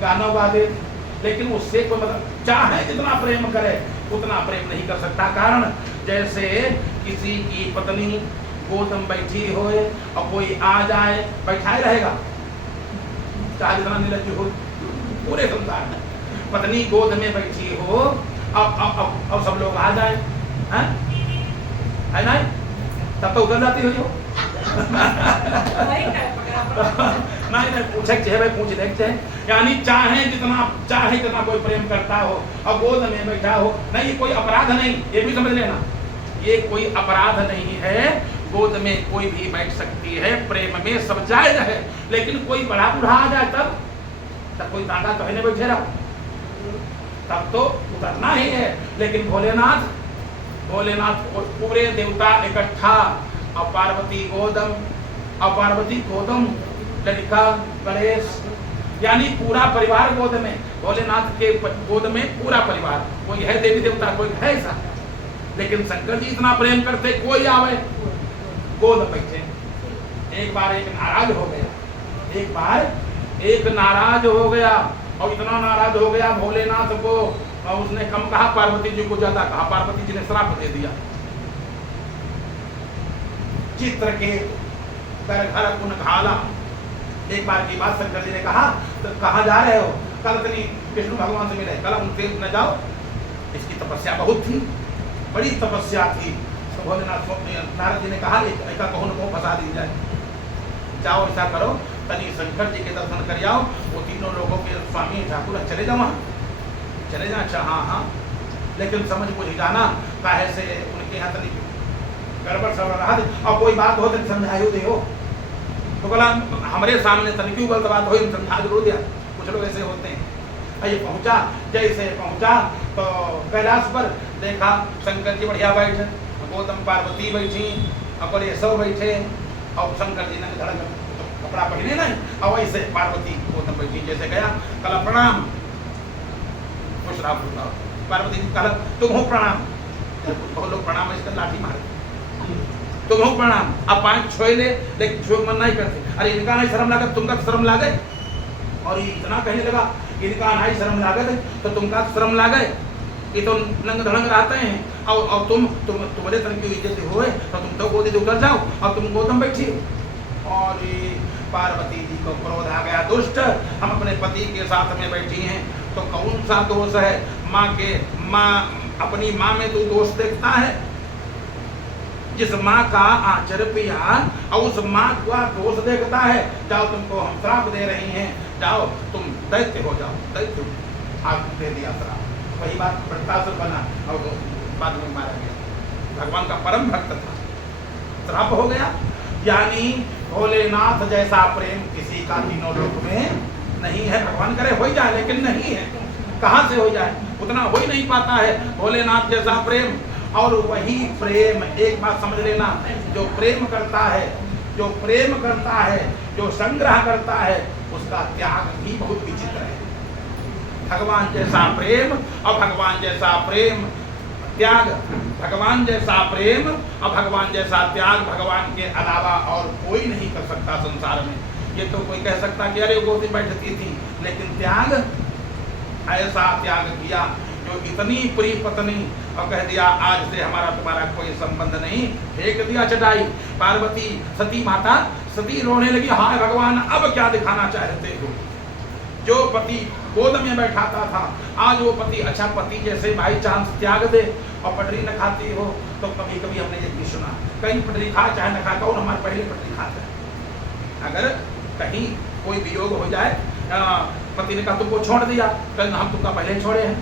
गाना गा दे, लेकिन उससे कोई मतलब चाहे जितना प्रेम करे उतना प्रेम नहीं कर सकता। कारण जैसे किसी की पत्नी गोद में बैठी हो और कोई आ जाए, बैठाए रहेगा, चाहे जितना निर्लज्ज हो पूरे संसार में, पत्नी गोद में बैठी हो अब सब लोग आ जाए, है ना, तब तो उतर जाती हो नहीं पूछे भाई पूछ देखते हैं। यानी चाहे जितना कोई प्रेम करता हो और गोद में बैठा हो, नहीं कोई अपराध नहीं, ये भी समझ लेना, ये कोई अपराध नहीं है। गोद में कोई भी बैठ सकती है, प्रेम में सब जायज है। लेकिन कोई बड़ा बूढ़ा आ जाए तब कोई दादा तो है नहीं बैठे रहो, तब तो उतरना ही है। लेकिन भोलेनाथ पूरे देवता इकट्ठा और पार्वती गोदम लड़का गणेश, यानी पूरा परिवार गोद में, भोलेनाथ के गोद में पूरा परिवार, कोई है देवी देवता कोई है ऐसा। लेकिन शंकर जी इतना प्रेम करते, कोई आवे गोद बैठे। एक बार एक नाराज हो गया और इतना नाराज हो गया भोलेनाथ को, और उसने कम कहा पार्वती जी को ज्यादा कहा। पार्वती जी ने श्राप दे दिया, चित्र के घर कुन घाला। एक बार की बात शंकर जी ने कहा, तो कहाँ जा रहे हो? कल तनी विष्णु भगवान से मिले, कल उनसे न जाओ, इसकी तपस्या बहुत थी, बड़ी तपस्या थी। तो भोलेनाथ नारद जी ने कहा ऐसा कहो न कहो फंसा दी जाए, जाओ ऐसा करो तनी शंकर जी के दर्शन कर आओ, वो तीनों लोगों के स्वामी ठाकुर, चले जाओ वहाँ, चले जाओ। अच्छा हाँ, लेकिन समझ बुझ जाना, काहे से उनके यहाँ तनी गड़बड़ सब रहा और कोई बात हो तो समझाइयो दे हो। तो बोला हमारे सामने तनी क्यों गलत बात हो, समझा जरूर दिया, कुछ लोग ऐसे होते हैं। ये पहुंचा, जैसे पहुंचा तो कैलाश पर देखा शंकर जी बढ़िया बैठे, गौतम पार्वती बैठी, और ये सब बैठे, और शंकर जी ने धड़क कपड़ा पहने नहीं, और वैसे पार्वती गौतम बैठी। जैसे गया कल प्रणाम, खुश रहा। पार्वती जी कहा तुम हो प्रणाम, बहुत लोग प्रणाम इसका लाठी मारे, तुम हो प्रणाम। अब 5 छोए ले, लेकिन छोए मन नहीं करते। अरे इनका नहीं शर्म लागत, तुमका शर्म लागे। और ये इतना कहने लगा, इनका नहीं शर्म लागत तो तुमका शर्म लागे, ये तो नंग धड़ंग रहते हैं, और तुम्हारे तन की इज्जत हुए तो तुम तो गोदी उतर जाओ, और तुम गोदम बैठी। और पार्वती जी को क्रोध आ गया, दुष्ट, हम अपने पति के साथ में बैठी हैं तो कौन सा दोष है? अपनी माँ में तू दोष देखता है? जिस माँ का आचर पिया और उस माँ का दोष देखता है। जाओ, तुमको हम श्राप दे रही हैं, जाओ तुम दैत्य हो जाओ, दैत्य। आप दे दिया श्राप, वही बात वृत्तासुर बना और बाद में मारा गया। भगवान का परम भक्त था, श्राप हो गया। यानी भोलेनाथ जैसा प्रेम किसी का तीनों लोक में नहीं है। भगवान करे हो जाए, लेकिन नहीं है। कहाँ से हो जाए? उतना हो ही नहीं पाता है भोलेनाथ जैसा प्रेम। और वही प्रेम, एक बात समझ लेना, जो प्रेम करता है, जो प्रेम करता है, जो संग्रह करता है, उसका त्याग भी बहुत विचित्र है। भगवान जैसा प्रेम और भगवान जैसा प्रेम त्याग, भगवान जैसा प्रेम और भगवान जैसा त्याग भगवान के अलावा और कोई नहीं कर सकता संसार में। ये तो कोई कह सकता कि अरे गोदी बैठती थी, लेकिन त्याग, ऐसा त्याग किया जो इतनी प्रिय पत्नी, और कह दिया आज से हमारा तुम्हारा कोई संबंध नहीं, फेंक दिया चटाई। पार्वती सती माता सती रोने लगी, हाय भगवान अब क्या दिखाना चाहते हो। जो पति गोद में बैठाता था, आज वो पति, अच्छा पति जैसे बाई चांस त्याग दे और पटरी न खाती हो, तो कभी कभी हमने ये भी सुना, कहीं पटरी खा चाहे न खा, कौन हमारे पहले पटरी खाता है। अगर कहीं कोई वियोग हो जाए, पति ने कहा तुमको छोड़ दिया, कहीं हम तुमका पहले छोड़े हैं।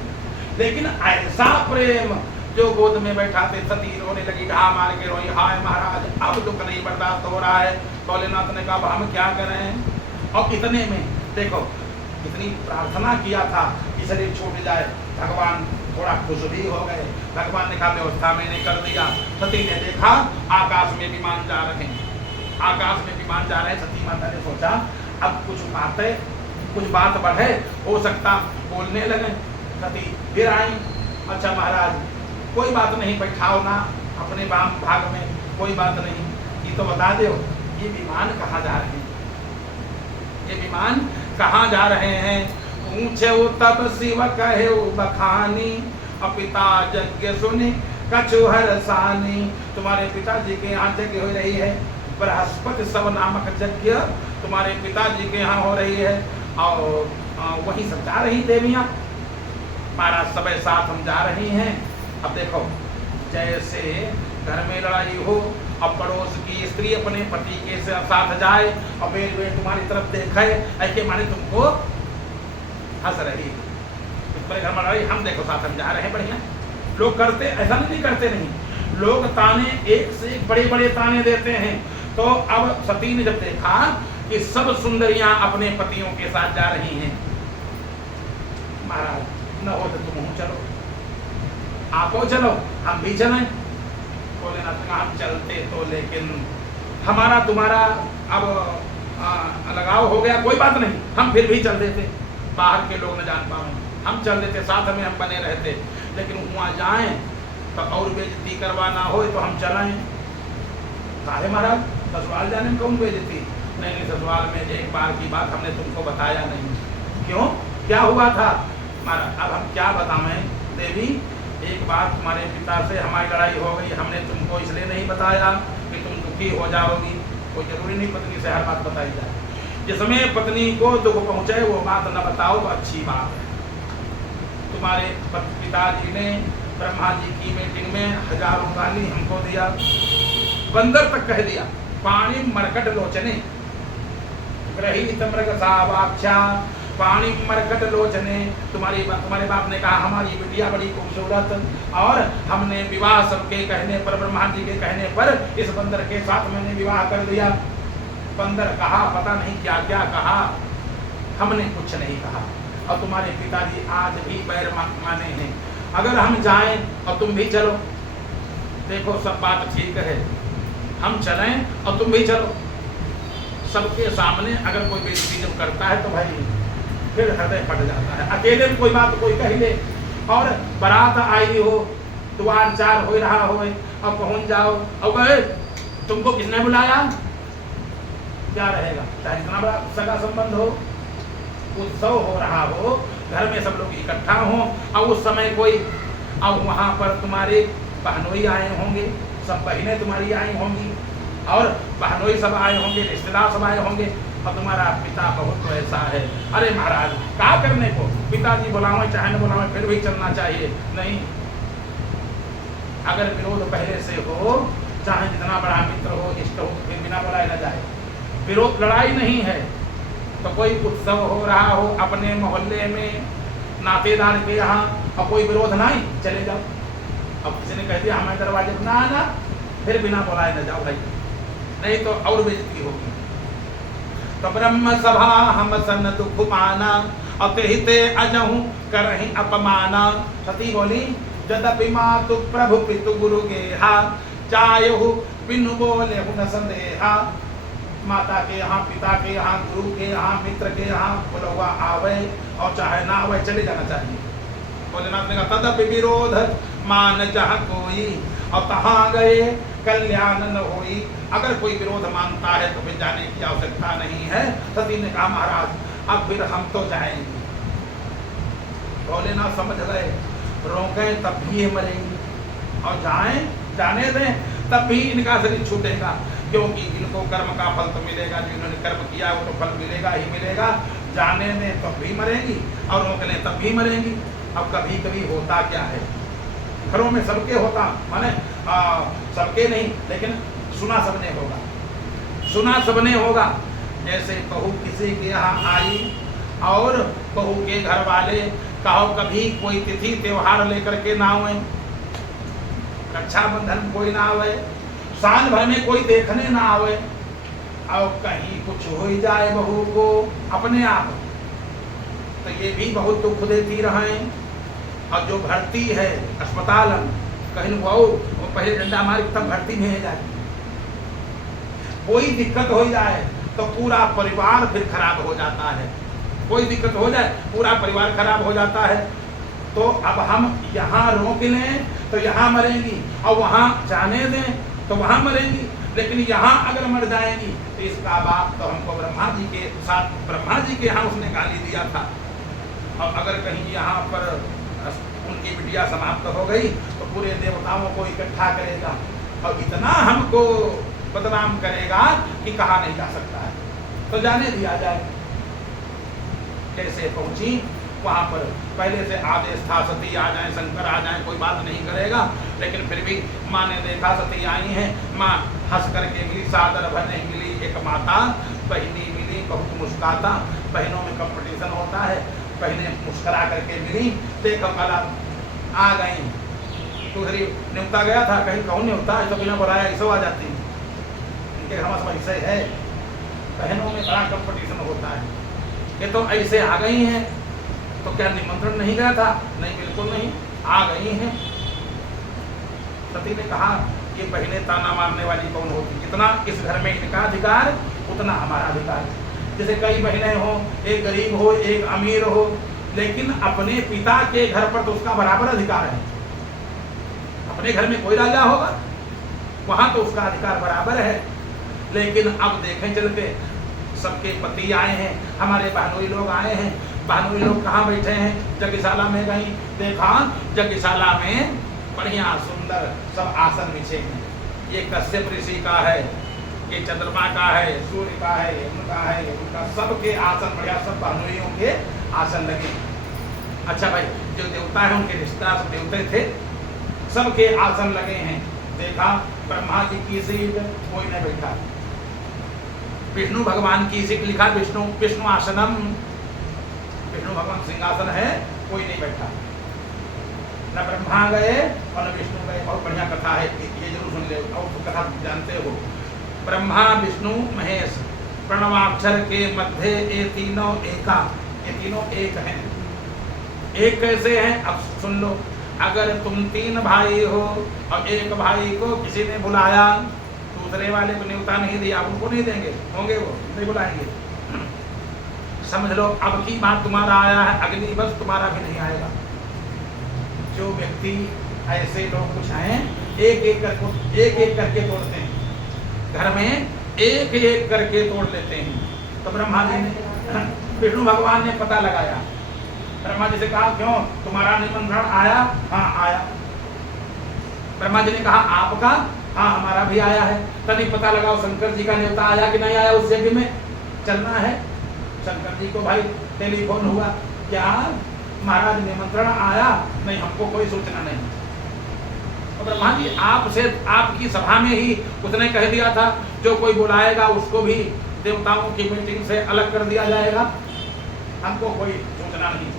लेकिन ऐसा प्रेम जो गोद में बैठाते, सती रोने लगी, ढा मार के रोई, हाय महाराज अब दुख नहीं बर्दाश्त हो रहा है। भोलेनाथ ने कहा हम क्या करें। और इतने में देखो, इतनी प्रार्थना किया था कि शरीर छूट जाए, भगवान थोड़ा खुश भी हो गए। भगवान ने कहा व्यवस्था मैंने कर दिया। सती ने देखा आकाश में विमान जा रहे हैं, आकाश में विमान जा रहे हैं। सती माता ने सोचा अब कुछ बात बढ़े, हो सकता बोलने लगे। सती फिर आई, अच्छा महाराज कोई बात नहीं, बैठाओ ना अपने वाम भाग में, कोई बात नहीं, ये तो बता दो ये विमान कहाँ जा रहे हैं, ये विमान कहाँ जा रहे हैं। ऊंचे तब शिव कहे बखानी, और पिता यज्ञ सुनी कछुहर सानी। तुम्हारे पिताजी के यहाँ यज्ञ हो रही है, बृहस्पति सब नामक यज्ञ तुम्हारे पिताजी के यहाँ हो रही है, और वहीं सब जा रही देवियाँ, महाराज सब साथ हम जा रही हैं। अब देखो जैसे घर में लड़ाई हो, अब पड़ोस की स्त्री अपने पति के साथ जाए और वे तुम्हारी तरफ देखे, ऐसे माने तुमको हंस रही, तुम्हारे घर में लड़ाई, हम देखो साथ हम जा रहे हैं, बढ़िया। लोग करते, ऐसा नहीं करते नहीं, लोग ताने एक से एक बड़े बड़े ताने देते हैं। तो अब सती ने जब देखा कि सब सुंदरियां अपने पतियों के साथ जा रही हैं, महाराज न हो तो तुम चलो, आपो चलो, हम भी चलें। भोलेनाथ ने कहा हम चलते तो, लेकिन हमारा तुम्हारा अब लगाव हो गया, कोई बात नहीं, हम फिर भी चल देते, बाहर के लोग न जान पाए, हम चल देते, साथ में हम बने रहते। लेकिन वहाँ जाएं तो और बेइज्जती करवाना हो तो हम चलें। काहे महाराज ससुराल जाने में कौन बेइज्जती? नहीं, ससुराल में एक बार की बात हमने तुमको बताया नहीं। क्यों, क्या हुआ था महाराज? अब हम क्या बताएं देवी, एक बार तुम्हारे पिता से हमारी लड़ाई हो गई, हमने तुमको इसलिए नहीं बताया कि तुम दुखी हो जाओगी। कोई जरूरी नहीं पत्नी से हर बात बताई जाए, जिसमें पत्नी को दुख पहुंचे वो बात न बताओ तो अच्छी बात है। तुम्हारे पिताजी ने ब्रह्मा जी की मीटिंग में हजारों गाली हमको दिया, बंदर तक कह दिया, पानी मरकट लोचने ग्रहित मृग सावाक्षा, पानी मरकट लोचने। तुम्हारे बाप ने कहा हमारी बिटिया बड़ी खूबसूरत, और हमने विवाह सबके कहने पर, ब्रह्मा जी के कहने पर इस बंदर के साथ मैंने विवाह कर दिया। बंदर कहा, पता नहीं क्या क्या कहा, हमने कुछ नहीं कहा। और तुम्हारे पिताजी आज भी पैर माने हैं, अगर हम जाएं और तुम भी चलो, देखो सब बात ठीक है, हम चलें और तुम भी चलो। सबके सामने अगर कोई बेइज्जती जब करता है तो भाई फिर हृदय फट जाता है। अकेले में कोई बात कोई कह ले, और बारात आई हो, द्वार चार हो रहा हो और पहुंच जाओ और कहे तुमको किसने बुलाया, क्या रहेगा? चाहे जितना बड़ा सगा संबंध हो, उत्सव हो रहा हो, घर में सब लोग इकट्ठा हो, और उस समय कोई, और वहाँ पर तुम्हारे बहनोई आए होंगे, सब बहनें तुम्हारी आई होंगी, और बहनोई सब आए होंगे, रिश्तेदार सब आए होंगे, और तुम्हारा पिता बहुत ऐसा है। अरे महाराज क्या करने को, पिताजी बुलावे चाहे न बुलावे फिर भी चलना चाहिए। नहीं, अगर विरोध पहले से हो, चाहे जितना बड़ा मित्र हो, इष्ट हो, फिर बिना बुलाए न जाए। विरोध लड़ाई नहीं है तो कोई उत्सव हो रहा हो अपने मोहल्ले में, नातेदार के यहाँ, और कोई विरोध नहीं, चले जाओ। अब किसी ने कह दिया हमें दरवाजे पर ना आना, फिर बिना बुलाए न जाओ भाई, नहीं तो और बेइज्जती होगी। तो ब्रह्म सभा हम सन दुख माना, अतहिते अजहूं करहि अपमान। सती बोली यद्यपि मातु प्रभु पितु गुरु गेहा, चाहु बिनु बोले न संदेहा। माता के यहाँ, पिता के यहाँ, गुरु के यहाँ, मित्र के यहाँ बुलवा आवे और चाहे ना आवे चले जाना चाहिए। भोलेनाथ ने कहा तदपि विरोध मान जहाँ कोई, और तहाँ गए कल्याण न होई। अगर कोई विरोध मानता है तो फिर जाने की आवश्यकता नहीं है। सती ने कहा महाराज अब फिर हम तो जाएंगे। भोलेनाथ समझ गए रोके तब भी ये मरेंगे और जाने दें तब भी इनका शरीर छूटेगा, क्योंकि इनको कर्म का फल तो मिलेगा, जो इन्होंने कर्म किया वो तो फल मिलेगा ही मिलेगा। जाने दें तब भी मरेंगी और रोक लें तब भी मरेंगी। अब कभी कभी होता क्या है, घरों में सबके होता, माने सबके नहीं लेकिन सुना सबने होगा, सुना सबने होगा। जैसे बहू किसी के यहाँ आई और बहू के घर वाले कहो कभी कोई तिथि त्योहार लेकर के ना आवे, रक्षाबंधन कोई ना आवे, साल भर में कोई देखने ना आवे, और कहीं कुछ हो ही जाए बहू को अपने आप, तो ये भी बहुत दुख देती रहे। और जो भर्ती है अस्पताल कहीं वो पहले डंडा मार तब भर्ती में जाती, कोई दिक्कत हो जाए तो पूरा परिवार फिर खराब हो जाता है। कोई दिक्कत हो जाए पूरा परिवार खराब हो जाता है। तो अब हम यहाँ रोक लें तो यहाँ मरेंगी और वहाँ जाने दें तो वहाँ मरेंगी, लेकिन यहाँ अगर मर जाएंगी तो इसका बाप तो हमको ब्रह्मा जी के साथ, ब्रह्मा जी के यहाँ उसने गाली दिया था। और अगर कहीं यहाँ पर उनकी बिटिया समाप्त हो गई तो पूरे देवताओं को इकट्ठा करेगा और इतना हमको बदनाम करेगा कि कहा नहीं जा सकता है, तो जाने दिया जाए। कैसे पहुंची वहां पर, पहले से आदेश था सती आ जाए, शंकर आ जाए, कोई बात नहीं करेगा, लेकिन फिर भी माँ ने देखा सती आई हैं, माँ हंस करके मिली, सादर भर नहीं मिली एक माता, बहनी मिली बहुत मुस्काता। बहनों में कंपटीशन होता है, बहनें मुस्करा करके मिली, देखो कला आ गई। दूसरी न्योता गया था, कहीं कौन न्योता है तो बिना बुलाया ऐसे आ जाती, इनके हम सब ऐसे है। बहनों में बड़ा कंपटीशन होता है। ये तो ऐसे आ गई हैं तो क्या निमंत्रण नहीं गया था? नहीं, बिल्कुल नहीं, आ गई हैं। सती ने कहा ये बहनें ताना मारने वाली कौन होती, जितना इस घर में इनका अधिकार उतना हमारा अधिकार। जैसे कई बहनें हो, एक गरीब हो एक अमीर हो, लेकिन अपने पिता के घर पर तो उसका बराबर अधिकार है। अपने घर में कोई राजा होगा वहां तो उसका अधिकार बराबर है। लेकिन अब देखें चलते सबके पति आए हैं, हमारे बहनोई लोग आए हैं, बहनोई लोग कहाँ बैठे हैं, यज्ञशाला में गई, देखा यज्ञशाला में बढ़िया सुंदर सब आसन बिछे हैं। ये कश्यप ऋषि का है, ये चंद्रमा का है, सूर्य का है, उनका है, उनका सबके आसन बढ़िया, सब बहनोइयों के आसन लगे। अच्छा भाई, जो देवता है उनके रिश्तेदार देवते थे, सबके आसन लगे हैं। देखा ब्रह्मा जी की सीट कोई नहीं बैठा, विष्णु भगवान की सीट लिखा विष्णु आसनम, विष्णु भगवान सिंहासन है, कोई नहीं बैठा। न ब्रह्मा गए और न विष्णु गए। बहुत बढ़िया कथा है, ये जरूर सुन ले, और तो कथा जानते हो। ब्रह्मा विष्णु महेश प्रणवाक्षर के मध्य ये तीनों एका, ये तीनों एक हैं। एक कैसे हैं अब सुन लो। अगर तुम 3 भाई हो और एक भाई को किसी ने बुलाया, दूसरे वाले को न्योता नहीं दिया, उनको नहीं देंगे, होंगे वो नहीं बुलाएंगे। समझ लो अब की बात तुम्हारा आया है, अगली बस तुम्हारा भी नहीं आएगा। जो व्यक्ति ऐसे लोग कुछ हैं, एक एक करके तोड़ते हैं, घर में एक एक करके तोड़ लेते हैं। तो ब्रह्मा जी ने, विष्णु भगवान ने पता लगाया, ब्रह्मा जी से कहा क्यों तुम्हारा निमंत्रण आया? हाँ आया। ब्रह्मा जी ने कहा आपका? हाँ हमारा भी आया है। तभी पता लगाओ शंकर जी का न्योता आया कि नहीं आया, उस यज्ञ में चलना है। शंकर जी को भाई टेलीफोन हुआ, क्या महाराज निमंत्रण आया? नहीं, हमको कोई सूचना नहीं। तो ब्रह्मा जी आपसे, आपकी सभा में ही उसने कह दिया था जो कोई बुलाएगा उसको भी देवताओं की मीटिंग से अलग कर दिया जाएगा, हमको कोई सूचना नहीं।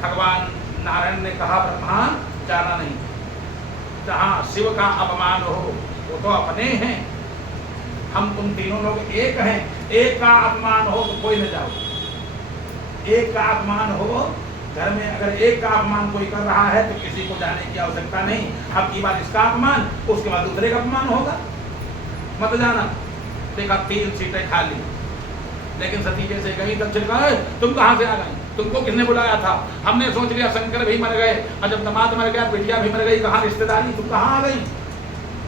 भगवान नारायण ने कहा ब्रह्मा जाना नहीं, जहाँ शिव का अपमान हो वो तो अपने हैं, हम तुम तीनों लोग एक हैं, एक का अपमान हो तो कोई न जाओ। एक का अपमान हो, घर में अगर एक का अपमान कोई कर रहा है तो किसी को जाने की आवश्यकता नहीं। अब की बात इसका अपमान, उसके बाद दूसरे का अपमान होगा, मत जाना। देखा 3 सीटें खाली, लेकिन सती जैसे गई तब चिल्ला, तुम कहाँ से आ गई, तुमको किसने बुलाया था? हमने सोच लिया शंकर भी मर गए, और जब दामाद मर गया बिटिया भी मर गई, कहाँ रिश्तेदारी, तुम कहाँ आ गई?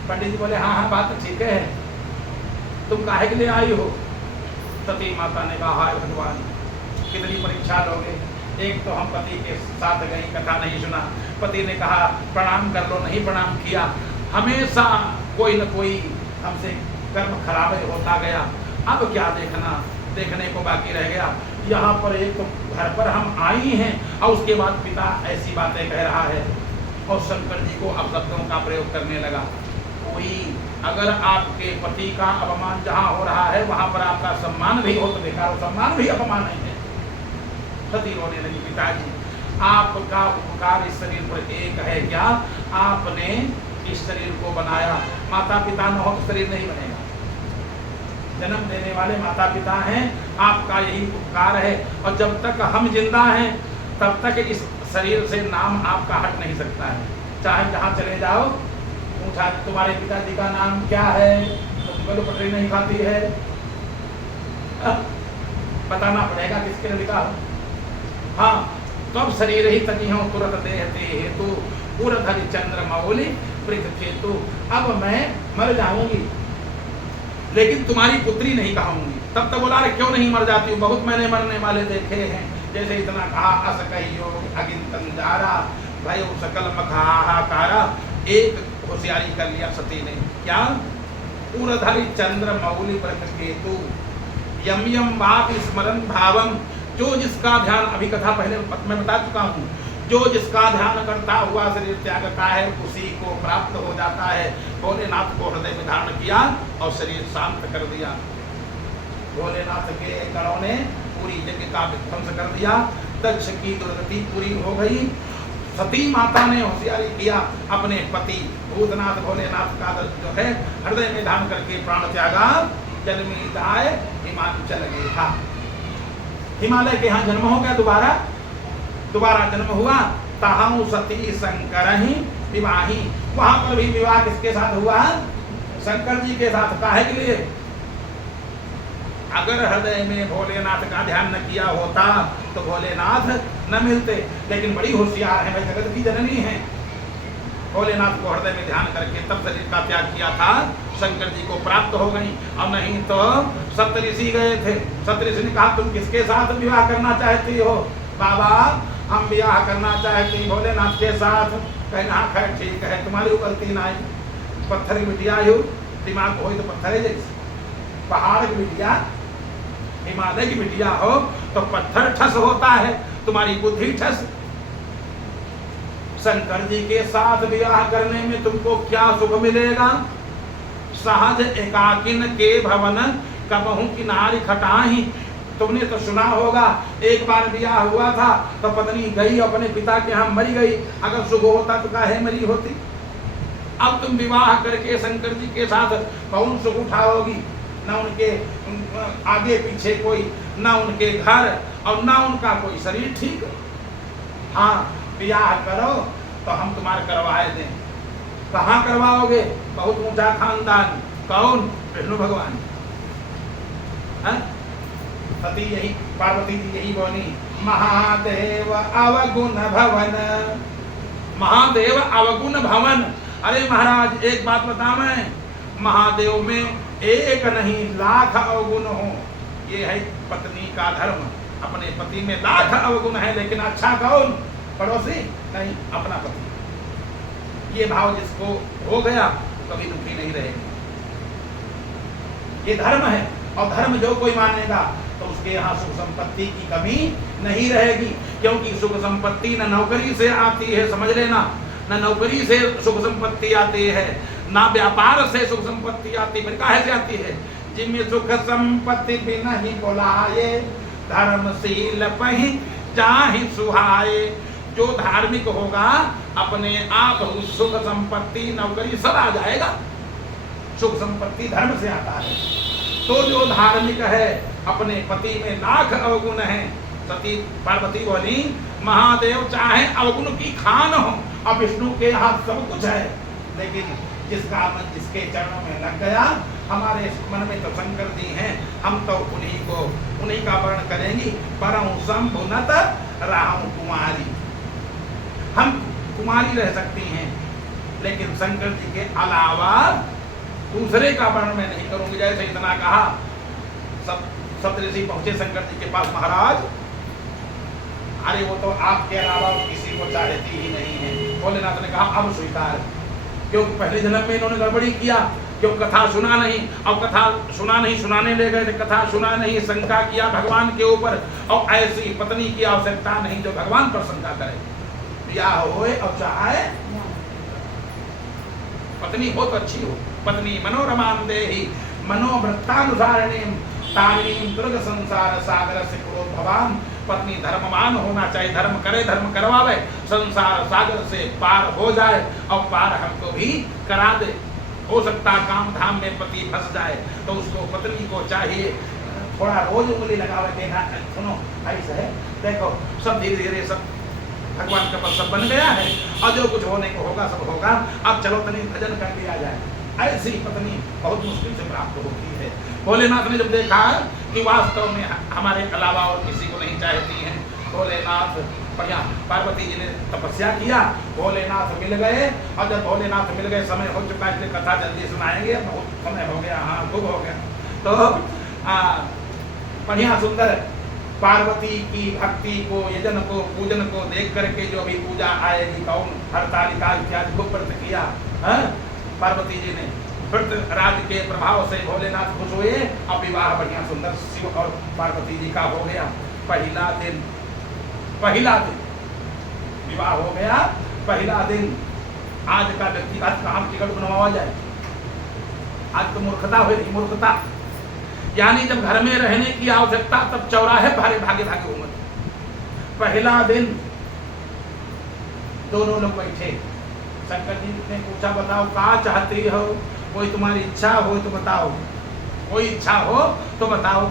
पंडित जी बोले हाँ हाँ बात तो ठीक है, तुम काहे के लिए आई हो? सती माता ने कहा हाय भगवान, कितनी परीक्षा लोगे। एक तो हम पति के साथ गई, कथा नहीं सुना, पति ने कहा प्रणाम कर लो, नहीं प्रणाम किया, हमेशा कोई न कोई हमसे कर्म खराब होता गया। अब क्या देखना, देखने को बाकी रह गया। यहाँ पर एक तो घर पर हम आई हैं और उसके बाद पिता ऐसी बातें कह रहा है, और शंकर जी को अपशब्दों का प्रयोग करने लगा। कोई अगर आपके पति का अपमान जहाँ हो रहा है वहाँ पर आपका सम्मान भी हो तो बेकार, सम्मान भी अपमान नहीं है। सती रोने लगी, पिताजी आपका उपकार इस शरीर पर एक है क्या? आपने इस शरीर को बनाया, माता पिता न हो तो शरीर नहीं बनेगा। जन्म देने वाले माता पिता हैं, आपका यही उपकार है, और जब तक हम जिंदा हैं तब तक इस शरीर से नाम आपका हट नहीं सकता है। चाहे जहाँ चले जाओ, पूछा तुम्हारे पिताजी का नाम क्या है, तो तुम्हें तो पटरी नहीं खाती है, बताना पड़ेगा किसके लिए लिखा हो। हाँ, तब शरीर ही तनी हो तुरंत देहते हेतु पूरत हरिचंद्र मौली प्रीत हेतु। अब मैं मर जाऊंगी लेकिन तुम्हारी पुत्री नहीं कहूंगी। तब तो बोला अरे क्यों नहीं मर जाती हूँ, बहुत मैंने मरने वाले देखे हैं। जैसे इतना कहा अस कहियो अगिन तंजारा भय सकल मखाहाकारा, एक होशियारी कर लिया सती ने, क्या? पूरधरि चंद्र मौली व्रत केतु यम यम वाप स्मरण भावम, जो जिसका ध्यान, अभी कथा पहले मैं बता चुका हूँ, जो जिसका ध्यान करता हुआ शरीर त्यागता है उसी को प्राप्त हो जाता है। भोलेनाथ को हृदय में धारण किया और शरीर शांत कर दिया। भोलेनाथ के कणों ने पूरी यज्ञ का विध्वंस कर दिया, दक्ष की दुर्गति पूरी हो गई। सती माता ने होशियारी किया, अपने पति भूतनाथ भोलेनाथ का जो है हृदय में धारण करके प्राण त्यागा। जन्मी दाय हिमाचल गेहा, हिमालय के यहाँ जन्म हो गया, दोबारा जन्म हुआ। तहां सती शंकर ही विवाही, वहां पर भी विवाह किसके साथ हुआ? शंकर जी के साथ। काहे के लिए? अगर हृदय में भोलेनाथ का ध्यान न किया होता तो भोलेनाथ न मिलते, लेकिन बड़ी होशियार है, मैं जगत की जननी है। भोलेनाथ को हृदय में ध्यान करके तब शरीर का त्याग किया था, शंकर जी को प्राप्त हो गई। और नहीं तो सप्तऋषि गए थे, सप्तऋषि ने कहा तुम किसके साथ विवाह करना चाहती हो? बाबा हम विवाह करना चाहती भोलेनाथ के साथ। कहना हाँ खैर ठीक है, तुम्हारी गलती ना आई, पत्थर की बिटिया हो, दिमाग हो तो पत्थर है, जैसे पहाड़ की बिटिया, हिमालय की बिटिया हो तो पत्थर ठस होता है, तुम्हारी बुद्धि ठस। शंकर जी के साथ विवाह करने में तुमको क्या सुख मिलेगा? सहज एकाकिन के भवन कबहू किनारी खटाही। तुमने तो सुना होगा, एक बार ब्याह हुआ था तो पत्नी गई अपने पिता के यहाँ मरी गई, अगर सुख होता तो काहे मरी होती। अब तुम विवाह करके शंकर जी के साथ कौन सुख उठाओगी? न उनके आगे पीछे कोई, न उनके घर, और न उनका कोई शरीर ठीक। हाँ ब्याह करो तो हम तुम्हारे करवाए दें। कहाँ करवाओगे? बहुत ऊंचा खानदान। कौन? विष्णु भगवान। सती यही, पार्वती जी यही बोली, महादेव अवगुण भवन, महादेव अवगुण भवन। अरे महाराज एक बात बता, मैं महादेव में एक नहीं लाख अवगुण हो, ये है पत्नी का धर्म। अपने पति में लाख अवगुण है, लेकिन अच्छा कौन? पड़ोसी नहीं, अपना पति। ये भाव जिसको हो गया कभी दुखी नहीं रहेगा। ये धर्म है, और धर्म जो कोई मानेगा तो उसके यहाँ सुख संपत्ति की कमी नहीं रहेगी, क्योंकि सुख संपत्ति न नौकरी से आती है, समझ लेना, न नौकरी से सुख संपत्ति आती है, ना व्यापार से सुख संपत्ति आती, फिर काहे से आती है? जिनमें सुख संपत्ति बिना ही बोलाए, धर्मशील पही चाहे सुहाए। जो धार्मिक होगा अपने आप सुख संपत्ति नौकरी सब आ जाएगा। सुख संपत्ति धर्म से आता है। तो जो धार्मिक है अपने पति में लाख अवगुण है, सती पार्वती बोली महादेव चाहे अवगुण की खान हो, अब विष्णु के हाथ सब कुछ है, लेकिन जिसका मन जिसके चरणों में लग गया, हमारे मन में तो शंकर जी हैं, हम तो उन्हीं का वर्ण करेंगे। परम संभुनत राहु कुमारी, हम कुमारी रह सकती हैं, लेकिन शंकर जी के अलावा दूसरे का वर्ण मैं नहीं करूंगी। जैसे इतना कहा, सब सप्तऋषि पहुंचे शंकर जी के पास, महाराज अरे वो तो आपके अलावा किसी को चाहती ही नहीं है। भोलेनाथ ने कहा अब स्वीकार, क्योंकि पहले जन्म में इन्होंने गड़बड़ी किया, क्यों कथा सुना नहीं, अब कथा सुना नहीं, सुनाने ले गए थे, कथा सुना नहीं, शंका किया भगवान के ऊपर, और ऐसी पत्नी की आवश्यकता नहीं जो भगवान पर शंका करे। ब्याह होए और चाहे पत्नी हो तो अच्छी हो, पत्नी मनोरमां देहि मनोवृत्तानुसारिणीं तारिणीं दुर्ग संसार सागर से पुरोद्भवाम। पत्नी धर्मवान होना चाहिए, धर्म करे, धर्म करवावे, संसार सागर से पार हो जाए, और पार हमको भी करा दे। हो सकता काम धाम में पति फंस जाए, तो उसको पत्नी को चाहिए थोड़ा रोज उंगली लगावे, देखा सुनो ऐसा है, देखो सब धीरे धीरे सब भगवान का पद सब बन गया है, और जो कुछ होने को होगा सब होगा, अब चलो तनी भजन कर लिया जाए। ऐसी पत्नी बहुत मुश्किल से प्राप्त होती है। भोलेनाथ ने जब देखा कि वास्तव में हमारे अलावा और किसी को नहीं चाहती हैं, भोलेनाथ बढ़िया, पार्वती जी ने तपस्या किया, भोलेनाथ मिल गए, और जब भोलेनाथ मिल गए, समय हो चुका है, इसलिए कथा जल्दी सुनाएंगे, बहुत समय हो गया, हाँ खूब हो गया। तो बढ़िया सुंदर पार्वती की भक्ति को, यजन को, पूजन को देख करके जो अभी पूजा आएगी, कौन हरतालिका इत्यादि को व्रत किया, पार्वती जी ने व्रत राज के प्रभाव से भोलेनाथ खुश हुए, अब विवाह बढ़िया सुंदर शिव और पार्वती जी का हो गया। पहला दिन विवाह हो गया, पहला दिन। आज का व्यक्ति आज कहाँ टिकट बनवाया जाए, आज तो मूर्खता हुई, मूर्खता, यानी जब घर में रहने की आवश्यकता तब चौराहे भागे भागे भागे घूमते। पहला दिन दोनों लोग बैठे, शंकर जी ने पूछा बताओ क्या चाहती हो, कोई तुम्हारी इच्छा हो तो बताओ, कोई इच्छा हो तो बताओ,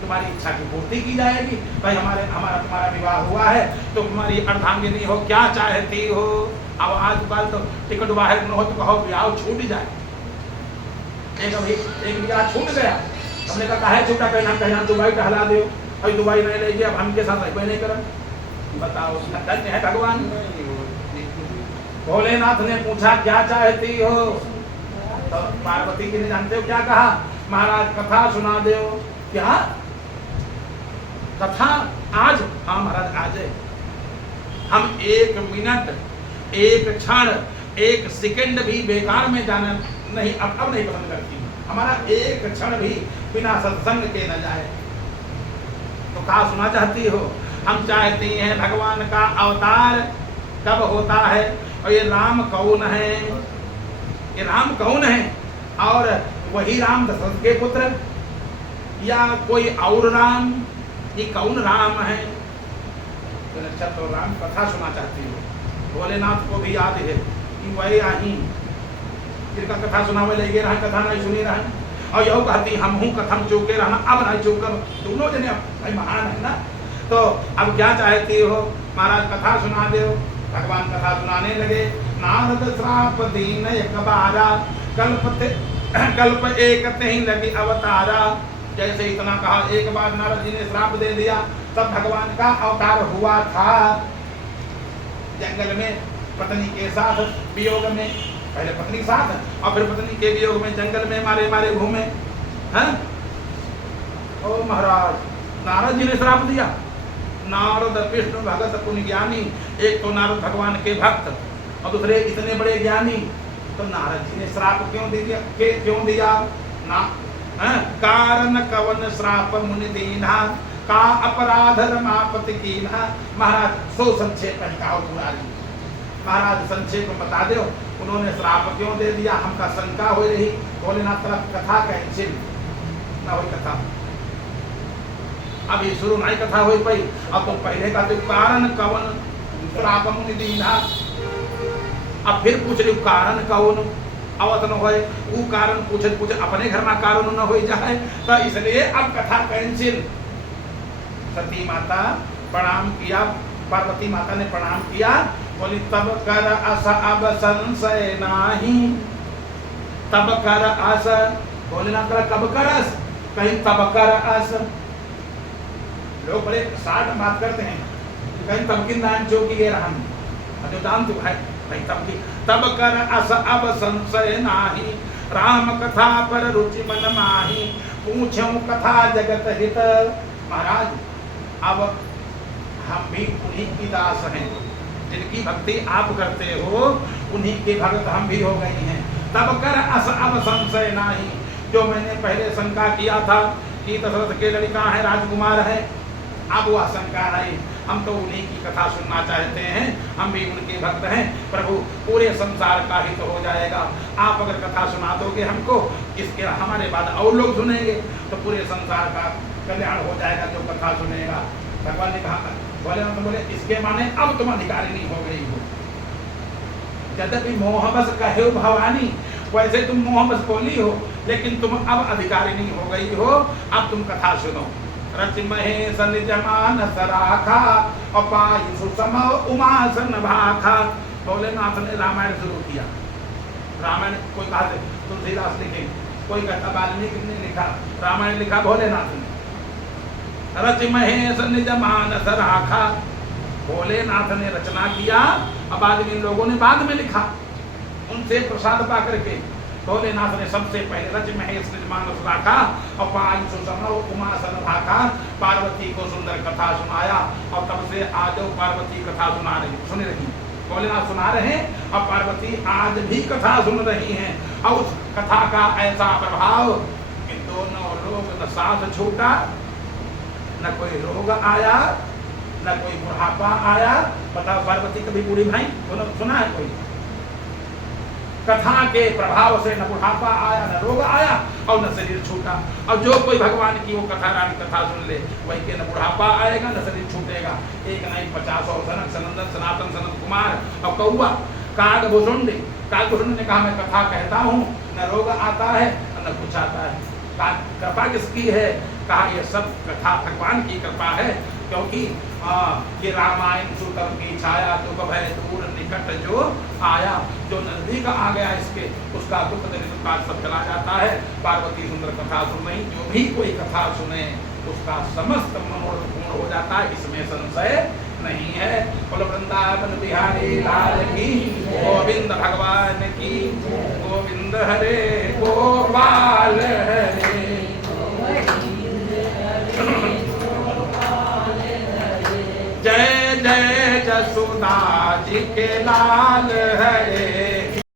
तुम्हारी इच्छा की पूर्ति की जाएगी। भाई हमारा तुम्हारा विवाह हुआ है तो तुम्हारी अर्धांगिनी हो, क्या चाहती हो। अब आजकल तो टिकट बाहर न हो तो कहो ब्याह छूट जाए, एक ब्याह छूट गया, हमने कहा है छूटा, कहना दुबई टहला दो, और दुबई नहीं ले गया, अब हम के साथ रहबे नहीं करें, बताओ धन्य है भगवान। भोलेनाथ ने पूछा क्या चाहती हो, तो पार्वती जी ने जानते हो क्या कहा, महाराज कथा सुना दो। क्या कथा आज? हाँ महाराज आज है। हम एक मिनट, एक क्षण, एक सेकंड भी बेकार में जाना नहीं, अब नहीं पसंद करती, हमारा एक क्षण भी बिना सत्संग के न जाए। तो कहा सुना चाहती हो? हम चाहती हैं भगवान का अवतार कब होता है, और ये राम कौन है, ये राम कौन है, और वही राम दशरथ के पुत्र या कोई और राम, ये कौन राम है। तो अच्छा तो राम कथा सुना चाहती हो। भोलेनाथ को भी याद है कि वही आई जिनका कथा सुनावे लगे रहा, कथा नहीं सुनी रहा, और यह कहती हम हूँ कथम चूके रहना, अब नहीं चूकर, दोनों जने भाई महान है ना। तो अब क्या चाहती हो महाराज, कथा सुना दो। भगवान कथा सुनाने लगे। नारद श्राप दीन एक बारा, कल्प एक ही लगी अवतारा। जैसे इतना कहा, एक बार नारद जी ने श्राप दे दिया, तब भगवान का अवतार हुआ था जंगल में पत्नी के साथ वियोग में, पहले पत्नी साथ और फिर पत्नी के वियोग में जंगल में मारे मारे घूमे हैं। ओ महाराज, नारद जी ने श्राप दिया। नारद विष्णु भगत पुण्य ज्ञानी, एक तो नारद भगवान के भक्त और दूसरे इतने बड़े ज्ञानी, तो नारद जी ने श्राप क्यों दिया ना, कारण कवन श्राप मुनि दीना, का अपराध रमापति कीना। महाराज सो संक्षेप कहो पुरानी, महाराज संक्षेप में बता दो, उन्होंने श्राप क्यों दे दिया, हमका शंका हो रही। भोलेनाथ कथा कैंसिल ना हो, कथा अभी शुरू नहीं कथा हो पाई। अब तो पहले का तो कारण कवन श्राप मुनि दीना, अब फिर पूछ रही कारण कौन अवत न होए, वो कारण पूछे अपने घर में कारण न हो जाए, तो इसलिए अब कथा कैंसिल। सती माता प्रणाम किया, पार्वती माता ने प्रणाम किया, बोली तब कर अस अब संशय नाही, तब कर अस, बोले ना कर कब कर अस, कहीं तब कर अस। लोग बड़े साठ बात करते हैं, कहीं तब की दान जो की हम जो दान तो है नहीं तब की, तब कर अस अब संशय नाही, राम कथा पर रुचि मन माही, पूछूं कथा जगत हित। महाराज अब हम भी उन्हीं की दास हैं, जिनकी भक्ति आप करते हो उन्हीं के भक्त हम भी हो गए हैं। तब कर अस अब संशय नाही, जो मैंने पहले शंका किया था कि दशरथ के लड़का है, राजकुमार है, अब वह शंका नहीं, हम तो उन्हीं की कथा सुनना चाहते हैं, हम भी उनके भक्त हैं। प्रभु पूरे संसार का हित हो जाएगा, आप अगर कथा सुना दोगे हमको, इसके हमारे बाद और लोग सुनेंगे तो पूरे संसार का कल्याण हो जाएगा जो कथा सुनेगा। भगवान ने कहा, बोले ना तो बोले इसके माने अब तुम अधिकारिणी हो गई हो। यद्यपि मोहबस कहे भवानी, वैसे तुम मोहबस बोली हो, लेकिन तुम अब अधिकारिणी हो गई हो, अब तुम कथा सुनो। रच महेश निज मानस राखा, अपायु सुसम उमासन भाखा। भोलेनाथ ने रामायण शुरू किया। रामायण कोई कहते तुलसीदास लिखे, कोई कहता वाल्मीकि ने लिखा, रामायण लिखा भोलेनाथ ने। रच महेश निज मानस राखा, भोलेनाथ ने रचना किया, अब आदमी लोगों ने बाद में लिखा, उनसे प्रसाद पा करके। भोलेनाथ ने सबसे पहले रच महेश निज मानस राखा, अपायु सुसम उमासन भाखा, पार्वती को सुंदर कथा सुनाया, और तब से आज पार्वती कथा सुना रही, सुन रही। भोलेनाथ सुना रहे हैं और पार्वती आज भी कथा सुन रही हैं, और उस कथा का ऐसा प्रभाव कि दोनों लोग न साथ छूटा, न कोई रोग आया, न कोई बुढ़ापा आया। बताओ पार्वती कभी बूढ़ी भाई सुना है कोई? कथा के प्रभाव से न बुढ़ापा आया, न रोग आया, और न शरीर छूटा। और जो कोई भगवान की वो कथा रानी कथा सुन ले, वही के न बुढ़ापा आएगा, न शरीर छूटेगा। एक नहीं 50 और सनक सनंदन सनातन सनत कुमार और कौआ कागभूषुंडी। कागभूषुंडी ने कहा मैं कथा कहता हूँ, न रोग आता है न कुछ आता है। कृपा किसकी है? कहा ये सब कथा भगवान की कृपा है, क्योंकि ये रामायण सुतम की छाया, दुख भय दूर निकट जो आया। जो नजदीक आ गया इसके, उसका दुख दरिद्रता सब चला जाता है। पार्वती सुंदर कथा सुन रही, जो भी कोई कथा सुने उसका समस्त मनोरथ पूर्ण हो जाता है, इसमें संशय नहीं है। बोलो वृंदावन बिहारी लाल की, गोविंद भगवान की, गोविंद हरे गोपाल हरे। जय जय जसुदा जी के लाल हरे,